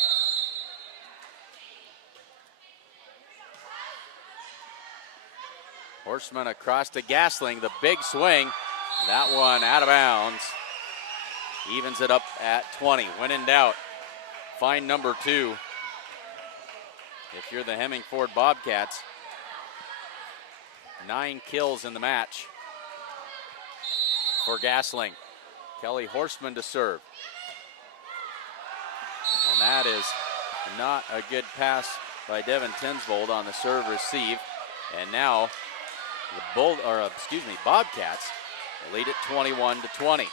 Horseman across to Gasling. The big swing. That one out of bounds. Evens it up at 20. When in doubt, find number 2. If you're the Hemingford Bobcats. 9 kills in the match for Gasling. Kelly Horseman to serve. And that is not a good pass by Devin Tinsvold on the serve receive. And now the Bobcats lead it 21-20.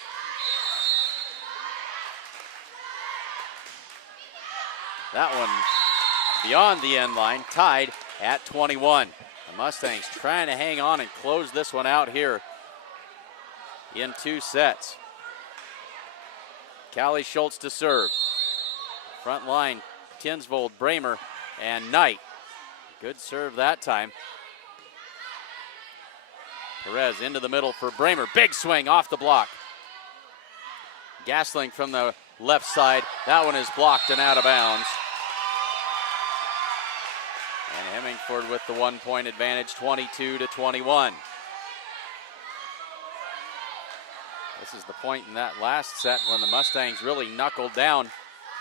That one beyond the end line, tied at 21. The Mustangs trying to hang on and close this one out here in 2 sets. Callie Schultz to serve. Front line, Tinsvold, Bramer, and Knight. Good serve that time. Perez into the middle for Bramer. Big swing off the block. Gasling from the left side. That one is blocked and out of bounds. And Hemingford with the 1-point advantage, 22-21. This is the point in that last set when the Mustangs really knuckled down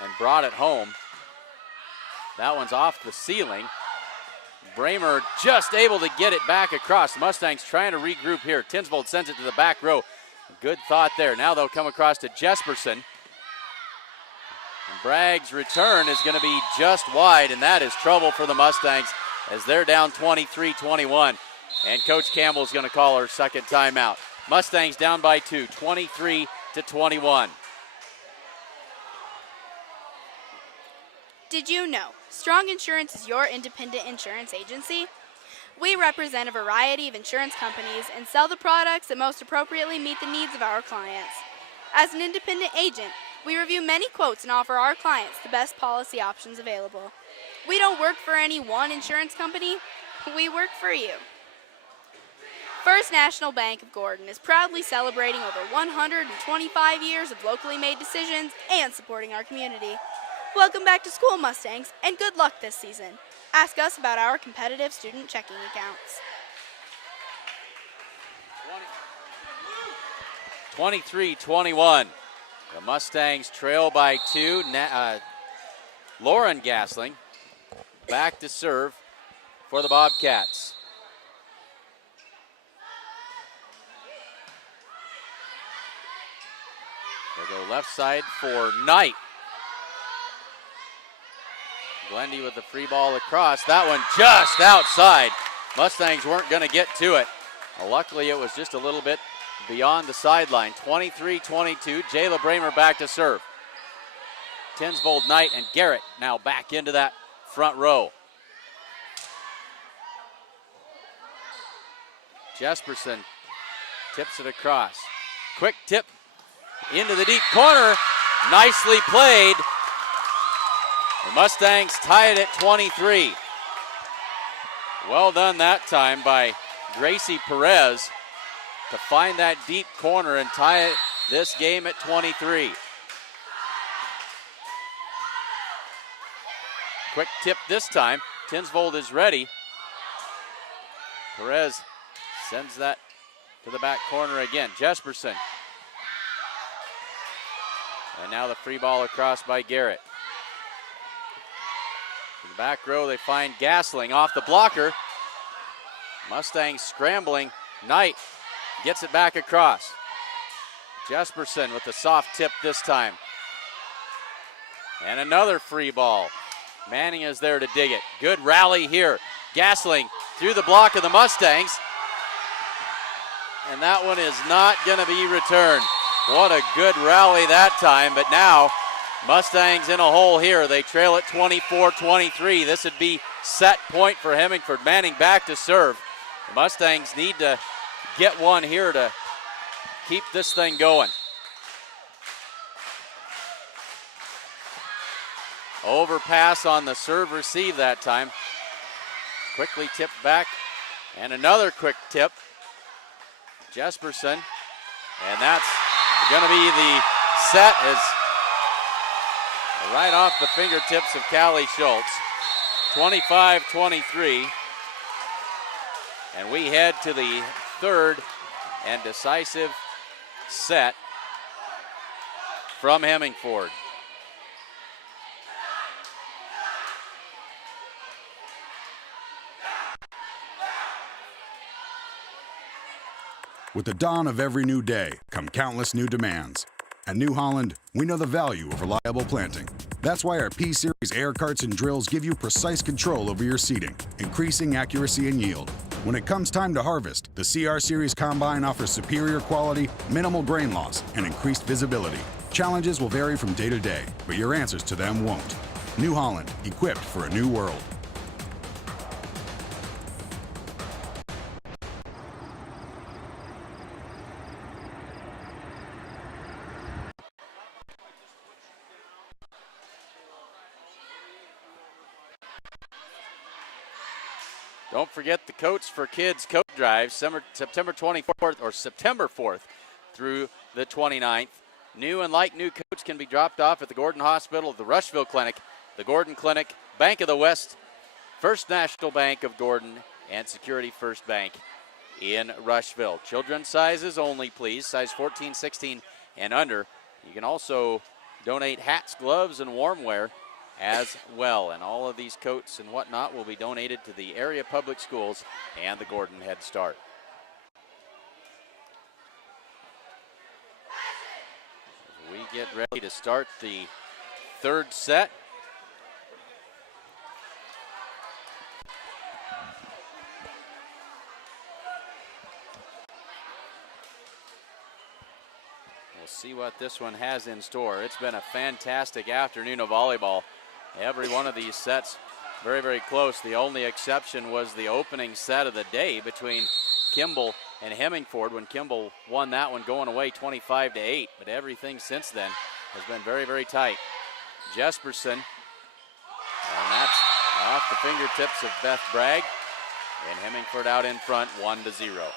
and brought it home. That one's off the ceiling. Bramer just able to get it back across. The Mustangs trying to regroup here. Tinsvold sends it to the back row. Good thought there. Now they'll come across to Jesperson. And Bragg's return is going to be just wide, and that is trouble for the Mustangs as they're down 23-21. And Coach Campbell's going to call her second timeout. Mustangs down by 2, 23-21. Did you know Strong Insurance is your independent insurance agency? We represent a variety of insurance companies and sell the products that most appropriately meet the needs of our clients. As an independent agent, we review many quotes and offer our clients the best policy options available. We don't work for any one insurance company, we work for you. First National Bank of Gordon is proudly celebrating over 125 years of locally made decisions and supporting our community. Welcome back to school, Mustangs, and good luck this season. Ask us about our competitive student checking accounts. 23-21. The Mustangs trail by 2. Lauren Gasling back to serve for the Bobcats. They go left side for Knight. Glendy with the free ball across. That one just outside. Mustangs weren't going to get to it. Luckily, it was just a little bit beyond the sideline. 23-22. Jayla Bramer back to serve. Tinsvold, Knight, and Garrett now back into that front row. Jesperson tips it across. Quick tip into the deep corner. Nicely played. The Mustangs tie it at 23. Well done that time by Gracie Perez to find that deep corner and tie it this game at 23. Quick tip this time. Tinsvold is ready. Perez sends that to the back corner again. Jesperson. And now the free ball across by Garrett. In the back row, they find Gasling off the blocker. Mustangs scrambling. Knight gets it back across. Jesperson with the soft tip this time. And another free ball. Manning is there to dig it. Good rally here. Gasling through the block of the Mustangs. And that one is not going to be returned. What a good rally that time, but now Mustangs in a hole here. They trail at 24-23. This would be set point for Hemingford. Manning back to serve. The Mustangs need to get one here to keep this thing going. Overpass on the serve receive that time. Quickly tipped back, and another quick tip. Jesperson, and that's going to be the set as right off the fingertips of Callie Schultz. 25-23. And we head to the third and decisive set from Hemingford. With the dawn of every new day come countless new demands. At New Holland, we know the value of reliable planting. That's why our P-Series air carts and drills give you precise control over your seeding, increasing accuracy and yield. When it comes time to harvest, the CR Series Combine offers superior quality, minimal grain loss, and increased visibility. Challenges will vary from day to day, but your answers to them won't. New Holland, equipped for a new world. Don't forget the Coats for Kids coat drive, September 24th or September 4th through the 29th. New and like new coats can be dropped off at the Gordon Hospital, the Rushville Clinic, the Gordon Clinic, Bank of the West, First National Bank of Gordon, and Security First Bank in Rushville. Children's sizes only, please, size 14, 16, and under. You can also donate hats, gloves, and warm wear as well. And all of these coats and whatnot will be donated to the area public schools and the Gordon Head Start. As we get ready to start the third set. We'll see what this one has in store. It's been a fantastic afternoon of volleyball. Every one of these sets very, very close. The only exception was the opening set of the day between Kimball and Hemingford when Kimball won that one going away 25-8. But everything since then has been very, very tight. Jesperson, and that's off the fingertips of Beth Bragg. And Hemingford out in front, 1-0.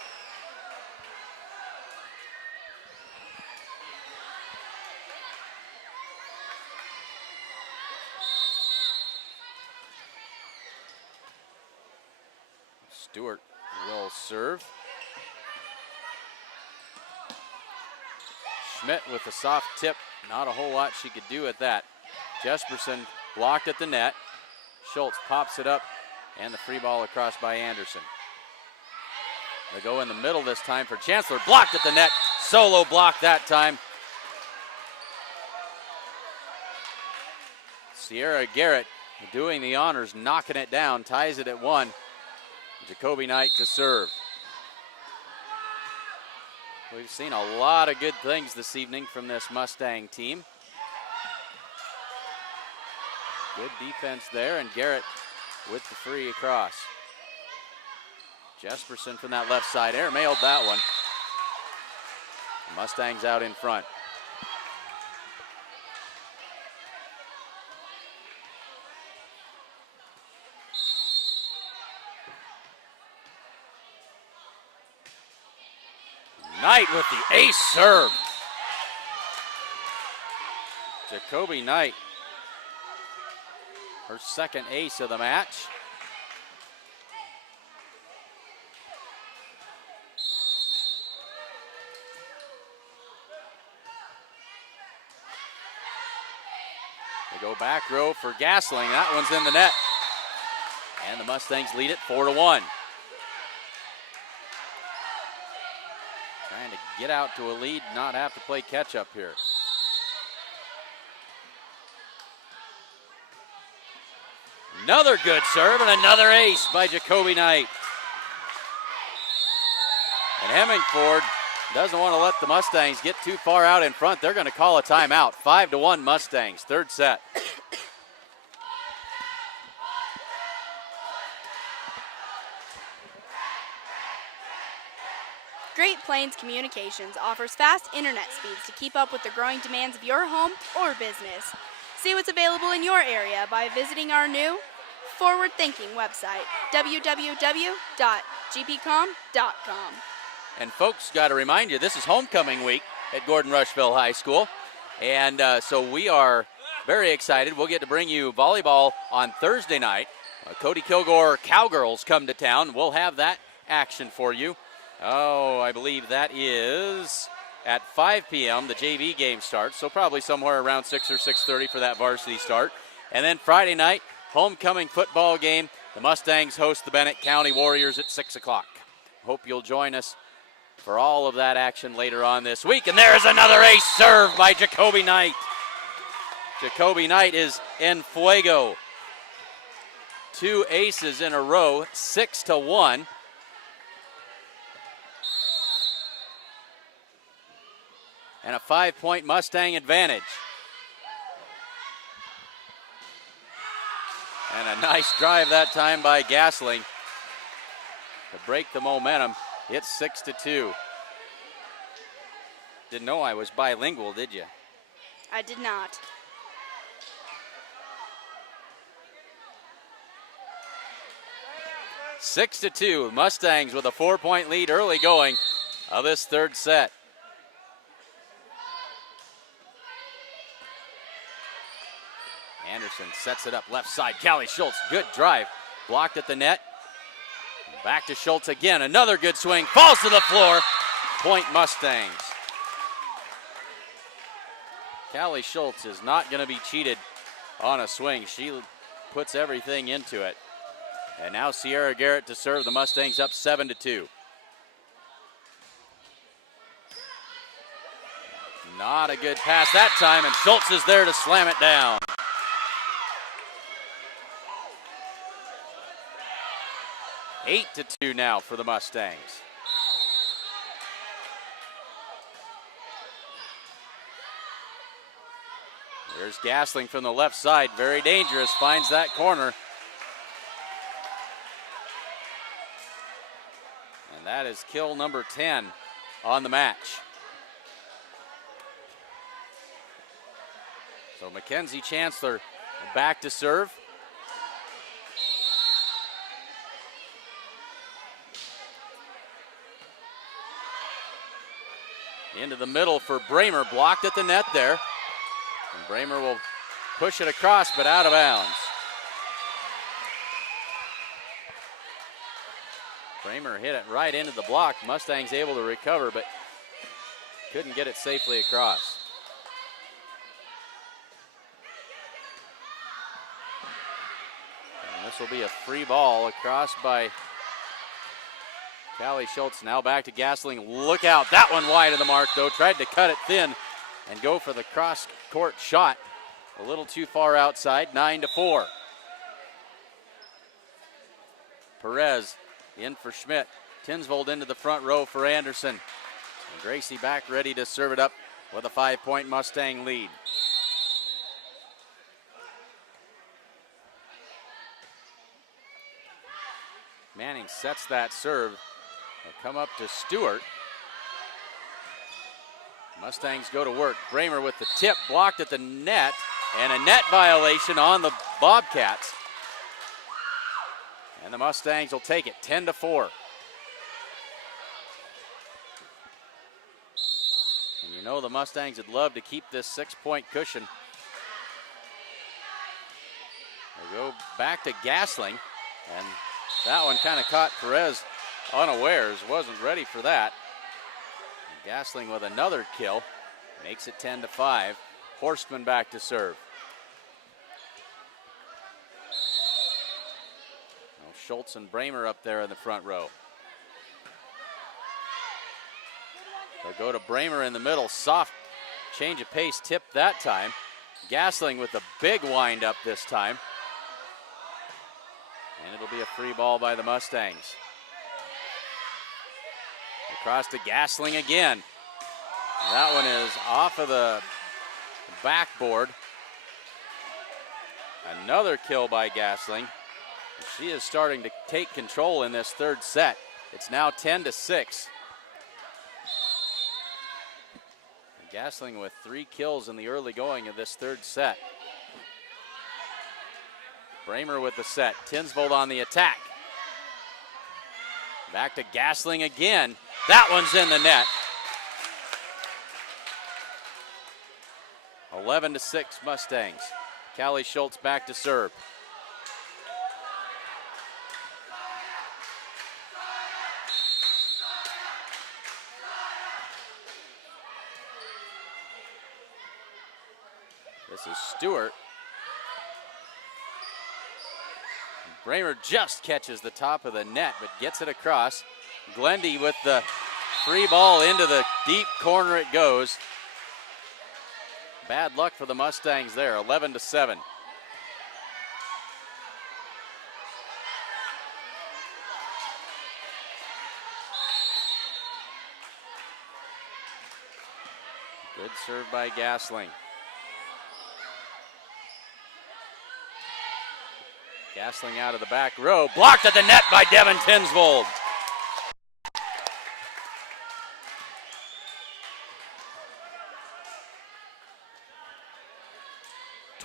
Stewart will serve. Schmidt with a soft tip. Not a whole lot she could do with that. Jesperson blocked at the net. Schultz pops it up, and the free ball across by Anderson. They go in the middle this time for Chancellor. Blocked at the net. Solo block that time. Sierra Garrett doing the honors, knocking it down, ties it at 1. Jacoby Knight to serve. We've seen a lot of good things this evening from this Mustang team. Good defense there, and Garrett with the free across. Jesperson from that left side, airmailed that one. The Mustangs out in front. Knight with the ace serve. Jacoby Knight, her second ace of the match. They go back row for Gasling. That one's in the net. And the Mustangs lead it 4-1. Trying to get out to a lead, not have to play catch up here. Another good serve and another ace by Jacoby Knight. And Hemingford doesn't want to let the Mustangs get too far out in front. They're going to call a timeout. 5-1 Mustangs, third set. Great Plains Communications offers fast internet speeds to keep up with the growing demands of your home or business. See what's available in your area by visiting our new forward-thinking website, www.gpcom.com. And folks, got to remind you, this is homecoming week at Gordon-Rushville High School. And so we are very excited. We'll get to bring you volleyball on Thursday night. Cody Kilgore Cowgirls come to town. We'll have that action for you. Oh, I believe that is at 5 p.m. the JV game starts, so probably somewhere around 6 or 6:30 for that varsity start. And then Friday night, homecoming football game. The Mustangs host the Bennett County Warriors at 6 o'clock. Hope you'll join us for all of that action later on this week. And there's another ace serve by Jacoby Knight. Jacoby Knight is en fuego. 2 aces in a row, 6-1. And a 5-point Mustang advantage. And a nice drive that time by Gasling to break the momentum. It's 6-2. Didn't know I was bilingual, did you? I did not. Six to 2. Mustangs with a 4-point lead early going of this third set. Anderson sets it up left side. Callie Schultz, good drive. Blocked at the net. Back to Schultz again. Another good swing. Falls to the floor. Point Mustangs. Callie Schultz is not going to be cheated on a swing. She puts everything into it. And now Sierra Garrett to serve. The Mustangs up 7-2. Not a good pass that time, and Schultz is there to slam it down. Eight to 2 now for the Mustangs. There's Gasling from the left side, very dangerous, finds that corner. And that is kill number 10 on the match. So Mackenzie Chancellor back to serve. Into the middle for Bramer, blocked at the net there. And Bramer will push it across, but out of bounds. Bramer hit it right into the block. Mustangs able to recover, but couldn't get it safely across. And this will be a free ball across by Callie Schultz. Now back to Gasling. Look out, that one wide of the mark though. Tried to cut it thin and go for the cross court shot. A little too far outside, 9-4. Perez in for Schmidt. Tinsvold into the front row for Anderson. And Gracie back ready to serve it up with a 5-point Mustang lead. Manning sets that serve. They'll come up to Stewart. Mustangs go to work. Bramer with the tip, blocked at the net, and a net violation on the Bobcats. And the Mustangs will take it, 10-4. And you know the Mustangs would love to keep this 6-point cushion. They go back to Gasling, and that one kind of caught Perez unawares, wasn't ready for that. And Gasling with another kill, makes it 10-5. Horstman back to serve. Schultz and Bramer up there in the front row. They'll go to Bramer in the middle. Soft change of pace tip that time. Gasling with the big wind up this time. And it'll be a free ball by the Mustangs. Across to Gasling again. That one is off of the backboard. Another kill by Gasling. She is starting to take control in this third set. It's now 10-6. Gasling with 3 kills in the early going of this third set. Bramer with the set. Tinsvold on the attack. Back to Gasling again. That one's in the net. 11-6 Mustangs. Callie Schultz back to serve. This is Stewart. Bramer just catches the top of the net, but gets it across. Glendy with the free ball into the deep corner it goes. Bad luck for the Mustangs there, 11-7. Good serve by Gasling. Gasling out of the back row, blocked at the net by Devin Tinsvold.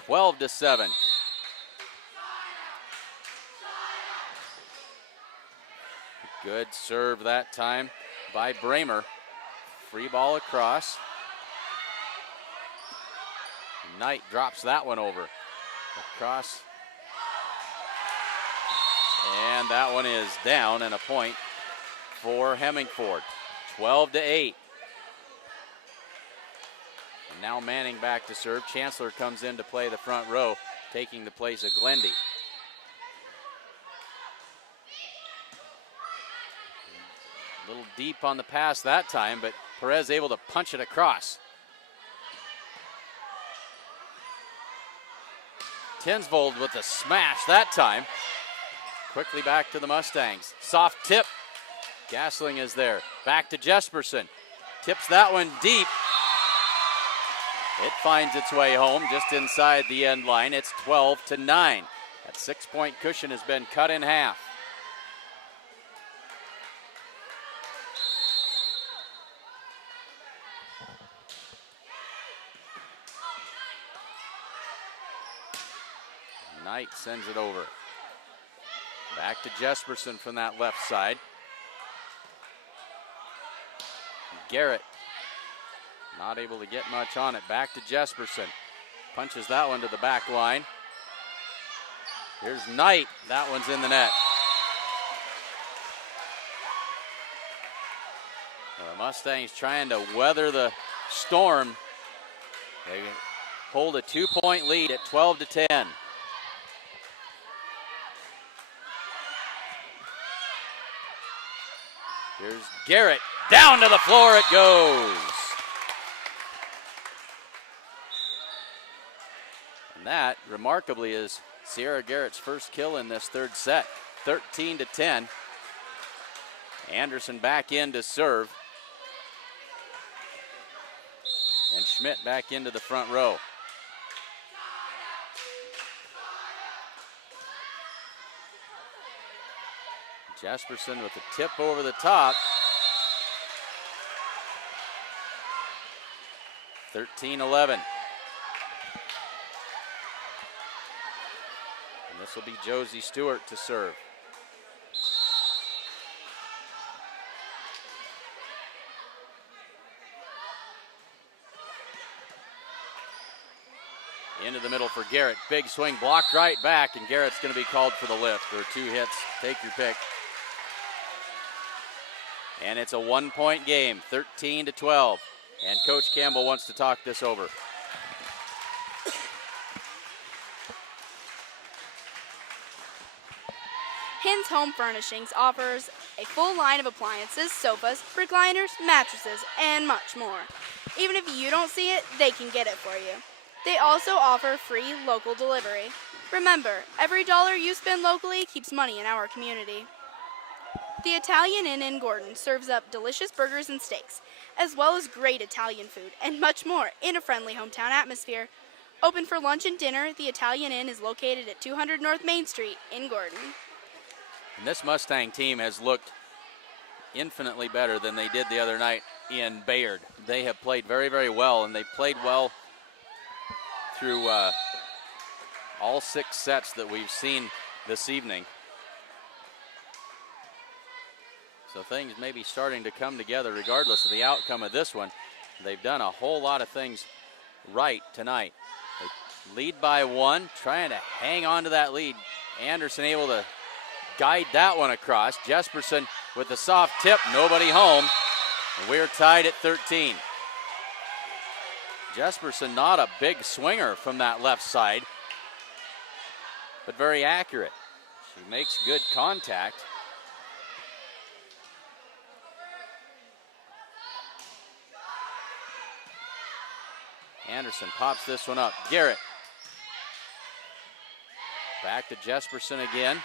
(12-7). Good serve that time by Bramer. Free ball across. Knight drops that one over. Across. And that one is down, and a point for Hemingford. 12-8. And now Manning back to serve. Chancellor comes in to play the front row, taking the place of Glendy. A little deep on the pass that time, but Perez able to punch it across. Tinsvold with the smash that time. Quickly back to the Mustangs. Soft tip. Gasling is there. Back to Jesperson. Tips that one deep. It finds its way home just inside the end line. It's 12-9. That 6-point cushion has been cut in half. Knight sends it over. Back to Jesperson from that left side. Garrett not able to get much on it. Back to Jesperson. Punches that one to the back line. Here's Knight. That one's in the net. The Mustangs trying to weather the storm. They hold a 2-point lead at 12-10. Here's Garrett. Down to the floor it goes. And that, remarkably, is Sierra Garrett's first kill in this third set. 13-10. Anderson back in to serve. And Schmidt back into the front row. Jesperson with the tip over the top. 13-11. And this will be Josie Stewart to serve. Into the middle for Garrett. Big swing, blocked right back, and Garrett's going to be called for the lift. There are 2 hits. Take your pick. And it's a 1-point game, 13-12. And Coach Campbell wants to talk this over. Hin's Home Furnishings offers a full line of appliances, sofas, recliners, mattresses, and much more. Even if you don't see it, they can get it for you. They also offer free local delivery. Remember, every dollar you spend locally keeps money in our community. The Italian Inn in Gordon serves up delicious burgers and steaks, as well as great Italian food and much more in a friendly hometown atmosphere. Open for lunch and dinner, the Italian Inn is located at 200 North Main Street in Gordon. And this Mustang team has looked infinitely better than they did the other night in Bayard. They have played very, very well, and they played well through all 6 sets that we've seen this evening. So things may be starting to come together regardless of the outcome of this one. They've done a whole lot of things right tonight. They lead by 1, trying to hang on to that lead. Anderson able to guide that one across. Jesperson with the soft tip, nobody home. And we're tied at 13. Jesperson not a big swinger from that left side, but very accurate. She makes good contact. Anderson pops this one up. Garrett. Back to Jesperson again.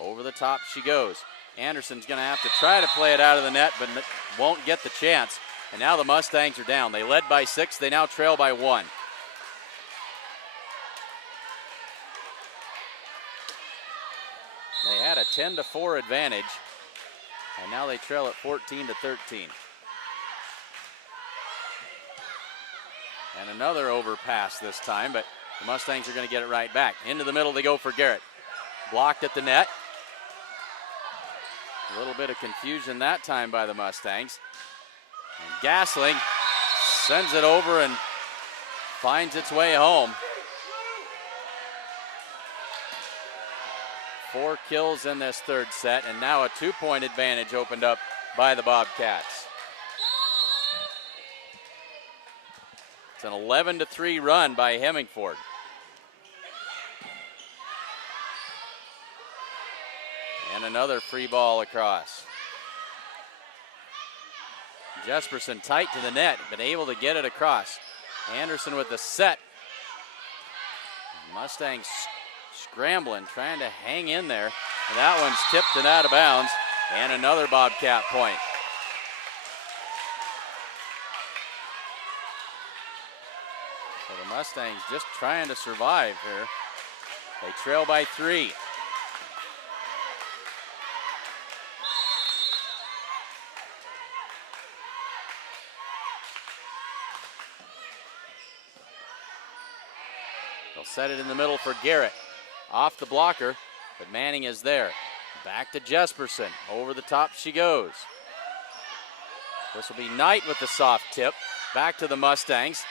Over the top she goes. Anderson's going to have to try to play it out of the net, but won't get the chance. And now the Mustangs are down. They led by 6. They now trail by 1. They had a 10-4 advantage, and now they trail at 14-13. And another overpass this time, but the Mustangs are going to get it right back. Into the middle they go for Garrett. Blocked at the net. A little bit of confusion that time by the Mustangs. And Gasling sends it over and finds its way home. 4 kills in this third set, and now a 2-point advantage opened up by the Bobcats. It's an 11-3 run by Hemingford. And another free ball across. Jesperson tight to the net, but able to get it across. Anderson with the set. Mustangs scrambling, trying to hang in there. And that one's tipped and out of bounds. And another Bobcat point. So the Mustangs just trying to survive here. They trail by 3. They'll set it in the middle for Garrett. off the blocker, but Manning is there. Back to Jesperson. Over the top she goes. This will be Knight with the soft tip. Back to the Mustangs.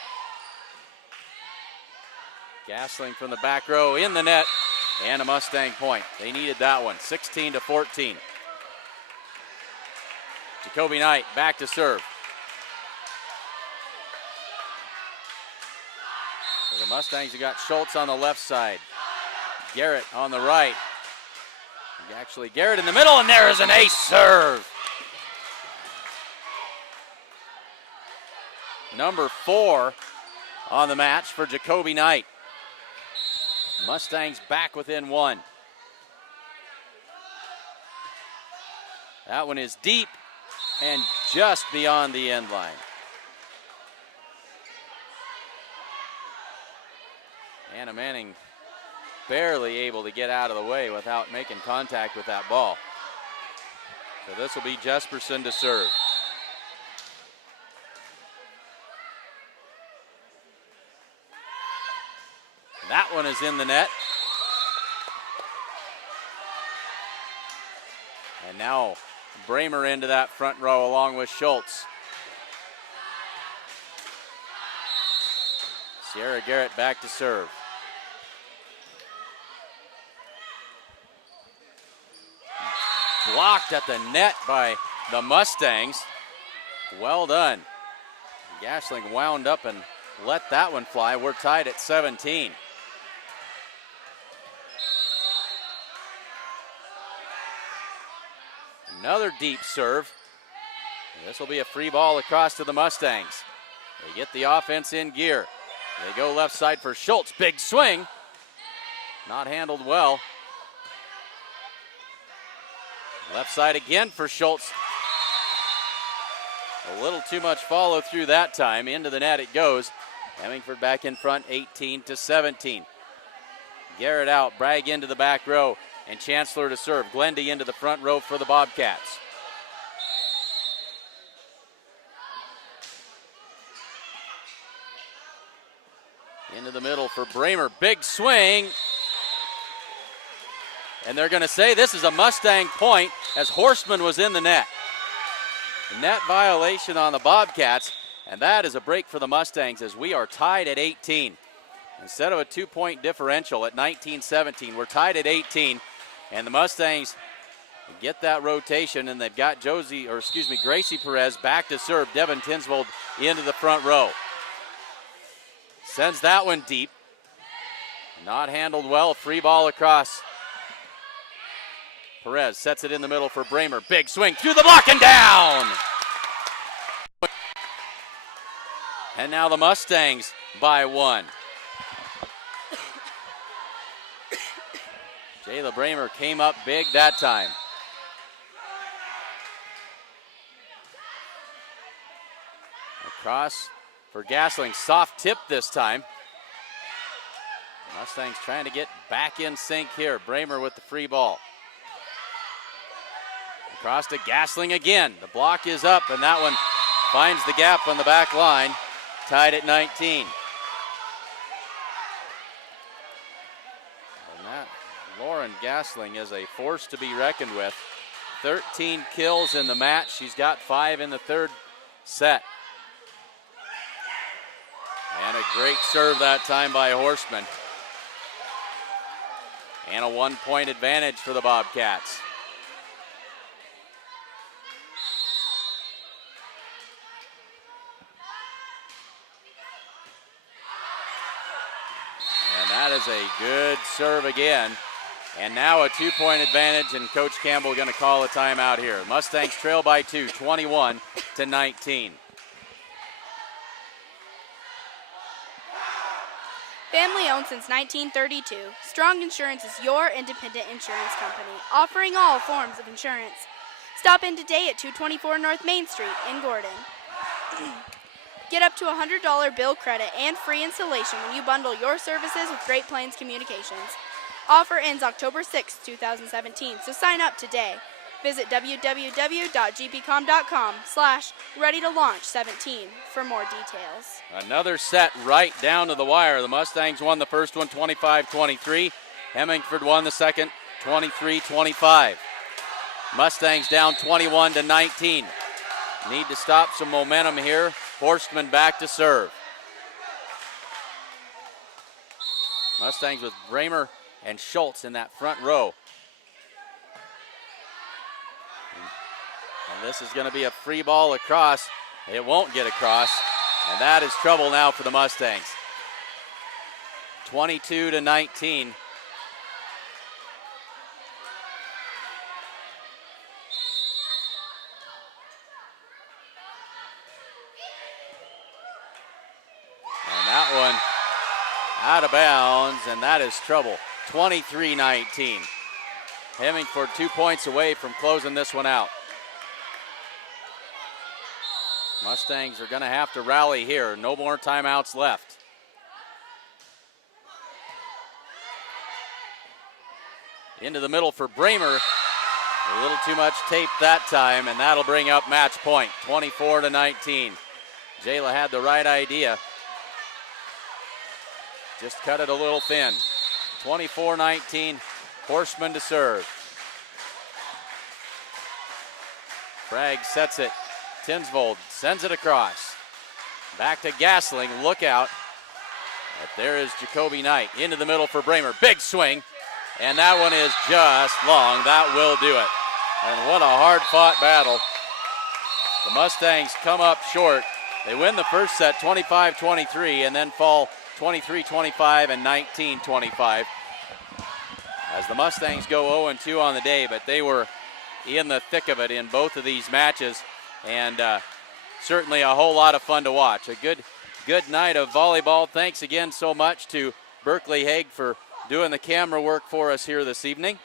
Gasling from the back row in the net, and a Mustang point. They needed that one, 16-14. Jacoby Knight back to serve. So the Mustangs have got Schultz on the left side. Garrett on the right. Actually, Garrett in the middle, and there is an ace serve. Number 4 on the match for Jacoby Knight. Mustangs back within 1. That one is deep and just beyond the end line. Anna Manning barely able to get out of the way without making contact with that ball. So this will be Jesperson to serve. That one is in the net. And now Bramer into that front row along with Schultz. Sierra Garrett back to serve. Blocked at the net by the Mustangs. Well done. Gasling wound up and let that one fly. We're tied at 17. Another deep serve. This will be a free ball across to the Mustangs. They get the offense in gear. They go left side for Schultz. Big swing. Not handled well. Left side again for Schultz. A little too much follow through that time. Into the net it goes. Hemingford back in front, 18-17. Garrett out, Bragg into the back row, and Chancellor to serve. Glendy into the front row for the Bobcats. Into the middle for Bramer. Big swing. And they're going to say this is a Mustang point as Horseman was in the net. Net violation on the Bobcats, and that is a break for the Mustangs as we are tied at 18. Instead of a 2-point differential at 19-17, we're tied at 18, and the Mustangs get that rotation, and they've got Gracie Perez back to serve. Devin Tinsvold into the front row. Sends that one deep. Not handled well, free ball across. Perez sets it in the middle for Bramer. Big swing through the block and down. And now the Mustangs by 1. Jayla Bramer came up big that time. Across for Gasling. Soft tip this time. Mustangs trying to get back in sync here. Bramer with the free ball. Across to Gasling again. The block is up, and that one finds the gap on the back line. Tied at 19. And that Lauren Gasling is a force to be reckoned with. 13 kills in the match. She's got 5 in the third set. And a great serve that time by Horseman. And a 1-point advantage for the Bobcats. That is a good serve again. And now a 2-point advantage, and Coach Campbell going to call a timeout here. Mustangs trail by 2, 21-19. Family owned since 1932, Strong Insurance is your independent insurance company, offering all forms of insurance. Stop in today at 224 North Main Street in Gordon. Get up to $100 bill credit and free installation when you bundle your services with Great Plains Communications. Offer ends October 6, 2017, so sign up today. Visit www.gpcom.com/ready-to-launch17 for more details. Another set right down to the wire. The Mustangs won the first one 25-23. Hemingford won the second, 23-25. Mustangs down 21-19. Need to stop some momentum here. Horstman back to serve. Mustangs with Bramer and Schultz in that front row. And this is going to be a free ball across. It won't get across, and that is trouble now for the Mustangs. 22-19. And that one out of bounds, and that is trouble. 23-19. Hemingford 2 points away from closing this one out. Mustangs are going to have to rally here. No more timeouts left. Into the middle for Bramer. A little too much tape that time, and that'll bring up match point. 24-19. Jayla had the right idea. Just cut it a little thin. 24-19. Horstman to serve. Bragg sets it. Tinsvold sends it across. Back to Gasling. Look out. But there is Jacoby Knight into the middle for Bramer. Big swing. And that one is just long. That will do it. And what a hard-fought battle. The Mustangs come up short. They win the first set 25-23 and then fall 23-25 and 19-25. As the Mustangs go 0-2 on the day, but they were in the thick of it in both of these matches. And certainly a whole lot of fun to watch. A good night of volleyball. Thanks again so much to Berkeley Haig for doing the camera work for us here this evening.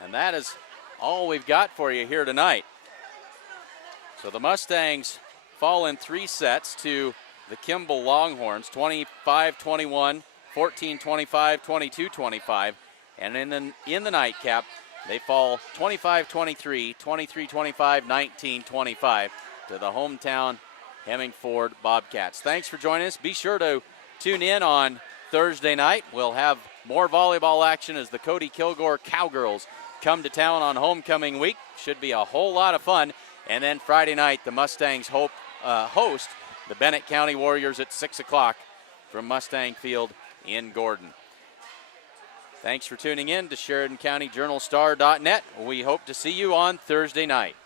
And that is all we've got for you here tonight. So the Mustangs fall in 3 sets to the Kimball Longhorns, 25-21, 14-25, 22-25. And in the nightcap, they fall 25-23, 23-25, 19-25 to the hometown Hemingford Bobcats. Thanks for joining us. Be sure to tune in on Thursday night. We'll have more volleyball action as the Cody Kilgore Cowgirls come to town on homecoming week. Should be a whole lot of fun. And then Friday night, the Mustangs host the Bennett County Warriors at 6 o'clock from Mustang Field in Gordon. Thanks for tuning in to SheridanCountyJournalStar.net. We hope to see you on Thursday night.